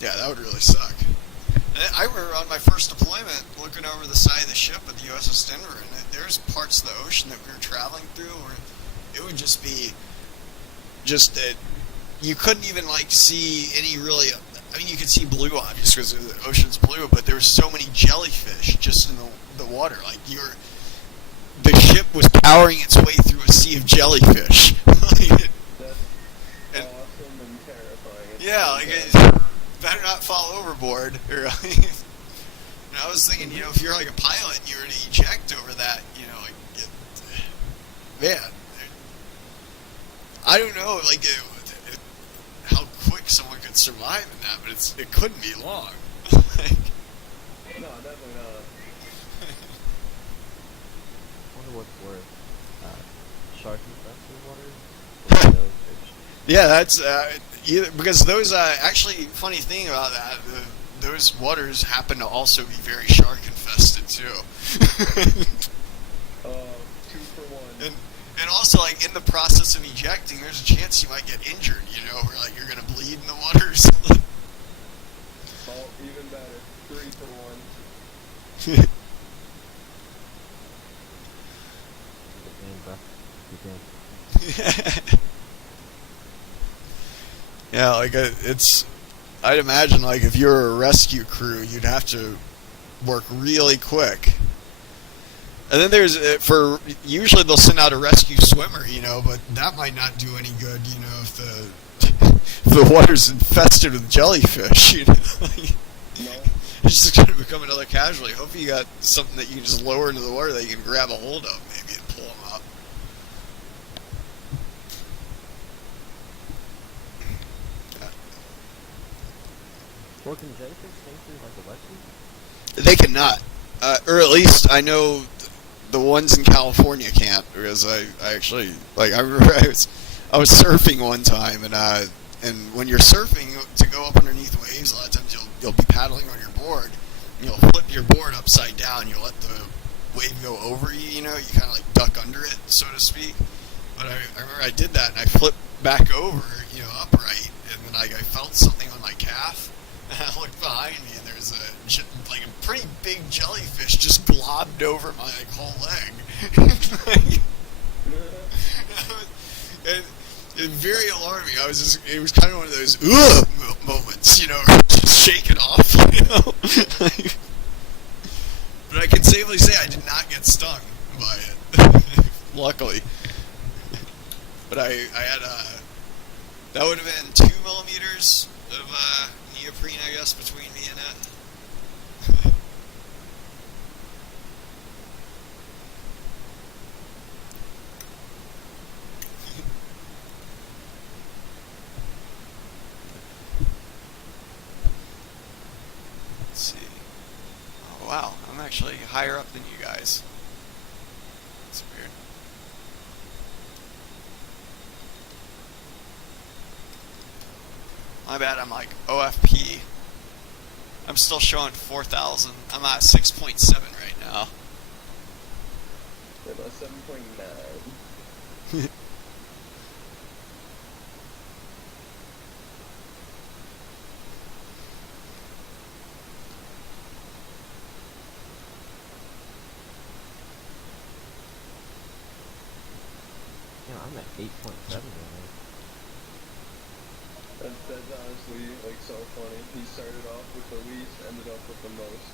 yeah, that would really suck. I remember on my first deployment looking over the side of the ship at the USS Denver, and there's parts of the ocean that we were traveling through where it would just be just that you couldn't even like see any really. I mean, you could see blue obviously because the ocean's blue, but there were so many jellyfish just in the water. Like the ship was powering its way through a sea of jellyfish. That's awesome and terrifying. Yeah, like better not fall overboard. Right? And I was thinking, if you're like a pilot and you were to eject over that, like, man, I don't know, like, how quick someone could survive in that, but it couldn't be long. Like, no, definitely not. I wonder what's worse, shark infested water or jellyfish? yeah, that's either because those actually funny thing about that, those waters happen to also be very shark infested too. 2-for-1. And also, like, in the process of ejecting, there's a chance you might get injured, where, like, you're gonna bleed in the waters. Oh, even better. 3-for-1. Yeah, like, I'd imagine, like, if you were a rescue crew, you'd have to work really quick. And then there's, usually they'll send out a rescue swimmer, but that might not do any good, if the water's infested with jellyfish, No. It's just going to become another casualty. Hopefully you got something that you can just lower into the water that you can grab a hold of, maybe, and pull them up. Well, can jellyfish stay through like the wet sea? They cannot. Or at least I know the ones in California can't, because I actually, like, I remember I was surfing one time, and when you're surfing to go up underneath waves, a lot of times you'll be paddling on your board, and you'll flip your board upside down, you'll let the wave go over you, you kind of like duck under it, so to speak. But I remember I did that, and I flipped back over, upright, and then I felt something on my calf, and I looked behind me, and there's a pretty big jellyfish just globbed over my whole leg. It very alarming. It was kind of one of those moments, just shake it off, But I can safely say I did not get stung by it, luckily. But I had that would have been 2 millimeters of neoprene, I guess, between me and it. Let's see. Oh, wow, I'm actually higher up than you guys. That's weird. My bad, I'm like OFP. I'm still showing 4,000. I'm at 6.7 right now. About 7.9. Yeah, I'm at 8.7 right now. That's honestly, like, so funny. He started off with the least, ended up with the most.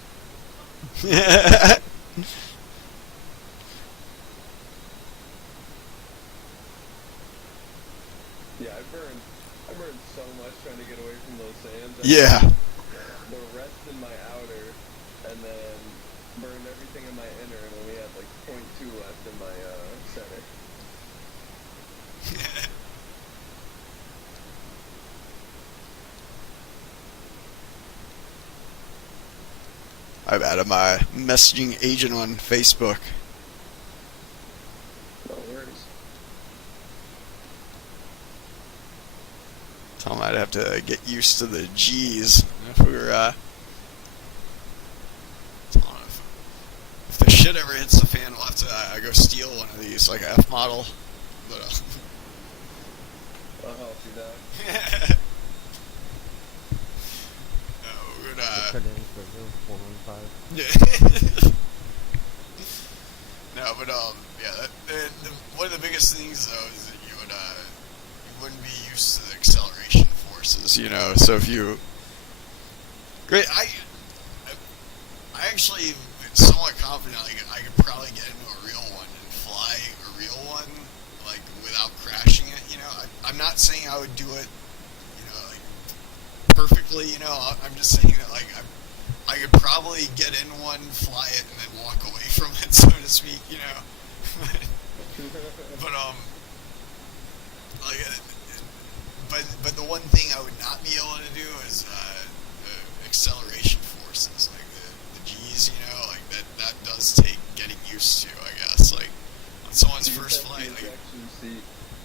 Yeah, I burned so much trying to get away from those sands. Yeah. The rest in my outer, and then burned everything in my inner, and only had like 0.2 left in my center. I've added my messaging agent on Facebook. No worries. Tell him I'd have to get used to the G's if we were, if the shit ever hits the fan, we'll have to go steal one of these, like a F model. But, I'll help you out. But Turn it into a real 415. yeah. No, but yeah. One of the biggest things though is that you wouldn't be used to the acceleration forces. You know, so if you, great, I actually somewhat confident like I could probably get into a real one and fly a real one like without crashing it. You know, I'm not saying I would do it, you know, like perfectly. You know, I'm just saying that like I could probably get in one, fly it, and then walk away from it, so to speak. You know, but like, but the one thing I would not be able to do is acceleration forces, like the G's. You know, like that does take getting used to. I guess like on someone's first flight, like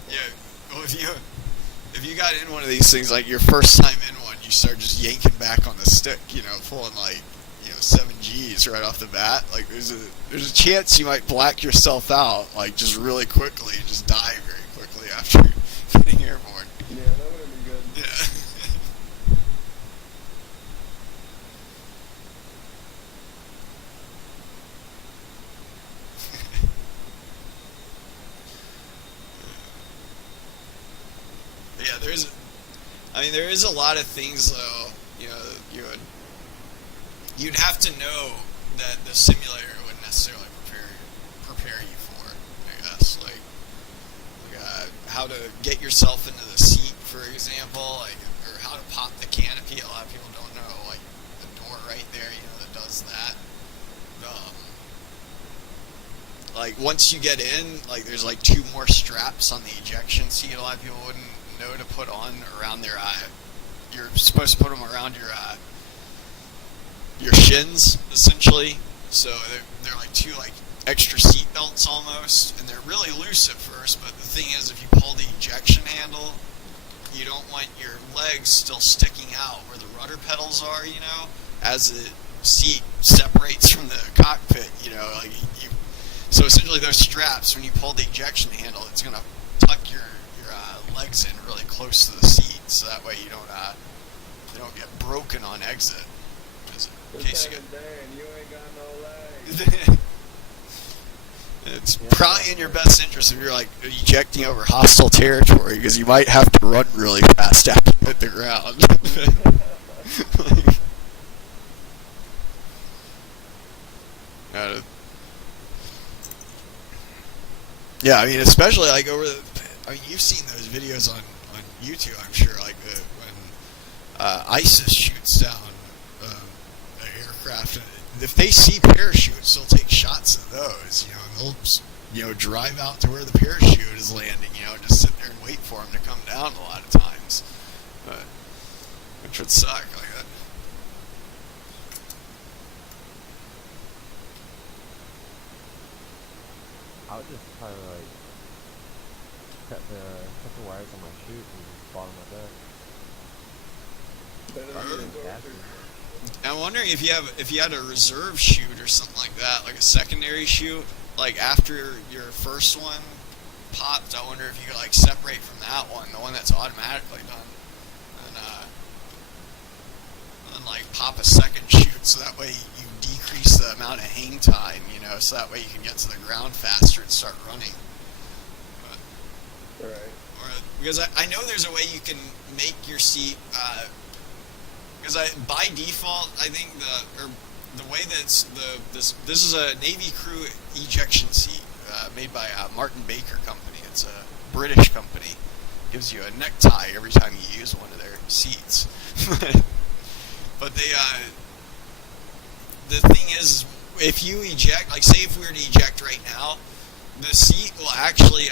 yeah. Well, if you got in one of these things, like your first time in one, you start just yanking back on the stick, you know, pulling like, you know, 7 Gs right off the bat. Like there's a chance you might black yourself out, like just really quickly, and just die very quickly after getting airborne. Yeah, that would be good. Yeah. Yeah, there is a lot of things though, you know, you'd have to know that the simulator wouldn't necessarily prepare you for, I guess, like how to get yourself into the seat, for example, like, or how to pop the canopy. A lot of people don't know, like the door right there, you know, that does that. Like once you get in, like there's like 2 more straps on the ejection seat. A lot of people wouldn't know to put on around their you're supposed to put them around your shins, essentially. So they're like 2 like extra seat belts almost, and they're really loose at first. But the thing is, if you pull the ejection handle, you don't want your legs still sticking out where the rudder pedals are. You know, as the seat separates from the cockpit. You know, like so essentially those straps, when you pull the ejection handle, it's gonna tuck your legs in really close to the seat, so that way you don't get broken on exit. In case you get, you ain't got no legs. it's probably in your best interest if you're like ejecting over hostile territory, because you might have to run really fast after you hit the ground. Yeah, I mean, especially like I mean, you've seen those videos on YouTube, I'm sure, like when ISIS shoots down an aircraft. If they see parachutes, they'll take shots of those. You know, and they'll drive out to where the parachute is landing. You know, and just sit there and wait for them to come down a lot of times, which would suck like that. I would just probably like cut the wires on my chute and bottom my deck. I'm wondering if you had a reserve chute or something like that, like a secondary chute, like after your first one popped. I wonder if you could like separate from that one, the one that's automatically done, and like pop a second chute, so that way you decrease the amount of hang time, you know, so that way you can get to the ground faster and start running. Right. Because I know there's a way you can make your seat, because by default, I think the way that this is a Navy crew ejection seat made by Martin Baker Company. It's a British company. Gives you a necktie every time you use one of their seats. But the thing is, if you eject, like say if we were to eject right now, the seat will actually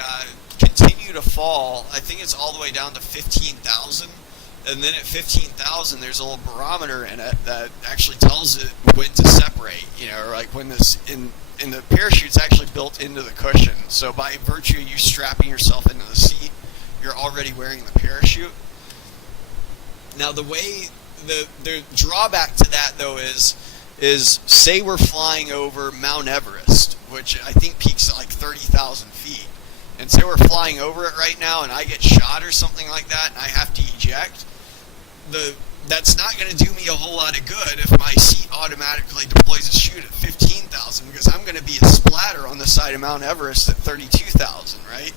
continue to fall. I think it's all the way down to 15,000, and then at 15,000 there's a little barometer in it that actually tells it when to separate, you know, or like when this in the parachute's actually built into the cushion, so by virtue of you strapping yourself into the seat, you're already wearing the parachute. Now the drawback to that though is say we're flying over Mount Everest, which I think peaks at like 30,000 feet, and say we're flying over it right now and I get shot or something like that and I have to eject, that's not going to do me a whole lot of good if my seat automatically deploys a chute at 15,000, because I'm going to be a splatter on the side of Mount Everest at 32,000, right?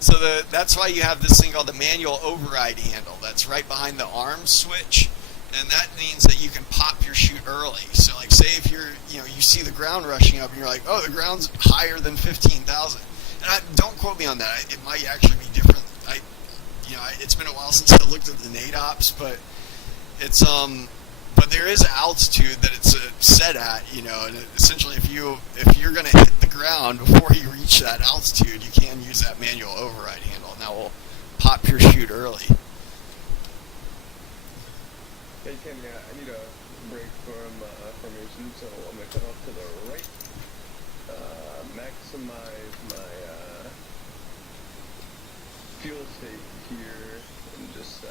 So that's why you have this thing called the manual override handle that's right behind the arm switch, and that means that you can pop your chute early. So like say if you see the ground rushing up and you're like, oh, the ground's higher than 15,000. And don't quote me on that. It might actually be different. It's been a while since I looked at the NADOPS, but but there is an altitude that it's set at, and essentially if you're going to hit the ground before you reach that altitude, you can use that manual override handle, and that will pop your chute early. Hey Kenny, I need a break from formation, so I'm going to cut off to the right, maximize my fuel state here, and just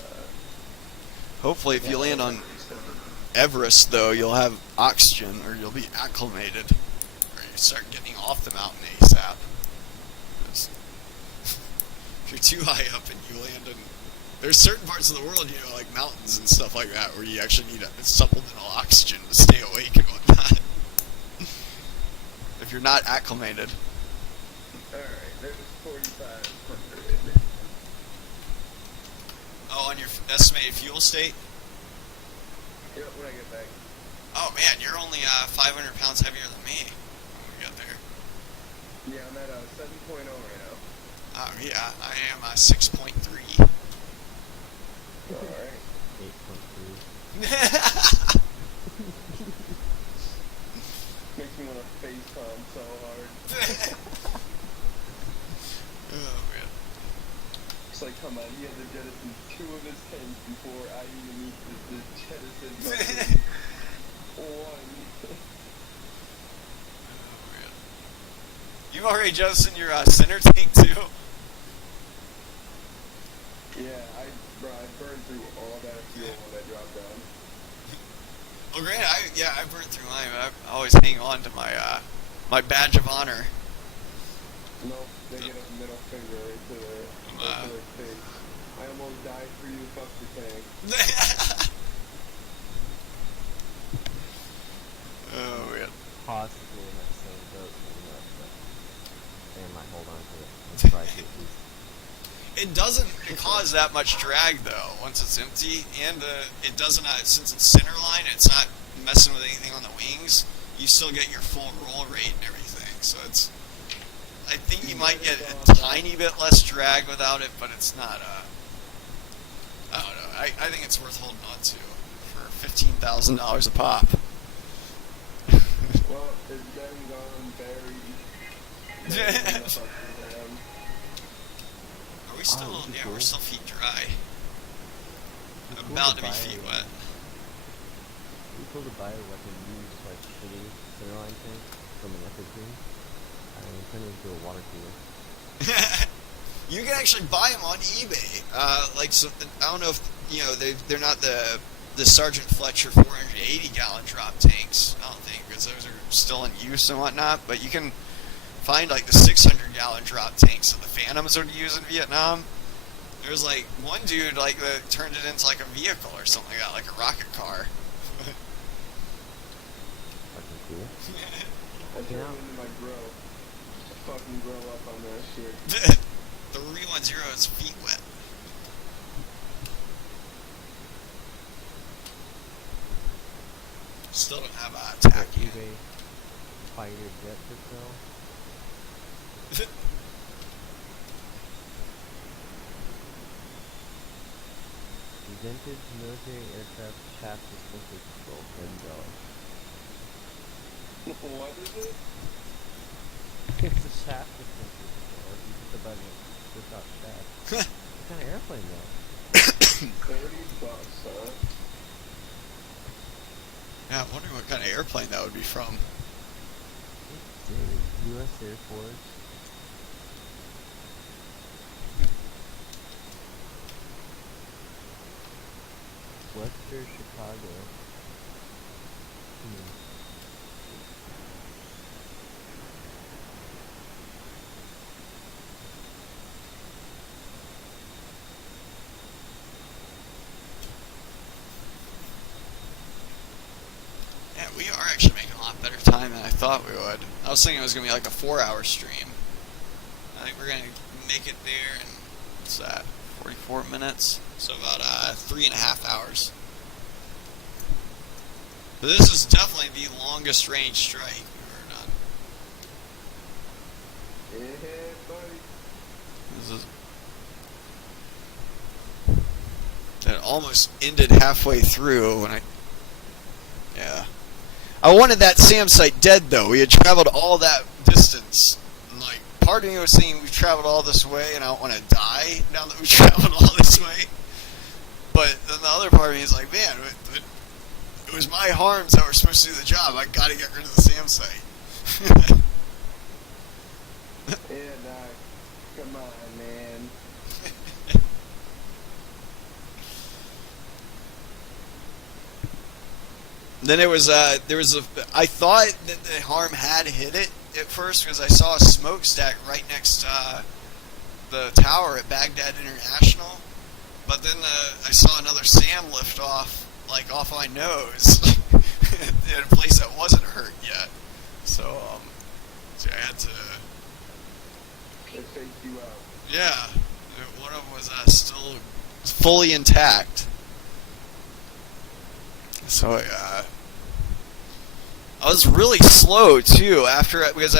Hopefully if you land on Everest, though, you'll have oxygen, or you'll be acclimated, or you start getting off the mountain ASAP. If you're too high up and you land in... There's certain parts of the world, like mountains and stuff like that, where you actually need a supplemental oxygen to stay awake and whatnot. If you're not acclimated. Alright, there's 4,500. Oh, on your estimated fuel state? Yep, when I get back. Oh man, you're only 500 pounds heavier than me when we got there. Yeah, I'm at 7.0 right now. Oh yeah, I am 6.3. Alright. 8.3. Makes me want to face palm so hard. Oh man. It's like, come on, he had to jettison 2 of his tanks before I even need to jettison one. You've already jettisoned your center tank too? Yeah, I burned through all that fuel when I dropped down. Well, granted, I burned through mine, but I always hang on to my badge of honor. Nope, they get a middle finger right to their face. I almost died for you, fuck the tank. Oh man. Possibly in that same boat coming up, but they might hold on to it. Let's try to at least. It doesn't cause that much drag though once it's empty, and it doesn't since it's center line. It's not messing with anything on the wings. You still get your full roll rate and everything. So it's. I think you might get a tiny bit less drag without it, but it's not. I don't know. I think it's worth holding on to for $15,000 a pop. Well, it's been gone buried. Are we still? Oh, Yeah, cool. we're still feet dry. It's cool About to be buy feet wet. It's cool to buy like a used like shitty centerline tank from an Epic Green. And turn it into a water cooler. You can actually buy them on eBay. Like something, I don't know if they're not the Sergeant Fletcher 480 gallon drop tanks. I don't think, because those are still in use and whatnot. But you can find like the 600 gallon drop tanks that the Phantoms would use in Vietnam. There's like one dude that turned it into like a vehicle or something like that, like a rocket car. Fucking cool. I turned it into my grill. Fucking grow up on that shit. The 310 is feet wet. Still don't have a attack yet. eBay fighter jet for sale. Vintage military aircraft shaft dispenser control, $30. What is it? It's a shaft dispenser control. If you hit the button, it spits out shaft. What kind of airplane though? $30, huh? Yeah, I'm wondering what kind of airplane that would be from. Dude, U.S. Air Force. Western Chicago. thought we would. I was thinking it was going to be like a 4-hour stream. I think we're going to make it there in, what's that, 44 minutes? So about 3.5 hours. But this is definitely the longest range strike we've ever done. Yeah, buddy. It almost ended halfway through when yeah. I wanted that SAM site dead though. We had traveled all that distance. And, like, part of me was saying we've traveled all this way and I don't want to die now that we've traveled all this way. But then the other part of me is like, man, it was my harms that were supposed to do the job. I gotta get rid of the SAM site. Yeah, Doc. Come on, man. Then there was I thought that the harm had hit it at first because I saw a smokestack right next the tower at Baghdad International, but then I saw another SAM lift off, like off my nose, in a place that wasn't hurt yet. So I had to. It faked you out. Yeah, one of them was still fully intact. So I was really slow too because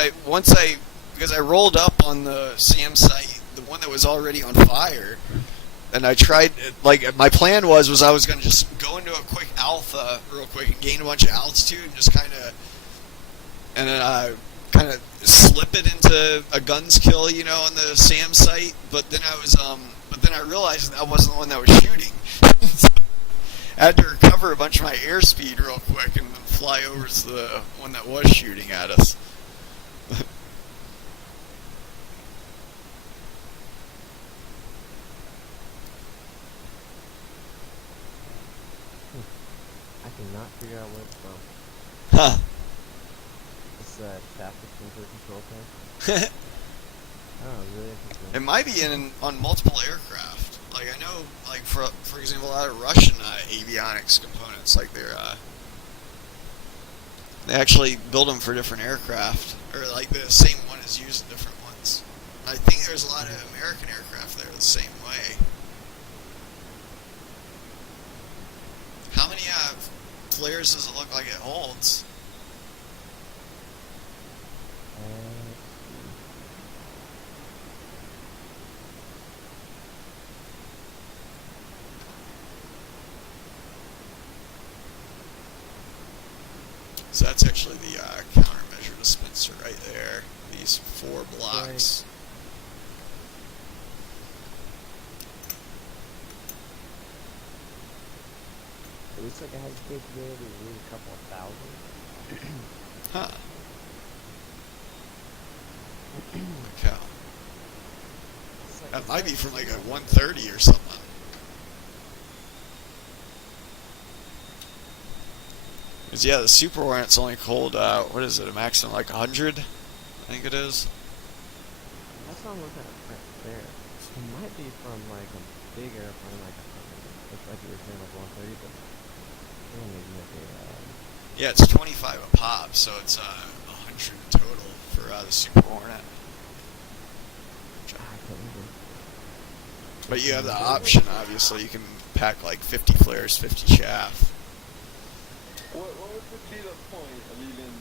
I rolled up on the SAM site, the one that was already on fire, and I tried, like, my plan was I was going to just go into a quick alpha real quick and gain a bunch of altitude and just kind of slip it into a guns kill, on the SAM site. But then I realized that wasn't the one that was shooting. So I had to recover a bunch of my airspeed real quick and then fly over to the one that was shooting at us. I cannot figure out where it's from. Huh. It's traffic control thing. Oh, really interesting. It might be on multiple aircraft. Like, I know, like, for example, a lot of Russian avionics components, like they actually build them for different aircraft, or like the same one is used in different ones. I think there's a lot of American aircraft that are the same way. How many flares does it look like it holds? So that's actually the countermeasure dispenser right there. These 4 blocks. It looks like it has the capability to read a couple of thousand. Huh. Holy cow. That might be from like a 130 or something. Because, yeah, the Superhornet's only hold, what is it, a maximum like 100? I think it is. That's what I'm looking at right there. It might be from like a big airplane, like you were saying, like 130, but maybe like yeah, it's 25 a pop, so it's 100 total for the Superhornet. But you have the option, obviously. You can pack like 50 flares, 50 chaff. What would be the point of even,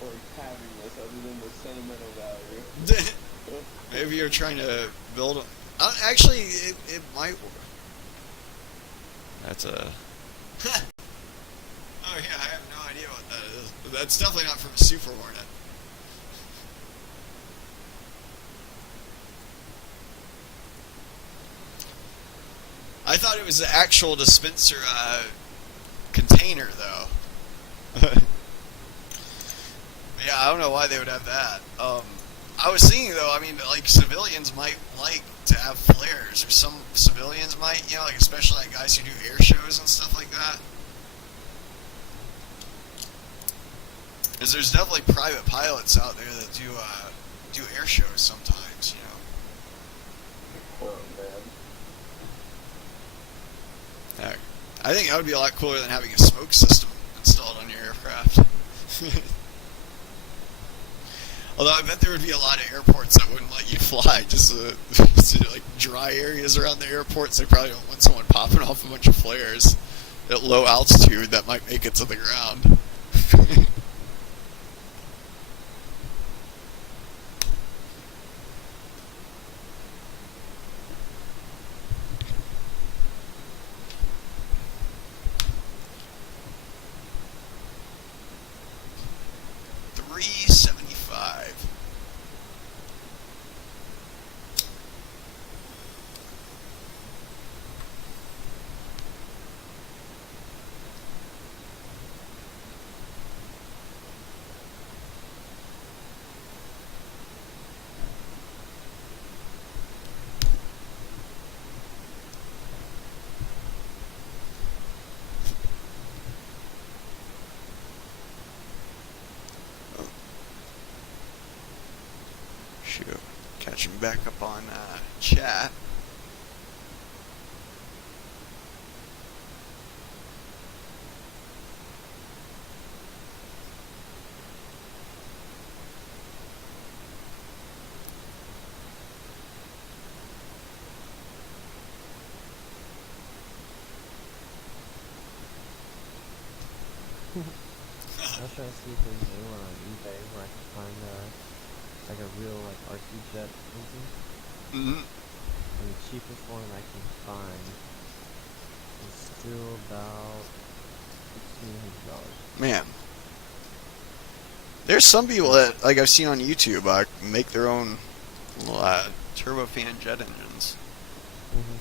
like, having this other than the sentimental value? Maybe you're trying to build them. Actually, it might. That's a. Oh yeah, I have no idea what that is. But that's definitely not from a Superhornet. I thought it was the actual dispenser container, though. Yeah, I don't know why they would have that. I was thinking, though, I mean, like, civilians might like to have flares, or some civilians might, like, especially like guys who do air shows and stuff like that. Because there's definitely private pilots out there that do air shows sometimes, Oh, man. Heck, I think that would be a lot cooler than having a smoke system installed on your aircraft. Although I bet there would be a lot of airports that wouldn't let you fly. Just like dry areas around the airports, they probably don't want someone popping off a bunch of flares at low altitude that might make it to the ground. $375. Shoot, catching back up on chat. I was trying to see if there's anyone on eBay where I can find like a real like RC jet engine. Mm-hmm. And the cheapest one I can find is still about $1,600. Man, there's some people that, like I've seen on YouTube, make their own little, turbofan jet engines. Mm-hmm.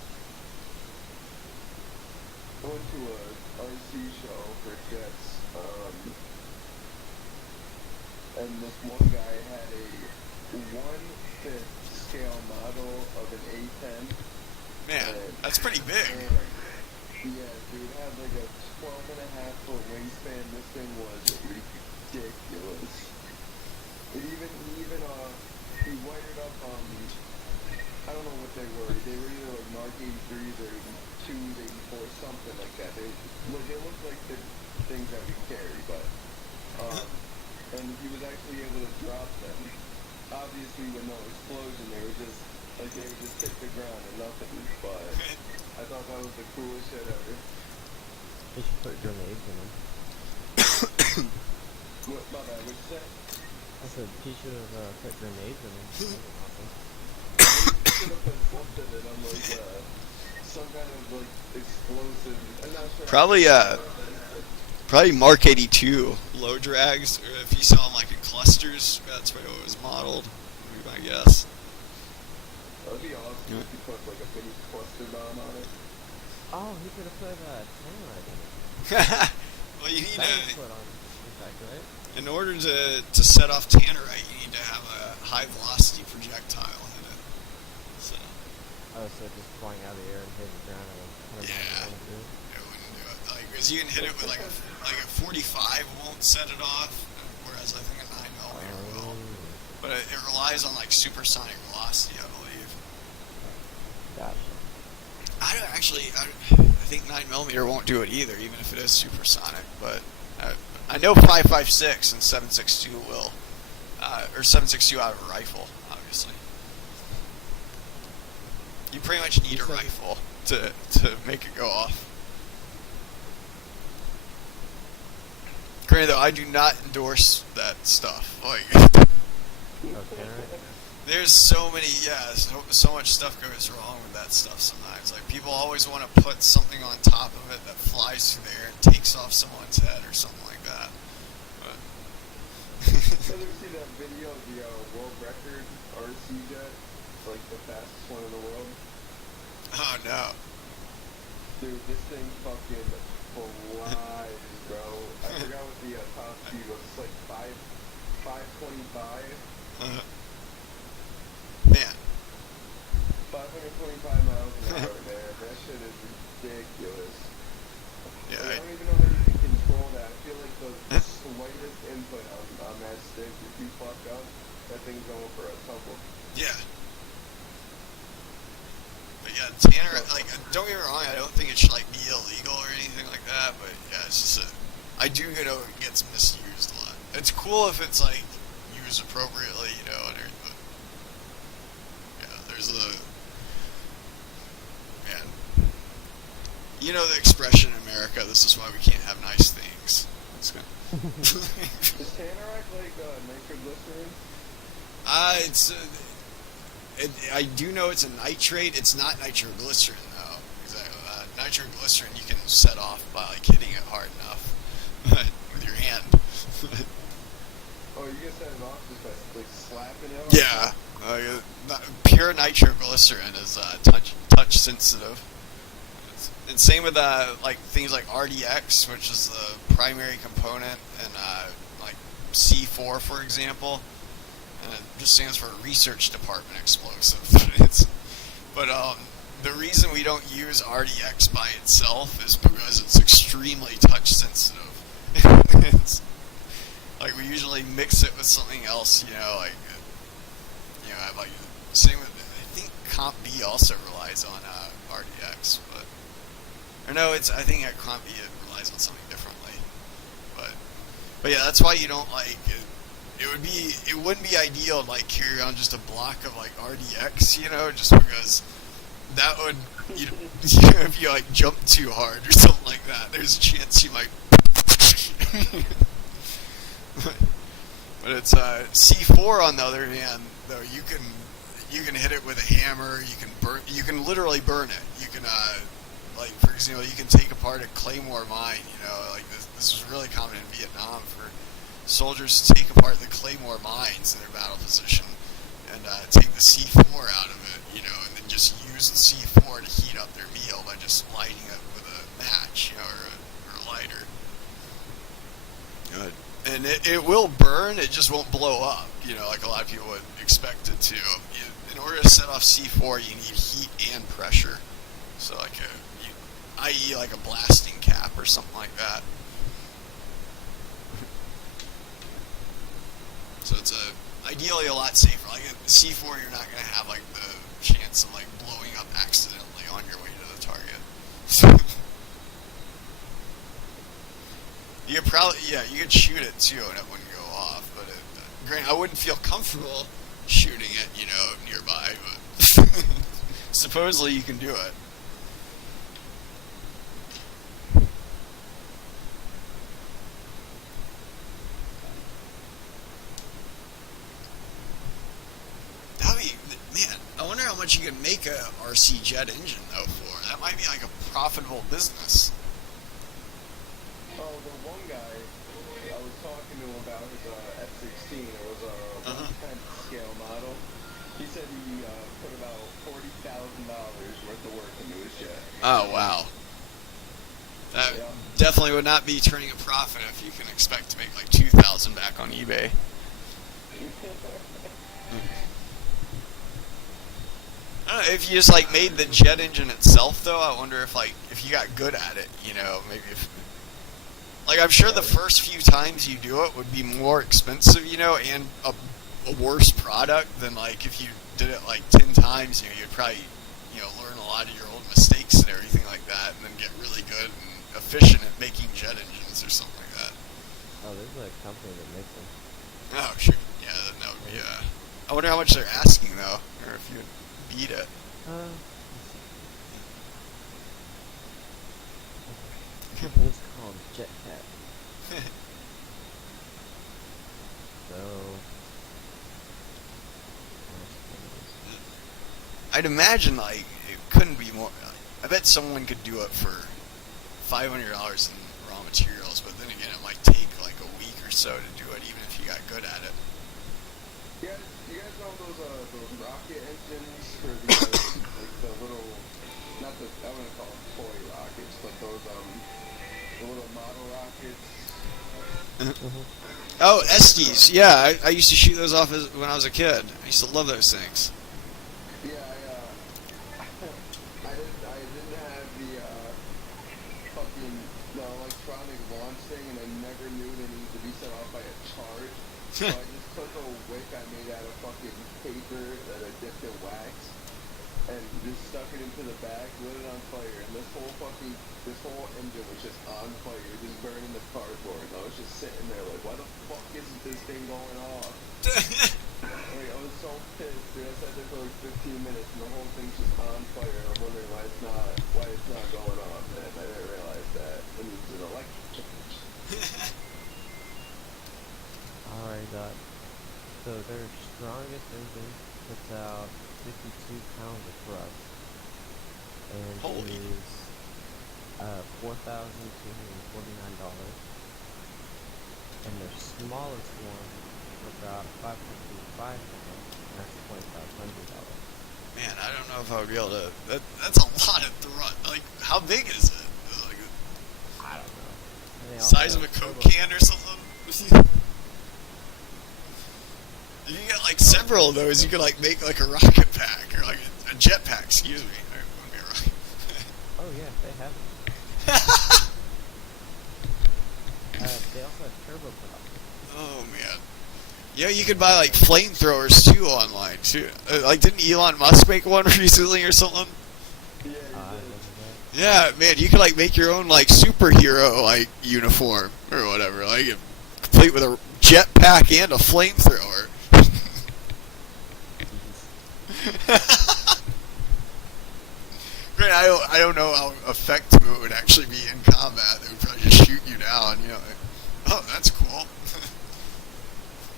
I went to a RC show for jets, and this one guy had a 1/5 scale model of an A10. Man, that's pretty big. And, yeah, dude, it had like a 12.5-foot wingspan. This thing was ridiculous. He wired up, I don't know what they were. They were either like Mark 83s or 284, something like that. They looked like the things that we carry, but, and he was actually able to drop them. Obviously with no explosion, they would just hit the ground and nothing, but I thought that was the coolest shit ever. They should put grenades in them. What, my bad, what'd you say? I said he should have put grenades in them. That would be awesome. I should have put something in them, like, some kind of, like, explosive. I'm not sure. Probably Mark 82 low drags, or if you saw them like in clusters, that's where it was modeled, would be my guess. That'd be awesome if you put, like, a mini cluster bomb on it. Oh, he could have put tannerite in it. Well, you need That was put on, in fact, right? in order to set off tannerite, you need to have a high velocity projectile in it. So Oh, so just flying out of the air and hitting the ground at 100 Yeah. miles an hour. it wouldn't do it. Like, because you can hit it with like a 45 won't set it off, whereas I think a 9mm will. But it relies on like supersonic velocity, I believe. Gotcha. I think 9mm won't do it either, even if it is supersonic. But I know 5.56 and 7.62 will, or 7.62 out of a rifle, obviously. You pretty much need a rifle to make it go off. Granted, though, I do not endorse that stuff. Like, Oh, tannerite? there's so much stuff goes wrong with that stuff sometimes. Like, people always want to put something on top of it that flies through the air and takes off someone's head or something like that. But You ever see that video of the world record RC jet? It's like the fastest one in the world. oh no. Dude, this thing fucking flies, bro. I forgot what the top speed was. It's like 525. Man. 525 miles an hour, man. That shit is ridiculous. Yeah. I don't even know how you can control that. I feel like the slightest input on that stick, if you fuck up, that thing's going for a tumble. Yeah. But yeah, Tanner, like, don't get me wrong, I don't think it should, like, be illegal or anything like that, but yeah, it's just I do know it gets misused a lot. It's cool if it's, like, used used appropriately, you know, and everything. Yeah, there's a man. You know the expression in America, this is why we can't have nice things. That's good. Does Tannerite like nitroglycerin? I do know it's a nitrate. It's not nitroglycerin though. Exactly. Nitroglycerin you can set off by like hitting it hard enough with your hand. Oh, you can set it off just by like slapping it? Yeah. Pure nitroglycerin is touch sensitive. And same with like things like RDX, which is the primary component in like C4, for example. And it just stands for Research Department Explosive. But the reason we don't use RDX by itself is because it's extremely touch sensitive. It's, like we usually mix it with something else, you know, like like same with I think Comp B also relies on RDX, but or no, I think at Comp B it relies on something differently. But yeah, that's why you don't like it wouldn't be ideal to like carry on just a block of like RDX, you know, just because that would if you like jump too hard or something like that, there's a chance you might but it's C4 on the other hand, though you can hit it with a hammer, you can literally burn it. You can like for example, you can take apart a claymore mine, you know, like this was really common in Vietnam for soldiers to take apart the claymore mines in their battle position and take the C4 out of it, you know, and then just use the C4 to heat up their meal by just lighting it with a match, you know, or a lighter. And it will burn, it just won't blow up, you know, like a lot of people would expect it to. In order to set off C4, you need heat and pressure. So like i.e. like a blasting cap or something like that. So it's ideally a lot safer. Like a C4, you're not going to have like the chance of like blowing up accidentally on your way to the target. You could probably, you could shoot it too and it wouldn't go off, but granted, I wouldn't feel comfortable shooting it, you know, nearby, but supposedly you can do it. Man, I wonder how much you can make a RC jet engine though for. That might be like a profitable business. Oh, the one guy, I was talking to him about his F-16. It was a one-time scale model. He said he put about $40,000 worth of work into his jet. Oh, wow. That definitely would not be turning a profit if you can expect to make like $2,000 back on eBay. I don't know, if you just like made the jet engine itself though, I wonder if you got good at it, you know, maybe if like I'm sure the first few times you do it would be more expensive, you know, and a worse product than like if you did it like 10 times, you know, you'd probably, you know, learn a lot of your old mistakes and everything like that and then get really good and efficient at making jet engines or something like that. Oh, there's a company that makes them. Oh, sure. Yeah, that would be I wonder how much they're asking though, or if you would beat it. It's called Jetcat. So I'd imagine like it couldn't be more. I bet someone could do it for $500 in raw materials, but then again, it might take like a week or so to do it, even if you got good at it. You guys know those rocket engines for the like the little, not the, I wouldn't call them toy rockets, but those the little model rockets. Oh, Estes. Yeah, I used to shoot those off when I was a kid. I used to love those things. Yeah, I didn't have the fucking electronic launch thing, and I never knew they needed to be set off by a charge. So I just took a wick I made out of fucking paper that I dipped in wax, and just stuck it into the bag, lit it on fire, and this whole engine was just on fire, just burning the cardboard. And I was just sitting there like, why the fuck isn't this thing going off? Like, I was so pissed, dude. I sat there for like 15 minutes, and the whole thing's just on fire. And I'm wondering why it's not going off. And I didn't realize that it needs an electric change. Alright, so their strongest engine puts out 52 pounds of thrust, and Holy. is $4,249. And their smallest one puts out 5.25 pounds, and that's $2,500. Man, I don't know if I would be able to. That's a lot of thrust. Like, how big is it? Like, I don't know. And they size also of a have Coke turbo- can or something? You can get like several of those. You could like make like a rocket pack or like a jet pack. Excuse me. It wouldn't be a rocket. Oh yeah, they have it. They also have turboprop. Oh man. Yeah, you could buy like flamethrowers too online too. Like, didn't Elon Musk make one recently or something? Yeah, I he did. Yeah, man, you could like make your own like superhero like uniform or whatever, like complete with a jetpack and a flamethrower. Granted, I don't know how effective it would actually be in combat. They would probably just shoot you down, you know. Like, oh, that's cool.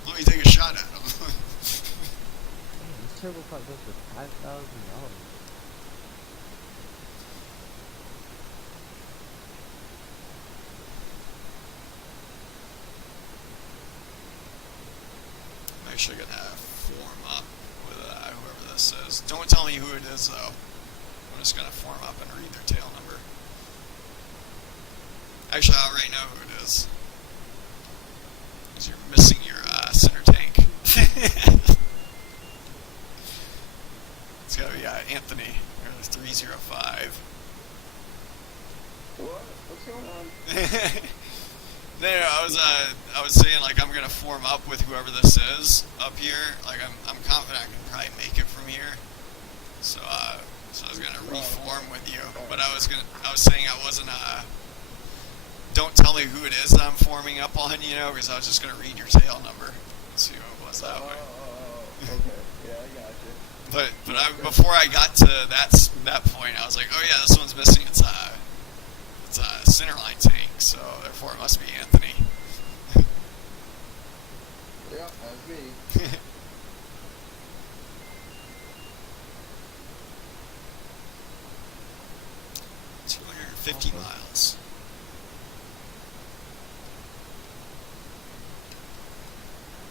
Let me take a shot at him. Man, this turboprop goes for $5,000. I'm actually gonna form up with whoever this is. Don't tell me who it is though. I'm just gonna form up and read their tail number. Actually, I already know who it is. Because you're missing your center tank. It's gotta be Anthony, or 305. What? What's going on? There, I was saying like I'm gonna form up with whoever this is up here. Like I'm confident I can probably make it from here. So I was gonna reform with you, but I was saying I wasn't don't tell me who it is that I'm forming up on, you know, because I was just gonna read your tail number, and see who it was that way. Okay. Yeah, I got you. But before I got to that point, I was like, oh yeah, this one's missing. It's a centerline tank, so therefore it must be Anthony. Yeah, that's me. 250 miles.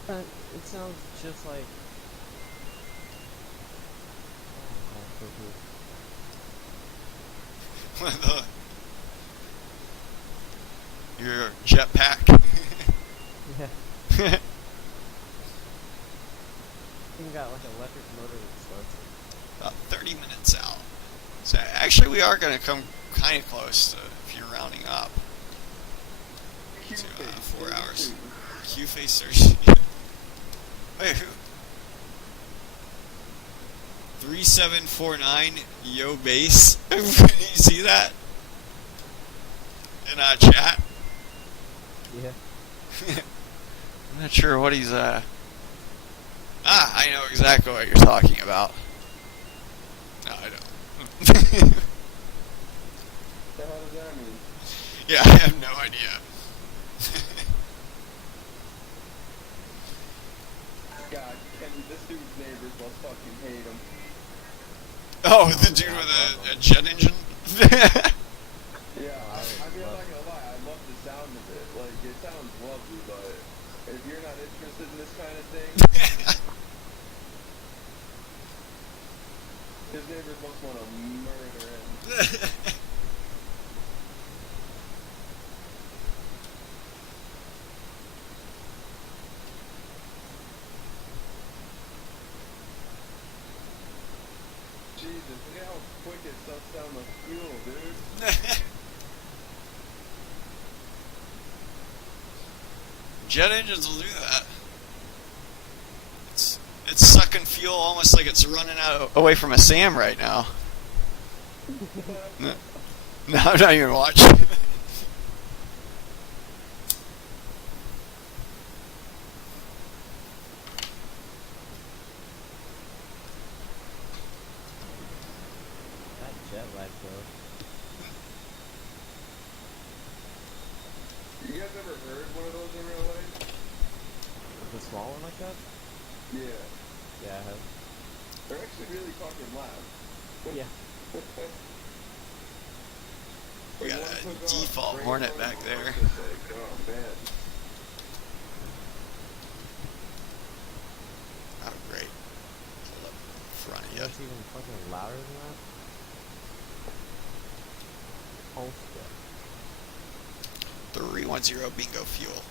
It sounds just like. Your jetpack. Yeah. Even got like an electric motor that starts it. About 30 minutes out. So actually, we are going to come kind of close to, if you're rounding up, to 4 hours. Q-face search. Wait, who? 3749 Yo Base. You see that? In chat? Yeah. I'm not sure what he's, I know exactly what you're talking about. No, I don't. The hell does that mean? Yeah, I have no idea. God, this dude's neighbors must fucking hate him. Oh, the dude with a jet engine? Yeah, I mean, I'm not gonna lie, I love the sound of it. Like, it sounds lovely, but if you're not interested in this kind of thing, his neighbors must want to murder him. Jesus, look at how quick it sucks down the fuel, dude. Jet engines will do that. It's sucking fuel almost like it's running away from a SAM right now. No, no, I'm not even watching. That jet lag though. You guys ever heard one of those in real life? The small one like that? Yeah. Yeah, I have. They're actually really fucking loud. Yeah. We got a default Hornet back there. Oh man. Oh, great. Pull up in front of you. That's even fucking louder than that. Oh shit. 310 bingo fuel.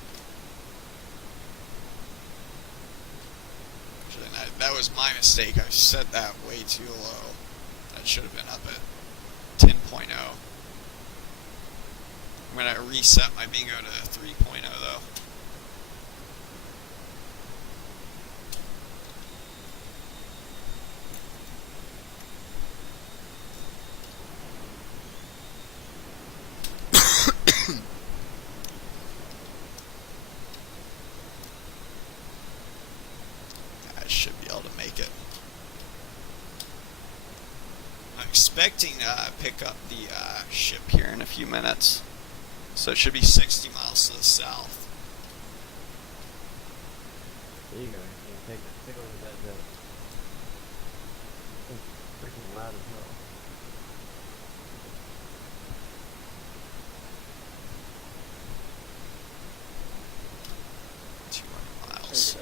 Actually, that was my mistake. I set that way too low. That should have been up at 10.0. I'm going to reset my bingo to 3.0 though. I should be able to make it. I'm expecting to pick up the ship here in a few minutes. So it should be 60 miles to the south. There you go. You can take over that jet. It's freaking loud as hell. Miles.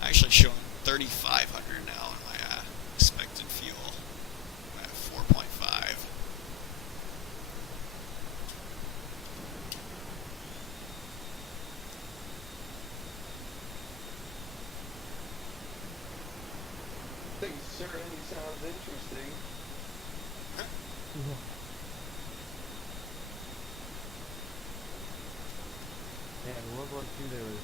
Actually showing 3,500 now in my expected fuel. I'm at 4.5. Thing certainly sounds interesting. Yeah, in World War II there was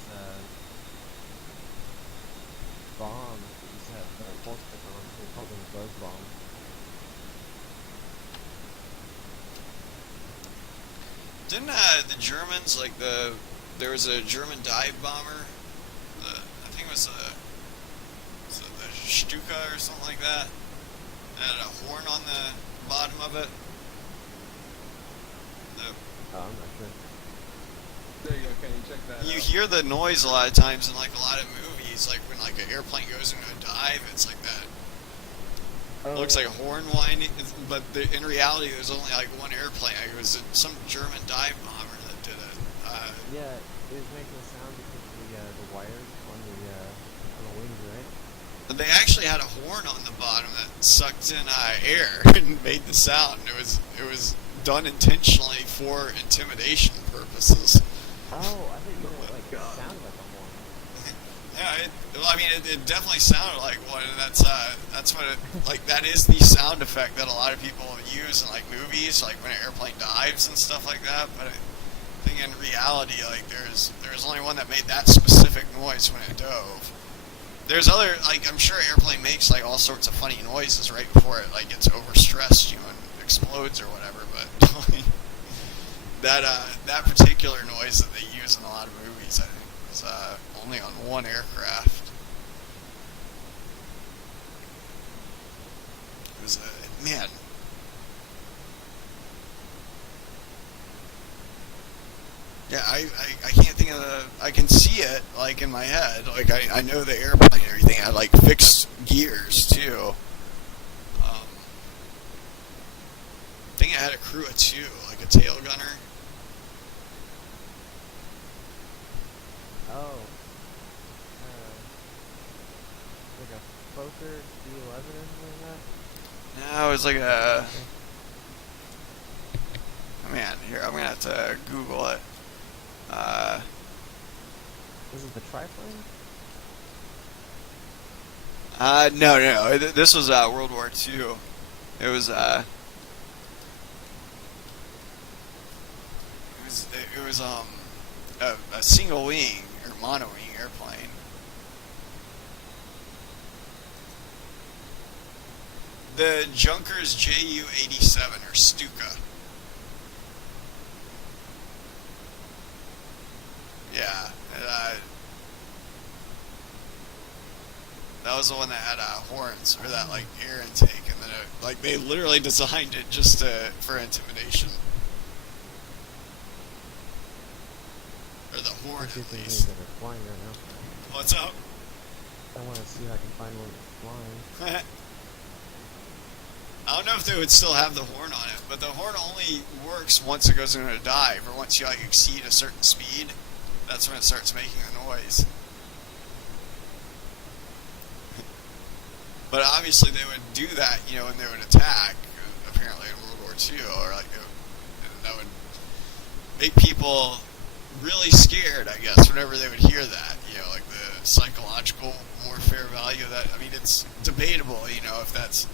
bombs that used to have pulse stick on them. They called them buzz bombs. Didn't the Germans, like there was a German dive bomber, I think it was the Stuka or something like that, that had a horn on the bottom of it. Oh, I'm not sure. There you go, Kenny, check that You out. hear the noise a lot of times in like a lot of movies, like when like an airplane goes into a dive, it's like that. It looks like a horn winding, but in reality, there's only like one airplane. It was some German dive bomber that did it. Yeah, it was making a sound because of the wires on the wings, right? They actually had a horn on the bottom that sucked in air and made the sound. It was done intentionally for intimidation purposes. Oh, I thought you meant like it sounded like a horn. Yeah, it definitely sounded like one, and that's what it like. That is the sound effect that a lot of people use in like movies, like when an airplane dives and stuff like that. But I think in reality, like there's only one that made that specific noise when it dove. There's other, like, I'm sure an airplane makes like all sorts of funny noises right before it like gets overstressed, you know, and explodes or whatever. But that particular noise that they use in a lot of movies, I think, is only on one aircraft. It was man. Yeah, I can't think of I can see it, like, in my head. Like, I know the airplane and everything. I, like, fixed gears, too. I think it had a crew of 2, like a tail gunner. Oh. Like a Fokker D11 or something like that? No, it was like a... Man, here, I'm going to have to Google it. Was it the triplane? No. This was World War II. It was a single wing or mono wing airplane. The Junkers JU-87 or Stuka. Yeah, that was the one that had horns, or that like air intake, and then like they literally designed it just for intimidation. Or the horn, There's at some least. things that are flying right now. What's up? I want to see if I can find one that's flying. I don't know if they would still have the horn on it, but the horn only works once it goes into a dive, or once you like exceed a certain speed. That's when it starts making the noise. But obviously they would do that, you know, when they would attack, apparently in World War II, or like that would make people really scared, I guess, whenever they would hear that, you know, like the psychological warfare value of that. I mean, it's debatable, you know, if that's...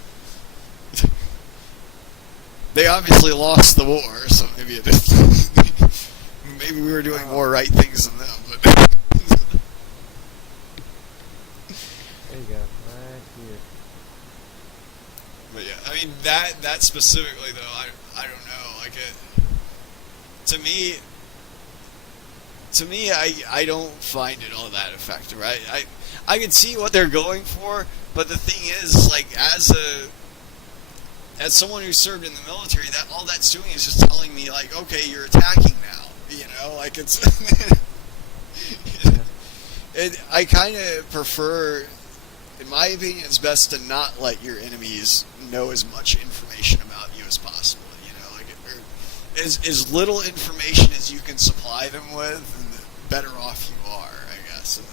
They obviously lost the war, so maybe it maybe we were doing more right things than them, but... There you go, right here. But yeah, I mean, that specifically, though, I don't know, like, to me, I don't find it all that effective, right? I can see what they're going for, but the thing is, like, as someone who served in the military, that all that's doing is just telling me, like, okay, you're attacking now, you know, like, it's... I kind of prefer, in my opinion, it's best to not let your enemies know as much information about you as possible, you know, like, or as little information as you can supply them with, and the better off you are, I guess. And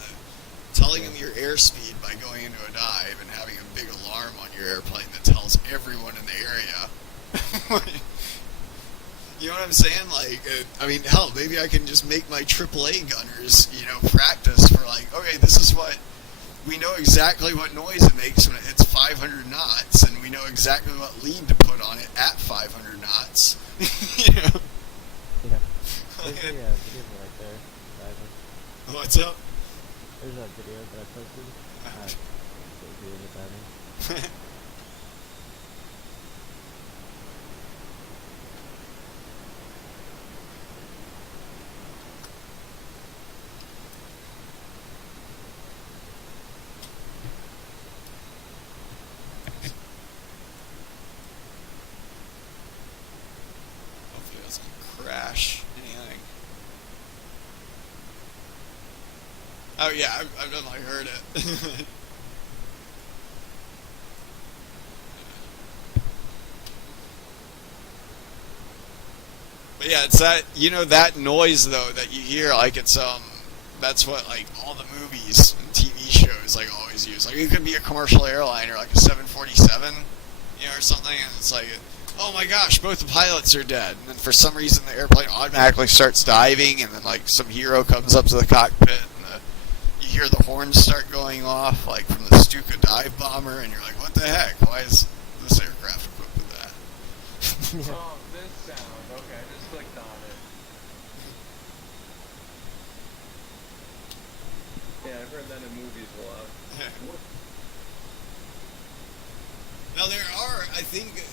telling them your airspeed by going into a dive and having a big alarm on your airplane that tells everyone in the area. You know what I'm saying? Like, I mean, hell, maybe I can just make my AAA gunners, you know, practice for like, okay, this is what, we know exactly what noise it makes when it hits 500 knots, and we know exactly what lead to put on it at 500 knots. You know? Yeah. There's a video right there. Diving. What's up? There's that video that I posted. Video of diving. Hopefully it doesn't crash anything. Oh yeah, I've definitely heard it. But yeah, it's that, you know, that noise though that you hear, like it's that's what like all the movies and TV shows like always use. Like it could be a commercial airliner, like a 747, you know, or something, and it's like, oh my gosh, both the pilots are dead, and then for some reason the airplane automatically starts diving, and then like some hero comes up to the cockpit, and you hear the horns start going off, like from the Stuka dive bomber, and you're like, what the heck? Why is this aircraft equipped with that? Oh, this sound. Okay, I just clicked on it. Yeah, I've heard that in movies a lot. Now there are, I think,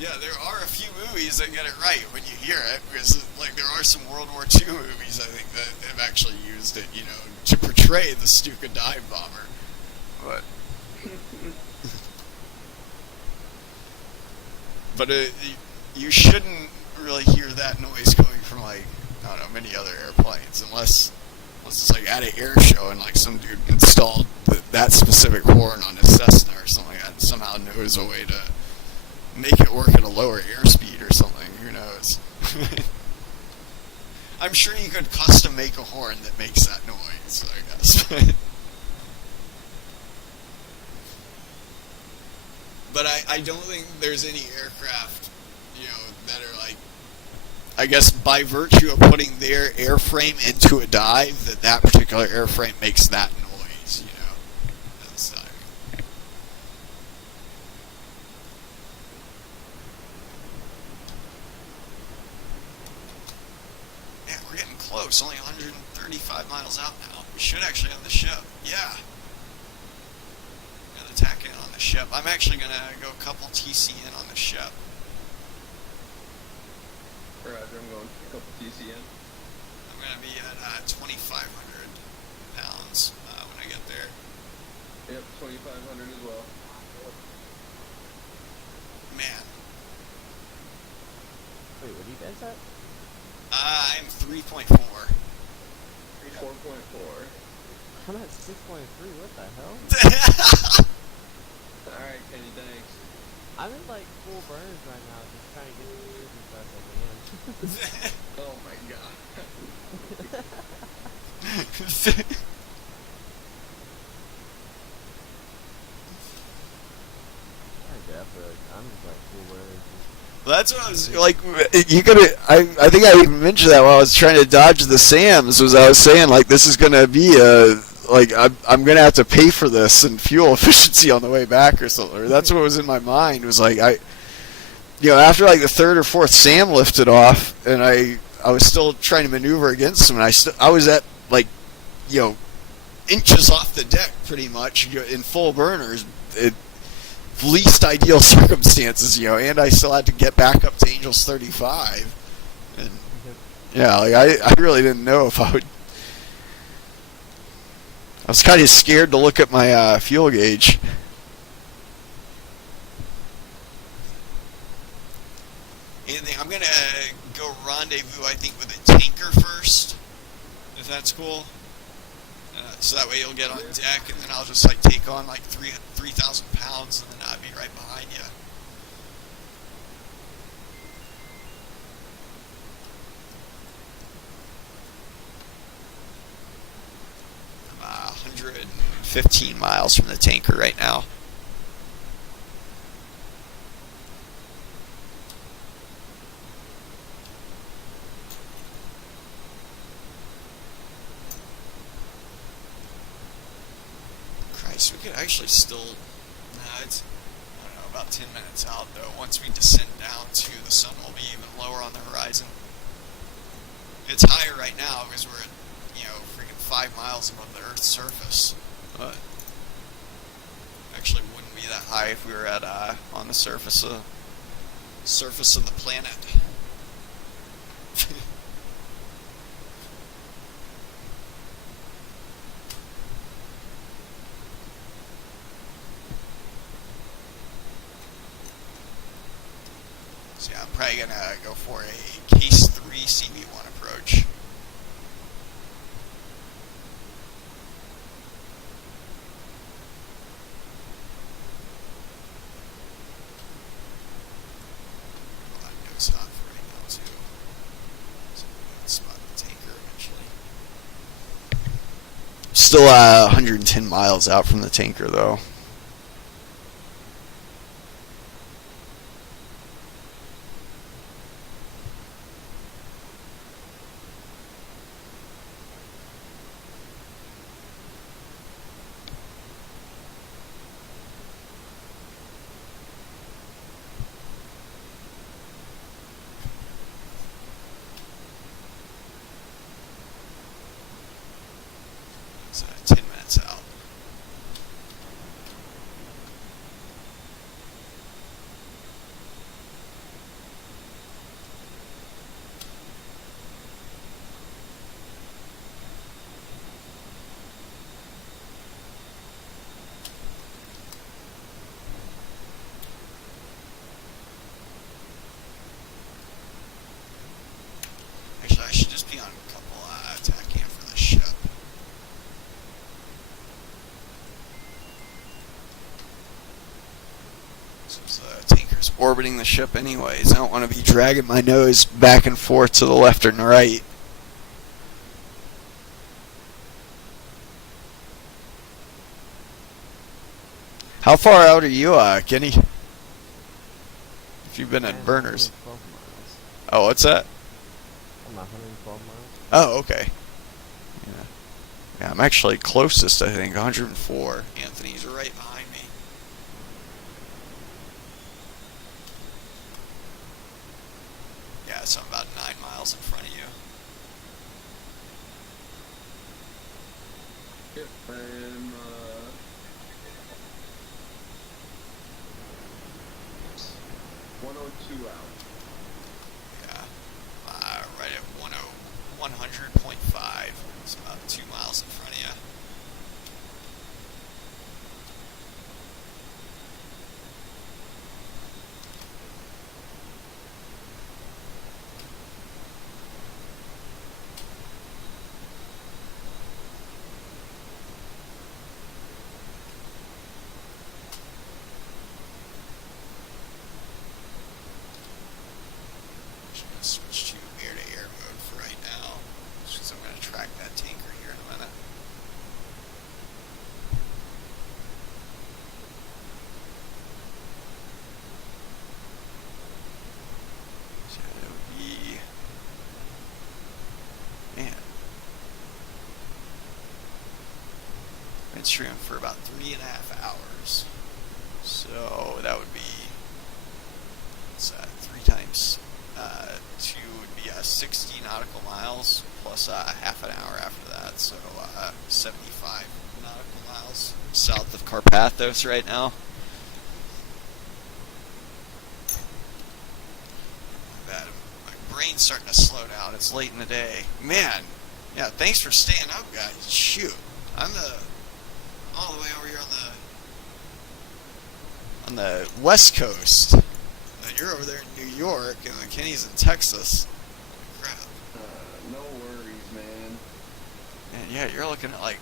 yeah, there are a few movies that get it right when you hear it, because like there are some World War II movies I think that have actually used it, you know, to portray the Stuka dive bomber. But you shouldn't really hear that noise coming from like, I don't know, many other airplanes, unless it's like at an air show and like some dude installed that specific horn on his Cessna or something like that, and somehow knows a way to make it work at a lower airspeed or something. Who knows? I'm sure you could custom make a horn that makes that noise, I guess. But I don't think there's any aircraft, you know, that are like, I guess by virtue of putting their airframe into a dive, that particular airframe makes that noise, you know. That's diving. Yeah, we're getting close. Only 135 miles out now. We should actually have the ship. Yeah. Gotta tack in on the ship. ship. I'm actually gonna go a couple TC in on the ship. Roger, I'm going a couple TC in. I'm gonna be at 2,500 pounds when I get there. Yep, 2,500 as well. Man, Wait, what are you guys at? I'm 3.4. 4.4. I'm at 6.3. What the hell? Alright, Kenny, thanks. I'm in like full burns right now, just trying to get to the ship as fast as I can. Oh my god. I'm just like full burns. That's what I was like. You could. I think I even mentioned that while I was trying to dodge the Sams. Was I was saying like this is gonna be a like I'm gonna have to pay for this and fuel efficiency on the way back or something. Or that's what was in my mind. Was like after like the third or fourth Sam lifted off and I was still trying to maneuver against him and I was at like inches off the deck pretty much in full burners. Least ideal circumstances, and I still had to get back up to Angels 35. And yeah, like I really didn't know if I would. I was kind of scared to look at my fuel gauge. Anything? I'm gonna go rendezvous, I think, with a tanker first, if that's cool. So that way you'll get on deck, and then I'll just like take on like 3,000 pounds, and then I'll be right behind you. I'm 115 miles from the tanker right now. We could actually still, it's, I don't know, about 10 minutes out though. Once we descend down to the sun will be even lower on the horizon. It's higher right now because we're at, freaking 5 miles above the Earth's surface. But actually wouldn't be that high if we were at, on the surface of the planet. So yeah, I'm probably going to go for a Case 3 CV1 approach. Well, that goes hot for right now too. So we can spot the tanker eventually. Still 110 miles out from the tanker though. So 10 minutes out. Actually, I should just be on a couple attack cam for this ship. Since the tanker's orbiting the ship anyways, I don't want to be dragging my nose back and forth to the left and right. How far out are you, Kenny? If you've been at burners. 112 miles. Oh, what's that? I'm at 112 miles. Oh, okay. Yeah, I'm actually closest, I think, 104. Anthony's right behind me. Yeah, so I'm about 9 miles in front of you. Yep, I am, 102 out. Yeah. Right at 100.5. It's about 2 miles in front of you. Switch to air-to-air mode for right now, because I'm going to track that tanker here in a minute. So that would be, man, been streaming for about 3.5 hours. So that would be, it's 3 times 2 would be 60 nautical miles plus half an hour after that, so 75 nautical miles south of Karpathos right now. Bad. My brain's starting to slow down. It's late in the day. Man, yeah, thanks for staying up, guys. Shoot. I'm all the way over here on the West Coast. You're over there in New York, and McKinney's in Texas. Holy crap. No worries, man. And yeah, you're looking at like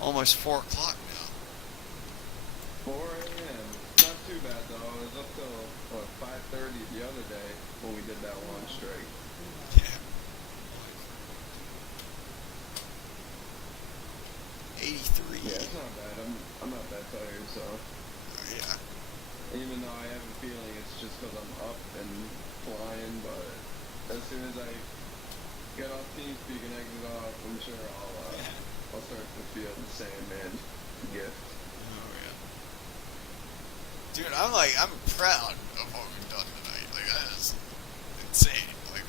almost 4 o'clock now. 4 a.m. Not too bad though. I was up till 5:30 the other day when we did that one strike. Yeah. 83. Yeah, it's not bad. I'm not that tired, so. Oh, yeah. Even though I have a feeling it's just because I'm up and flying, but as soon as I get off TeamSpeak and exit off, I'm sure I'll start to feel the Sandman gift. Oh yeah. Dude, I'm proud of what we've done tonight. Like, that is insane. Like,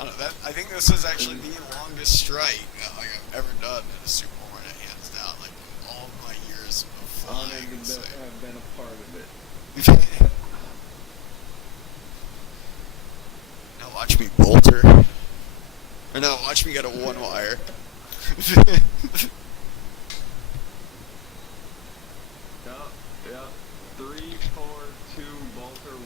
I don't know, I think this is actually the longest strike like I've ever done in a Superhornet, hands down. Like, all of my years of flying. Honored to have been a part of it. Now watch me bolter. Or no, watch me get a 1-wire. Yeah. 3, 4, 2, bolter 1.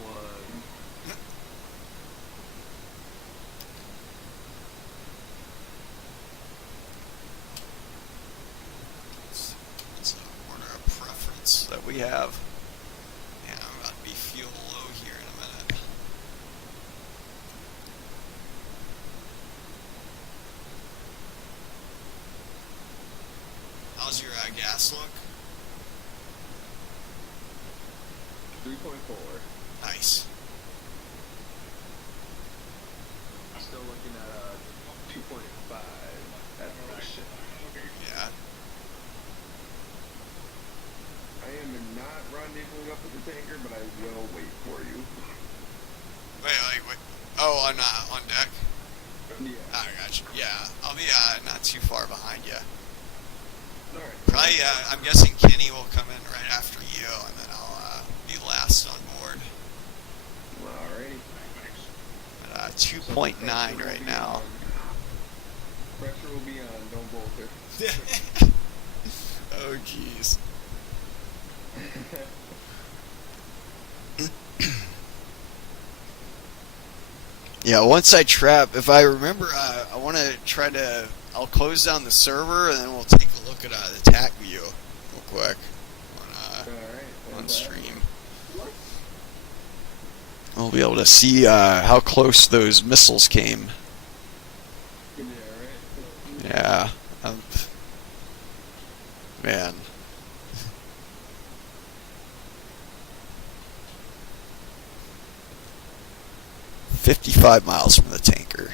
It's an order of preference that we have. Yeah, I'm about to be fuel low here in a minute. How's your gas look? 3.4. Nice. Still looking at 2.5 at push. Yeah. I am not rendezvousing up with the tanker, but I will wait for you. Wait. Oh, on deck? Yeah. I gotcha. Yeah, I'll be not too far behind you. Alright. Probably, I'm guessing Kenny will come in right after you, and then I'll be last on board. Alrighty. At 2.9 right now. Pressure will be on, don't bolter. Oh, jeez. Yeah, once I trap, if I remember, I want to I'll close down the server, and then we'll take a look at the TAC view real quick on stream. We'll be able to see how close those missiles came. Yeah, right? Yeah. Man. $55 miles from the tanker.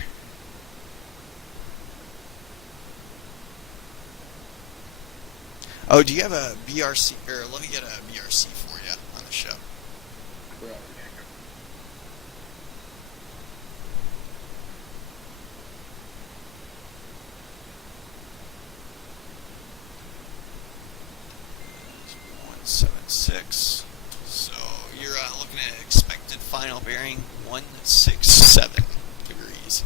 Oh, do you have a BRC? Or let me get a BRC for you on the show. Right. $176. So you're looking at expected bearing 167 degrees.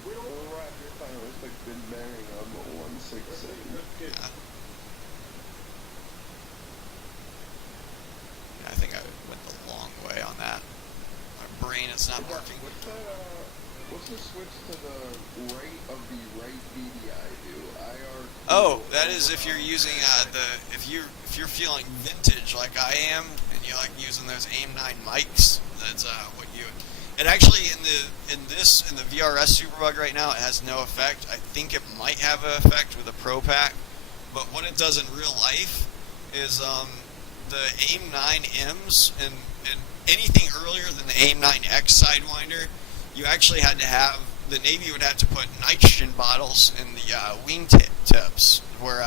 Roger, final expected bearing of 167. Yeah. I think I went the long way on that. My brain is not working. What's the switch to the right of the right DDI do? IR. Oh, that is if you're using if you're feeling vintage like I am, and you like using those AIM-9 mics. That's what you. It actually in the VRS Superbug right now, it has no effect. I think it might have an effect with a Pro Pack, but what it does in real life is the AIM-9Ms and anything earlier than the AIM-9X Sidewinder, you actually had to have, the Navy would have to put nitrogen bottles in the wing tips, where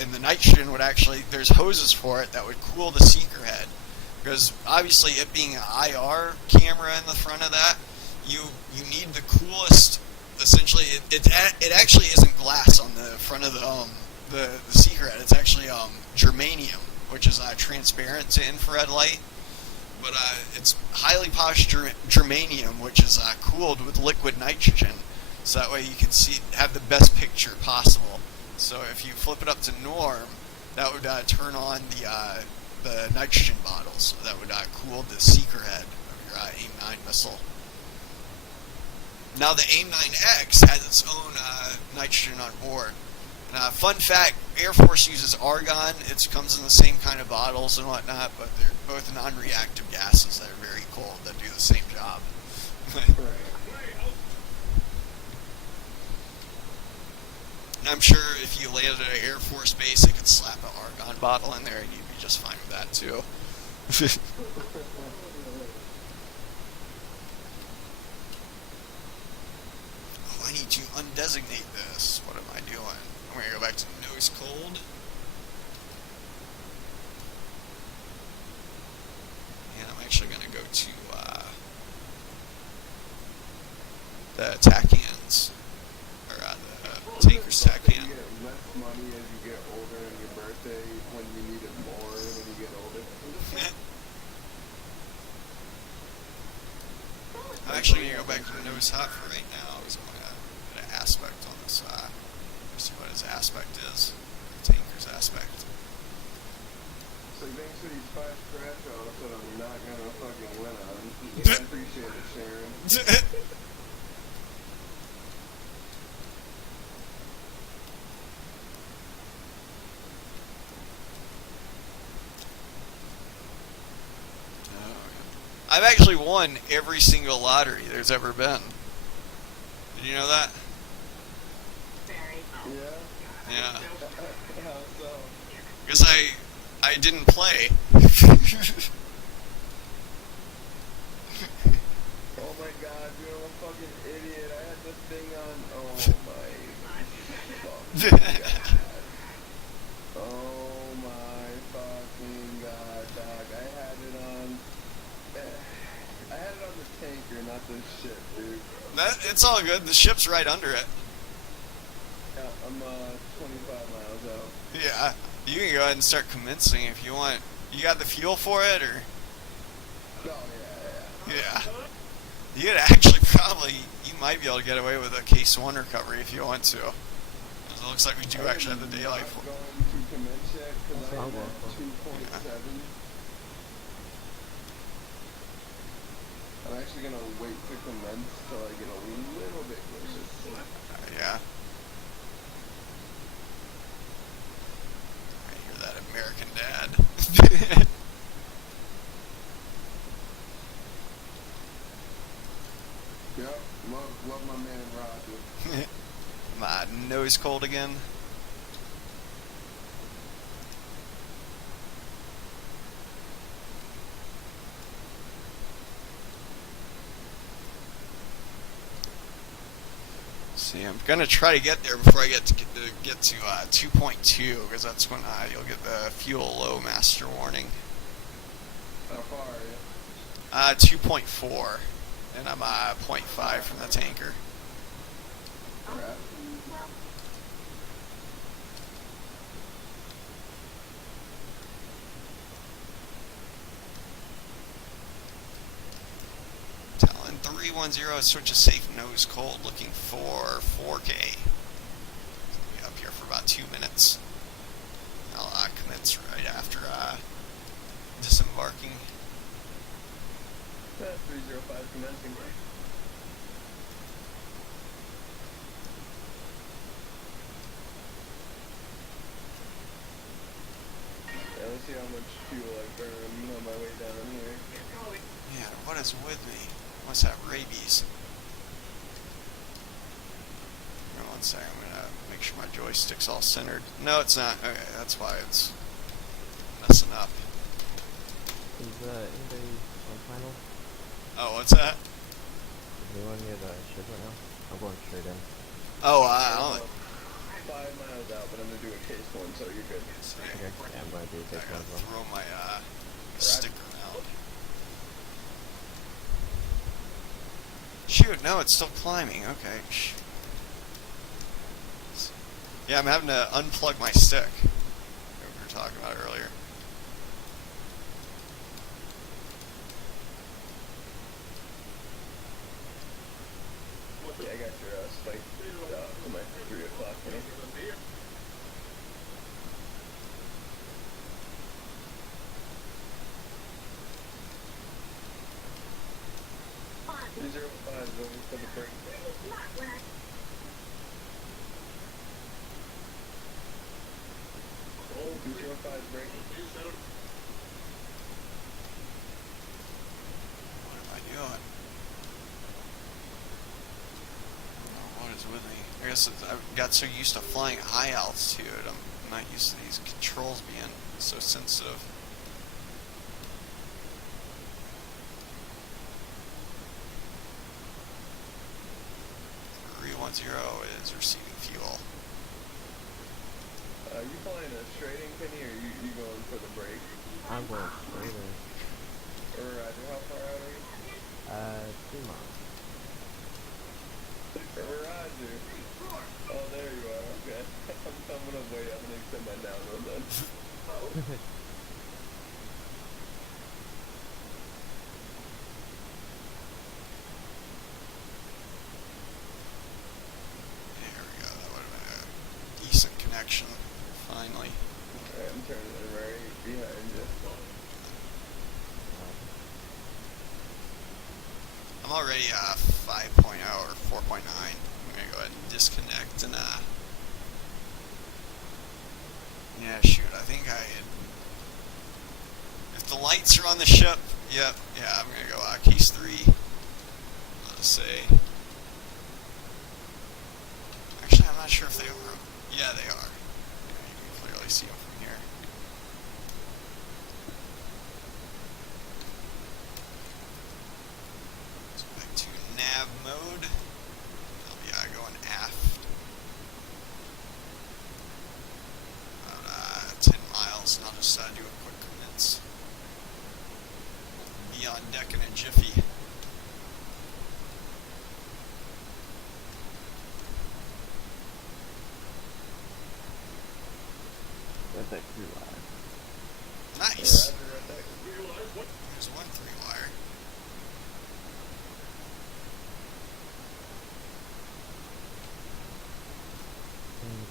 and the nitrogen would actually, there's hoses for it that would cool the seeker head. Because obviously it being an IR camera in the front of that, you need the coolest, essentially, it actually isn't glass on the front of the seeker head, it's actually germanium, which is transparent to infrared light. But it's highly polished germanium, which is cooled with liquid nitrogen, so that way you can have the best picture possible. So if you flip it up to norm, that would turn on the nitrogen bottles. So that would cool the seeker head of your AIM-9 missile. Now the AIM-9X has its own nitrogen on board. And, fun fact, Air Force uses argon. It comes in the same kind of bottles and whatnot, but they're both non-reactive gases that are very cold that do the same job. And I'm sure if you landed at an Air Force base, they could slap an argon bottle in there and you'd be just fine with that too. Oh, I need to undesignate this. What am I doing? I'm going to go back to nose cold. And I'm actually going to go to the tack hands. Or the tanker's tack hand. You get less money as you get older, and your birthday when you need it more when you get older. I'm actually going to go back to the nose hot for right now because I'm going to put an aspect on this. See what his aspect is. The tanker's aspect. So thanks for these 5 scratch offs that I'm not gonna fucking win on. I appreciate it, Sharon. I've actually won every single lottery there's ever been. Did you know that? Yeah? Yeah. How so? Because I didn't play. Oh my god, dude, I'm a fucking idiot. I had this thing on. Oh my fucking god. Oh my fucking god, dog. I had it on. I had it on the tanker, not this shit, dude. It's all good. The ship's right under it. Yeah, I'm 25 miles out. Yeah. You can go ahead and start commencing if you want. You got the fuel for it, or? Oh, yeah. Yeah. You could actually you might be able to get away with a case 1 recovery if you want to. 'Cause it looks like we do actually have the daylight for I'm going to commence yet because That's what I'm I'm going at for. 2.7. I'm actually going to wait to commence till I get a little bit closer. Yeah. I hear that American dad. Yep, love my man Roger. My nose cold again. See, I'm gonna try to get there before I get to 2.2, because that's when you'll get the fuel low master warning. How far are you? 2.4, and I'm 0.5 from the tanker. Crap. 310, switch a safe nose cold, looking for 4K. Be up here for about 2 minutes. I'll commence right after disembarking. 305 commencing. Yeah, let's see how much fuel I burn on my way down here. Yeah, what is with me? What's that, rabies? Hang on one second, I'm gonna make sure my joystick's all centered. No, it's not. Okay, that's why it's messing up. Is anybody on final? Oh, what's that? Is anyone near the ship right now? I'm going straight in. Oh, I don't. 5 miles out, but I'm gonna do a case one, so you're good. Okay. Yeah, I'm going to do a I take one gotta as well. throw my sticker out. Shoot, no, it's still climbing. Okay. Yeah, I'm having to unplug my stick. What we were talking about earlier. Yeah, I got your spike to my 3 o'clock one. 305 is over for the break. 205 break. What am I doing? What is with me? I guess I've got so used to flying high altitude, I'm not used to these controls being so sensitive. Zero is receiving fuel. You flying a straight in, Kenny, or you going for the break? I'm going straight in. Or Roger, how far out are you? 2 miles. Roger. Oh, there you are, okay. I'm coming up way up and extend my download then. Connection, finally. Alright, I'm turning it right behind you. I'm already 5.0 or 4.9. I'm gonna go ahead and disconnect and yeah, shoot, I think if the lights are on the ship, yep, yeah, I'm gonna go case 3. Let's say. Actually, I'm not sure if they are. Yeah, they are. Yeah, you can clearly see them from here. So back to nav mode. LBI going aft. About 10 miles, and I'll just do a quick commence. Be on deck in a jiffy. That's that crew line. Nice. Roger, There's one 3-wire.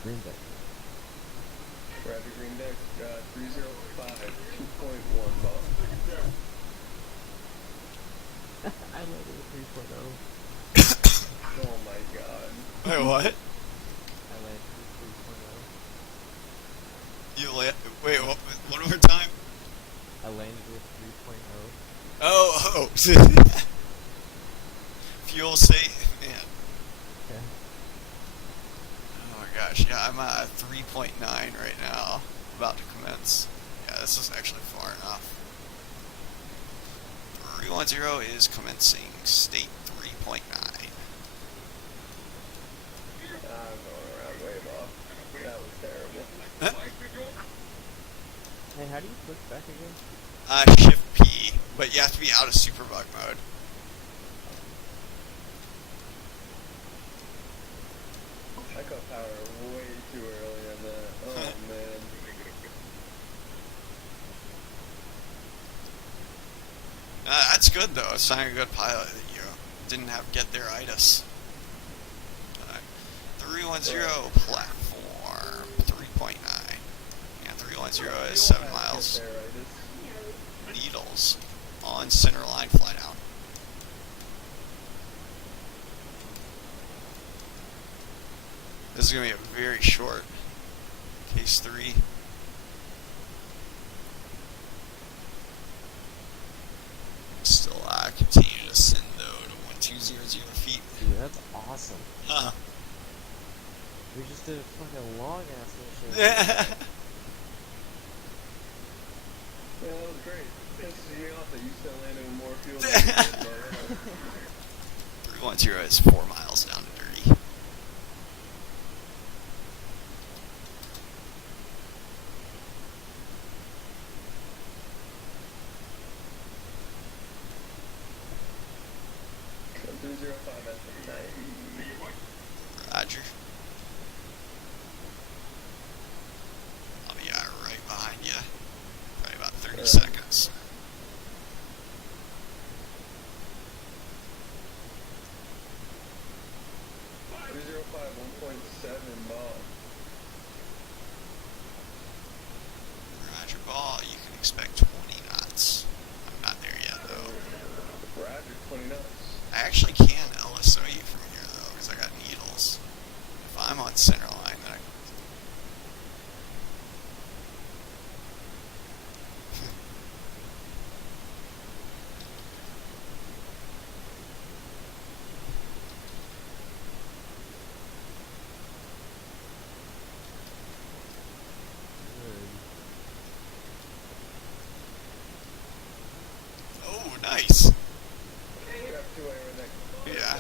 Green deck. Roger, green deck, 305, 2.1 ball. I landed a 3.0. Oh my god. Wait, what? I landed a 3.0. Wait, one more time? I landed with 3.0. Oh. Fuel safe, man. Okay. Oh my gosh, yeah, I'm at 3.9 right now, about to commence. Yeah, this is actually far enough. 310 is commencing, state 3.9. I'm going around way off. That was terrible. Hey, how do you switch back again? Shift P, but you have to be out of superbug mode. I cut power way too early on that. Oh man. That's good though. It's not a good pilot that you didn't have get there-itis. 310 platform 3.9. Yeah, 310 is 7 miles. Needles on center line fly down. This is going to be a very short case 3. Still continue to ascend though to 1200 feet. Dude, that's awesome. Huh. We just did a fucking long ass mission. Yeah, that was great. Pisses me off that you still landed with more fuel than I did, but, 310 is 4 miles down to dirty. so 305 at the night. Roger. I'll be right behind you. Probably about 30 seconds. Roger, ball. You can expect 20 knots. I'm not there yet, though. Roger, 20 knots. I actually can LSO you from here, though, because I got needles. If I'm on center line, then I... Oh, nice. Yeah.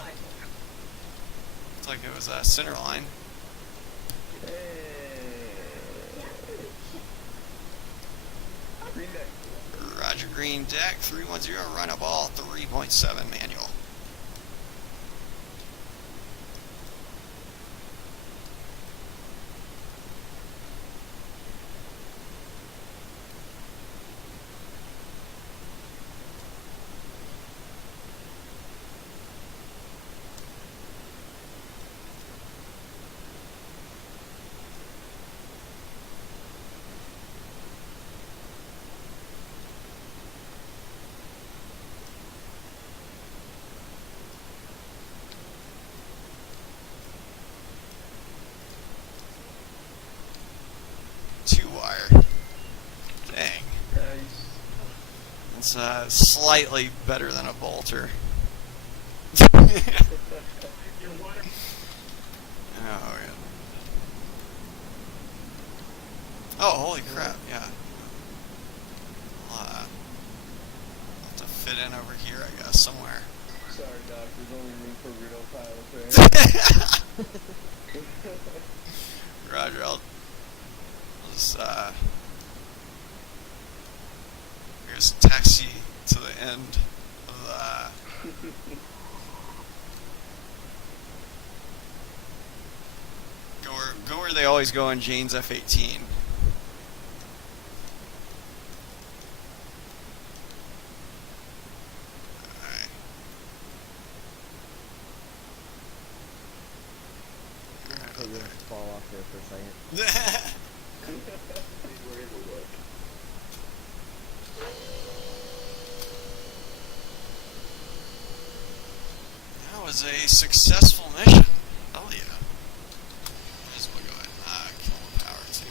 It's like it was a center line. Green deck. Roger, green deck, 310, run a ball, 3.7 manual. Two-wire. Dang. Nice. It's slightly better than a bolter. Oh, yeah. Oh, holy crap, yeah. I'll have to fit in over here, I guess, somewhere. Sorry, Doc. There's only room for real pilots, right? Roger, I'll just, here's taxi to the end of the, go where they always go on Jane's F-18. Alright. Hey, you just fall off there for a second. That was a successful mission. Hell yeah. Might as well go ahead and kill the power too.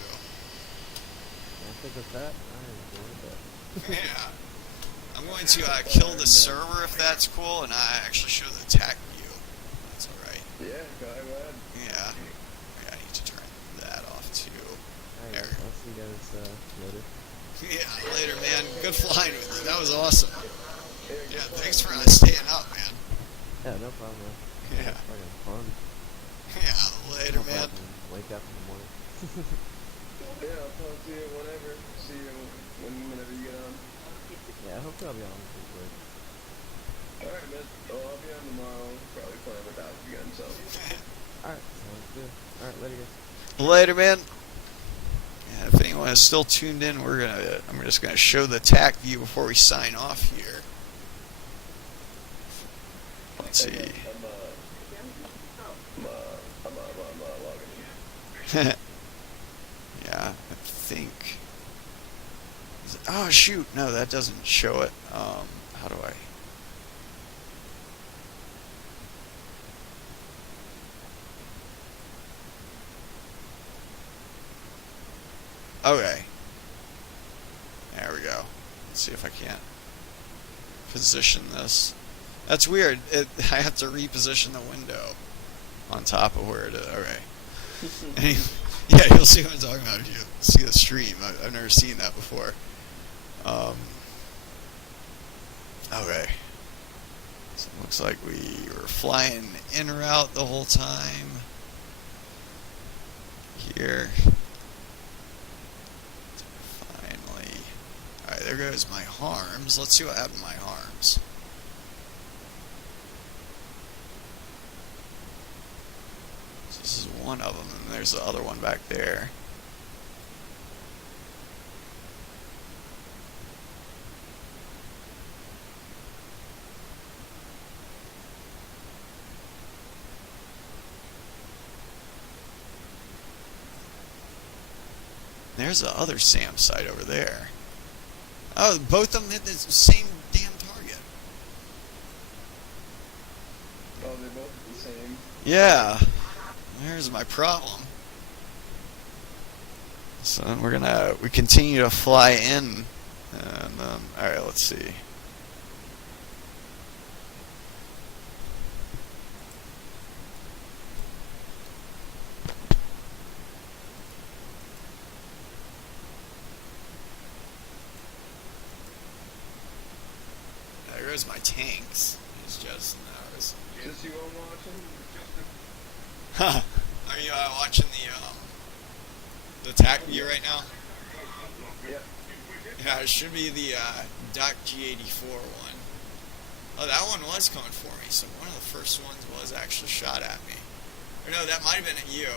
I think with that, I am doing that. Yeah. I'm going to kill the server if that's cool, and I actually show the attack view. That's alright. Yeah, go ahead. Yeah. I need to turn that off too. Alright, There. I'll see you guys later. Yeah, later, man. Good flying with you. That was awesome. Hey, Yeah, good thanks for flying. staying up, man. Yeah, no problem, man. Yeah. Fucking fun. Yeah, later, Hope I man. can wake up in the morning. Yeah, I'll talk to you whenever. See you whenever you get on. Yeah, hopefully I'll be on pretty quick. Alright, man. Oh, I'll be on tomorrow. Probably playing with Doc again, so. Alright, sounds good. Alright, later guys. Later, man. Yeah, if anyone is still tuned in, I'm just gonna show the attack view before we sign off here. Let's see. I'm logging in. Yeah, I think. Oh shoot! No, that doesn't show it. How do I? Okay. There we go. Let's see if I can't position this. That's weird. I have to reposition the window on top of where it is. Okay. Anyway, yeah, you'll see what I'm talking about if you see the stream. I've never seen that before. Okay. So it looks like we were flying en route the whole time. Here. Finally. Alright, there goes my harms. Let's see what happened to my harms. So this is one of them, and there's the other one back there. There's the other SAM site over there. Oh, both of them hit the same damn target. Oh, they're both the same. Yeah. There's my problem. So we continue to fly in. And, alright, let's see. There goes my tanks. It's just Just you all watching? Huh. Are you watching the TAC view right now? Yeah. Yeah, it should be the Doc G84 one. Oh, that one was coming for me, so one of the first ones was actually shot at me. Or no, that might have been at you.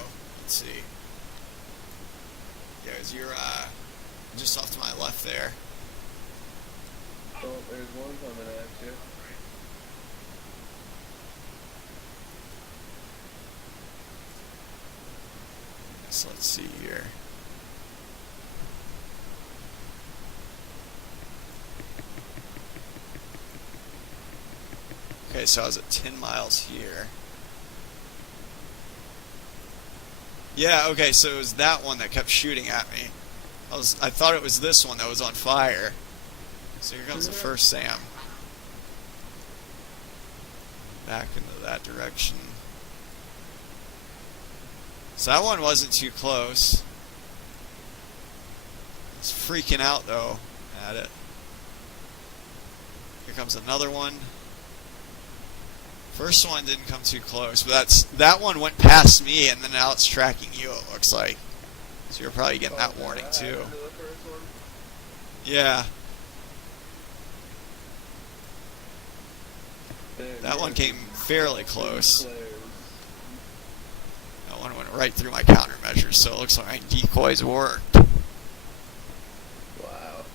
Let's see. Yeah, you're just off to my left there. Oh, there's one coming at you. So let's see here. Okay, so I was at 10 miles here. Yeah, okay, so it was that one that kept shooting at me. I thought it was this one that was on fire. So here comes the first SAM. Back into that direction. So that one wasn't too close. It's freaking out though at it. Here comes another one. First one didn't come too close, but that one went past me, and then now it's tracking you, it looks like. So you're probably getting that warning too. Yeah. That one came fairly close. That one went right through my countermeasures, so it looks like my decoys worked. Wow.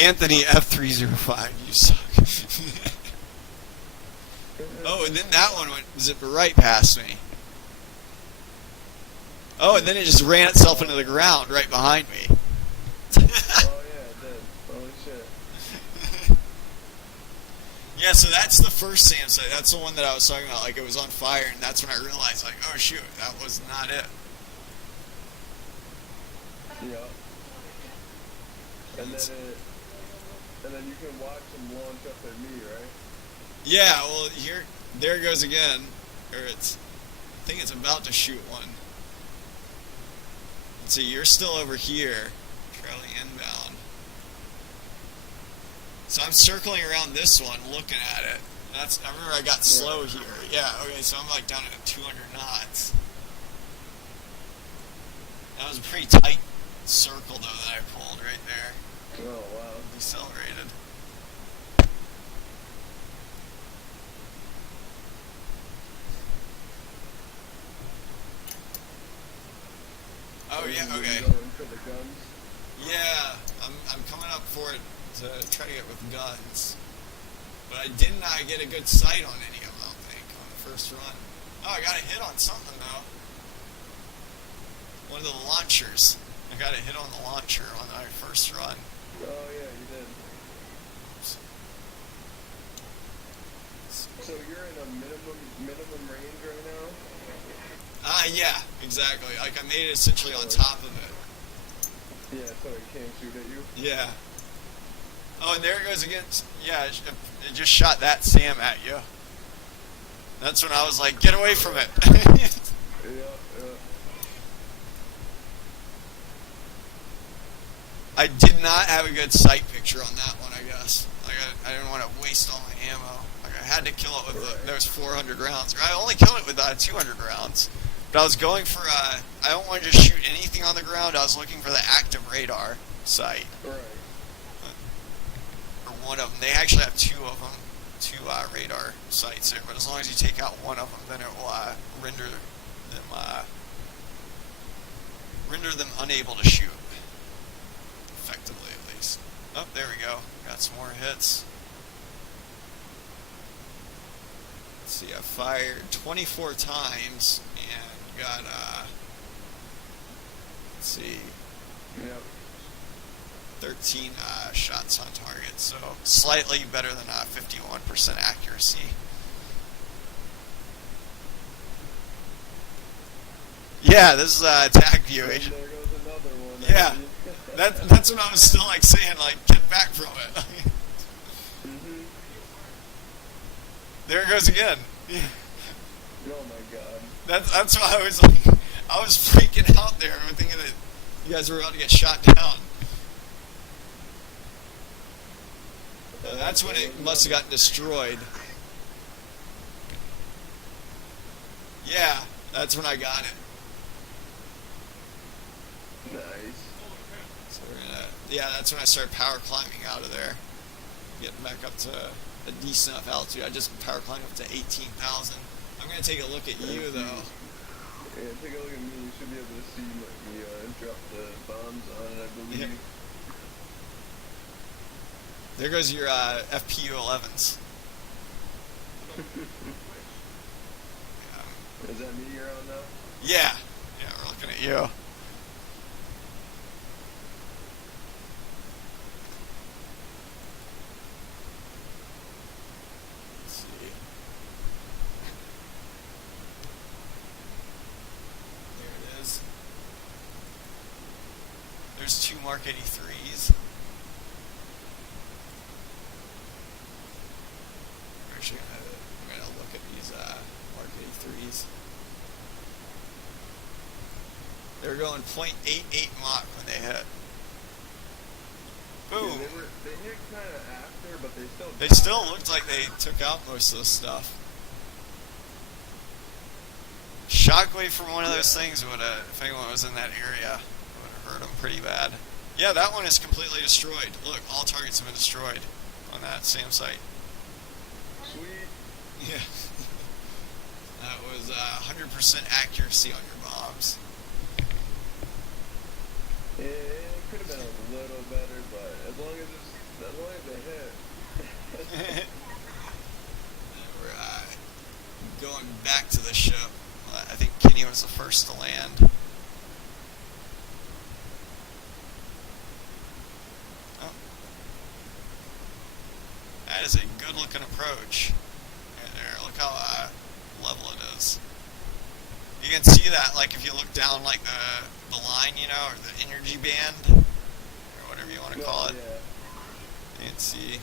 Anthony F305, you suck. Oh, and then that one went zipped right past me. Oh, and then it just ran itself into the ground right behind me. Oh yeah, it did. Holy shit. Yeah, so that's the first SAM site. That's the one that I was talking about. Like, it was on fire, and that's when I realized, like, oh shoot, that was not it. Yeah. And then you can watch them launch up at me, right? Yeah, well, there it goes again. I think it's about to shoot one. Let's see, you're still over here, trailing inbound. So I'm circling around this one, looking at it. I remember I got slow here. Yeah, okay, so I'm like down at 200 knots. That was a pretty tight circle, though, that I pulled right there. Oh, wow. Decelerated. Oh yeah, okay. Going for the guns? Yeah, I'm coming up for it to try to get with guns. But I did not get a good sight on any of them, I don't think, on the first run. Oh, I got a hit on something, though. One of the launchers. I got a hit on the launcher on our first run. Oh yeah, you did. So you're in a minimum range right now? Yeah, exactly. Like, I made it essentially on top of it. Yeah, so it can't shoot at you? Yeah. Oh, and there it goes again. Yeah, it just shot that Sam at you. That's when I was like, get away from it. Yeah. I did not have a good sight picture on that one, I guess. Like, I didn't want to waste all my ammo. Like, I had to kill it with those 400 rounds. I only killed it with 200 rounds. But I was going for, I don't want to just shoot anything on the ground. I was looking for the active radar site. Right. Or one of them. They actually have two of them. Two radar sites there. But as long as you take out one of them, then it will render them unable to shoot. Effectively, at least. Oh, there we go. Got some more hits. Let's see, I fired 24 times and got, let's see, Yep. 13 shots on target, so slightly better than 51% accuracy. Yeah, this is attack view, And agent. there goes another one. Yeah. That's what I was still like saying, like, get back from it. Mhm. There it goes again. Yeah. Oh my god. That's why I was like, I was freaking out there, thinking that you guys were about to get shot down. That's when it must have gotten destroyed. Yeah, that's when I got it. Nice. So we're gonna, yeah, that's when I started power climbing out of there, getting back up to a decent enough altitude. I just power climbed up to 18,000. I'm gonna take a look at you though. Yeah, take a look at me. You should be able to see me drop the bombs on it, I believe. Yeah. There goes your FPU 11s. Is that me you're on now? Yeah, yeah, we're looking at you. Let's see. There it is. There's two Mark 83s. Actually, I'm gonna look at these Mark 83s. They were going .88 Mach when they hit. Boom. Yeah, they hit kind of after, but they still. They still looked like they took out most of the stuff. Shockwave from one of those things would have, if anyone was in that area, would have hurt them pretty bad. Yeah, that one is completely destroyed. Look, all targets have been destroyed on that SAM site. Sweet. Yeah. That was 100% accuracy on your bombs. Yeah, it could have been a little better, but as long as they hit. We're going back to the ship. I think Kenny was the first to land. Oh. That is a good looking approach. Right there. Look how level it is. You can see that, like, if you look down, like, the line, you know, or the energy band, or whatever you want to call it. Yeah. You can see.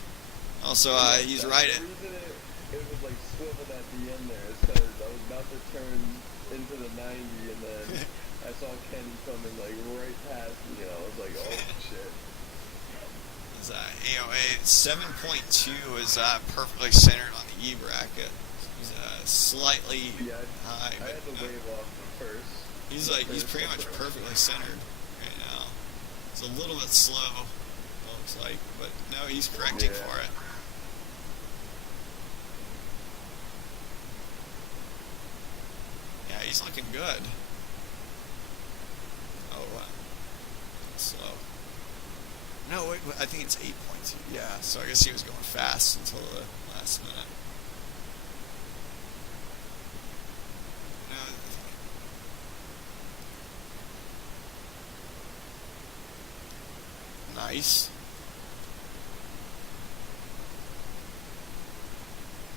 Also, he's right at... The reason it was, like, swiveled at the end there is because I was about to turn into the 90, and then I saw Kenny coming, like, right past me, and I was like, oh, shit. His AOA 7.2 is perfectly centered on the E bracket. He's slightly high, I but had to wave off the first. he's pretty much perfectly centered right now. It's a little bit slow, it looks like, but no, he's correcting for it. Yeah, he's looking good. Oh, slow. No, wait, I think it's 8.2. Yeah, so I guess he was going fast until the last minute. No, nice.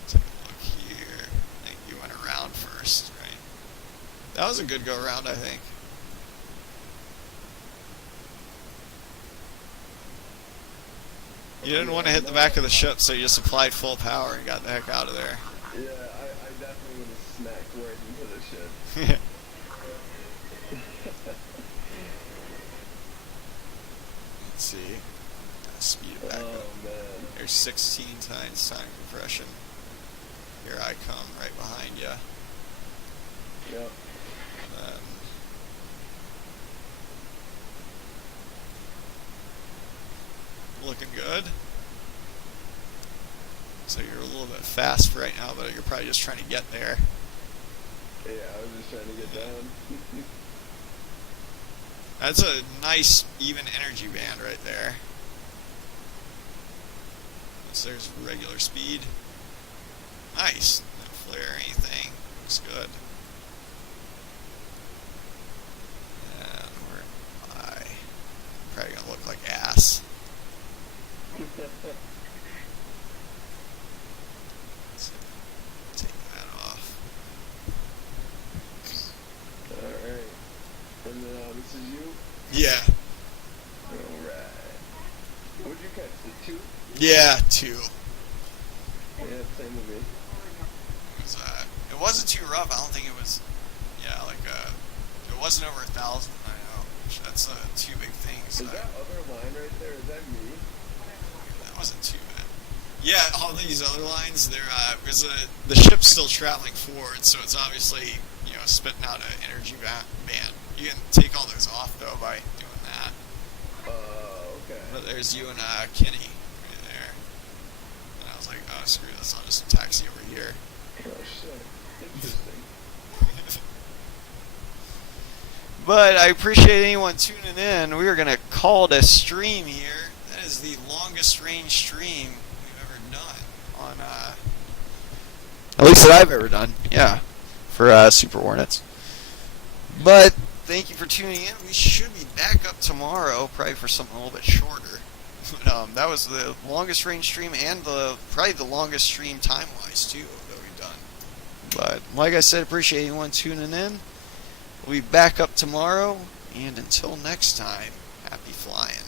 Take a look here. I think you went around first, right? That was a good go around, I think. You didn't want to hit the back of the ship, so you just applied full power and got the heck out of there. Yeah, I definitely would have smacked right into the ship. Let's see. Speed it back up. Oh, man. There's 16 times time compression. Here I come, right behind you. Yep. Looking good. So you're a little bit fast right now, but you're probably just trying to get there. Yeah, I was just trying to get down. That's a nice, even energy band right there. So there's regular speed. Nice. No flare or anything. Looks good. And where am I? Probably gonna look like ass. Take that off. Alright. And this is you? Yeah. Alright. What'd you catch? The 2? Yeah, 2. Yeah, same with me. It wasn't too rough. I don't think it was. Yeah, like it wasn't over 1,000. I know. That's 2 big things. Is that other line right there? Is that me? That wasn't too bad. Yeah, all these other lines, they're because the ship's still traveling forward, so it's obviously spitting out an energy band. You can take all those off though by doing that. Okay. But there's you and Kenny right there, and I was like, oh screw this, I'll just taxi over here. Oh shit. Interesting. But I appreciate anyone tuning in. We are going to call it a stream here. That is the longest range stream we've ever done on, at least that I've ever done, yeah, for Super Hornets. But thank you for tuning in. We should be back up tomorrow, probably for something a little bit shorter. But that was the longest range stream and probably the longest stream time-wise, too, that we've done. But like I said, appreciate anyone tuning in. We'll be back up tomorrow, and until next time, happy flying.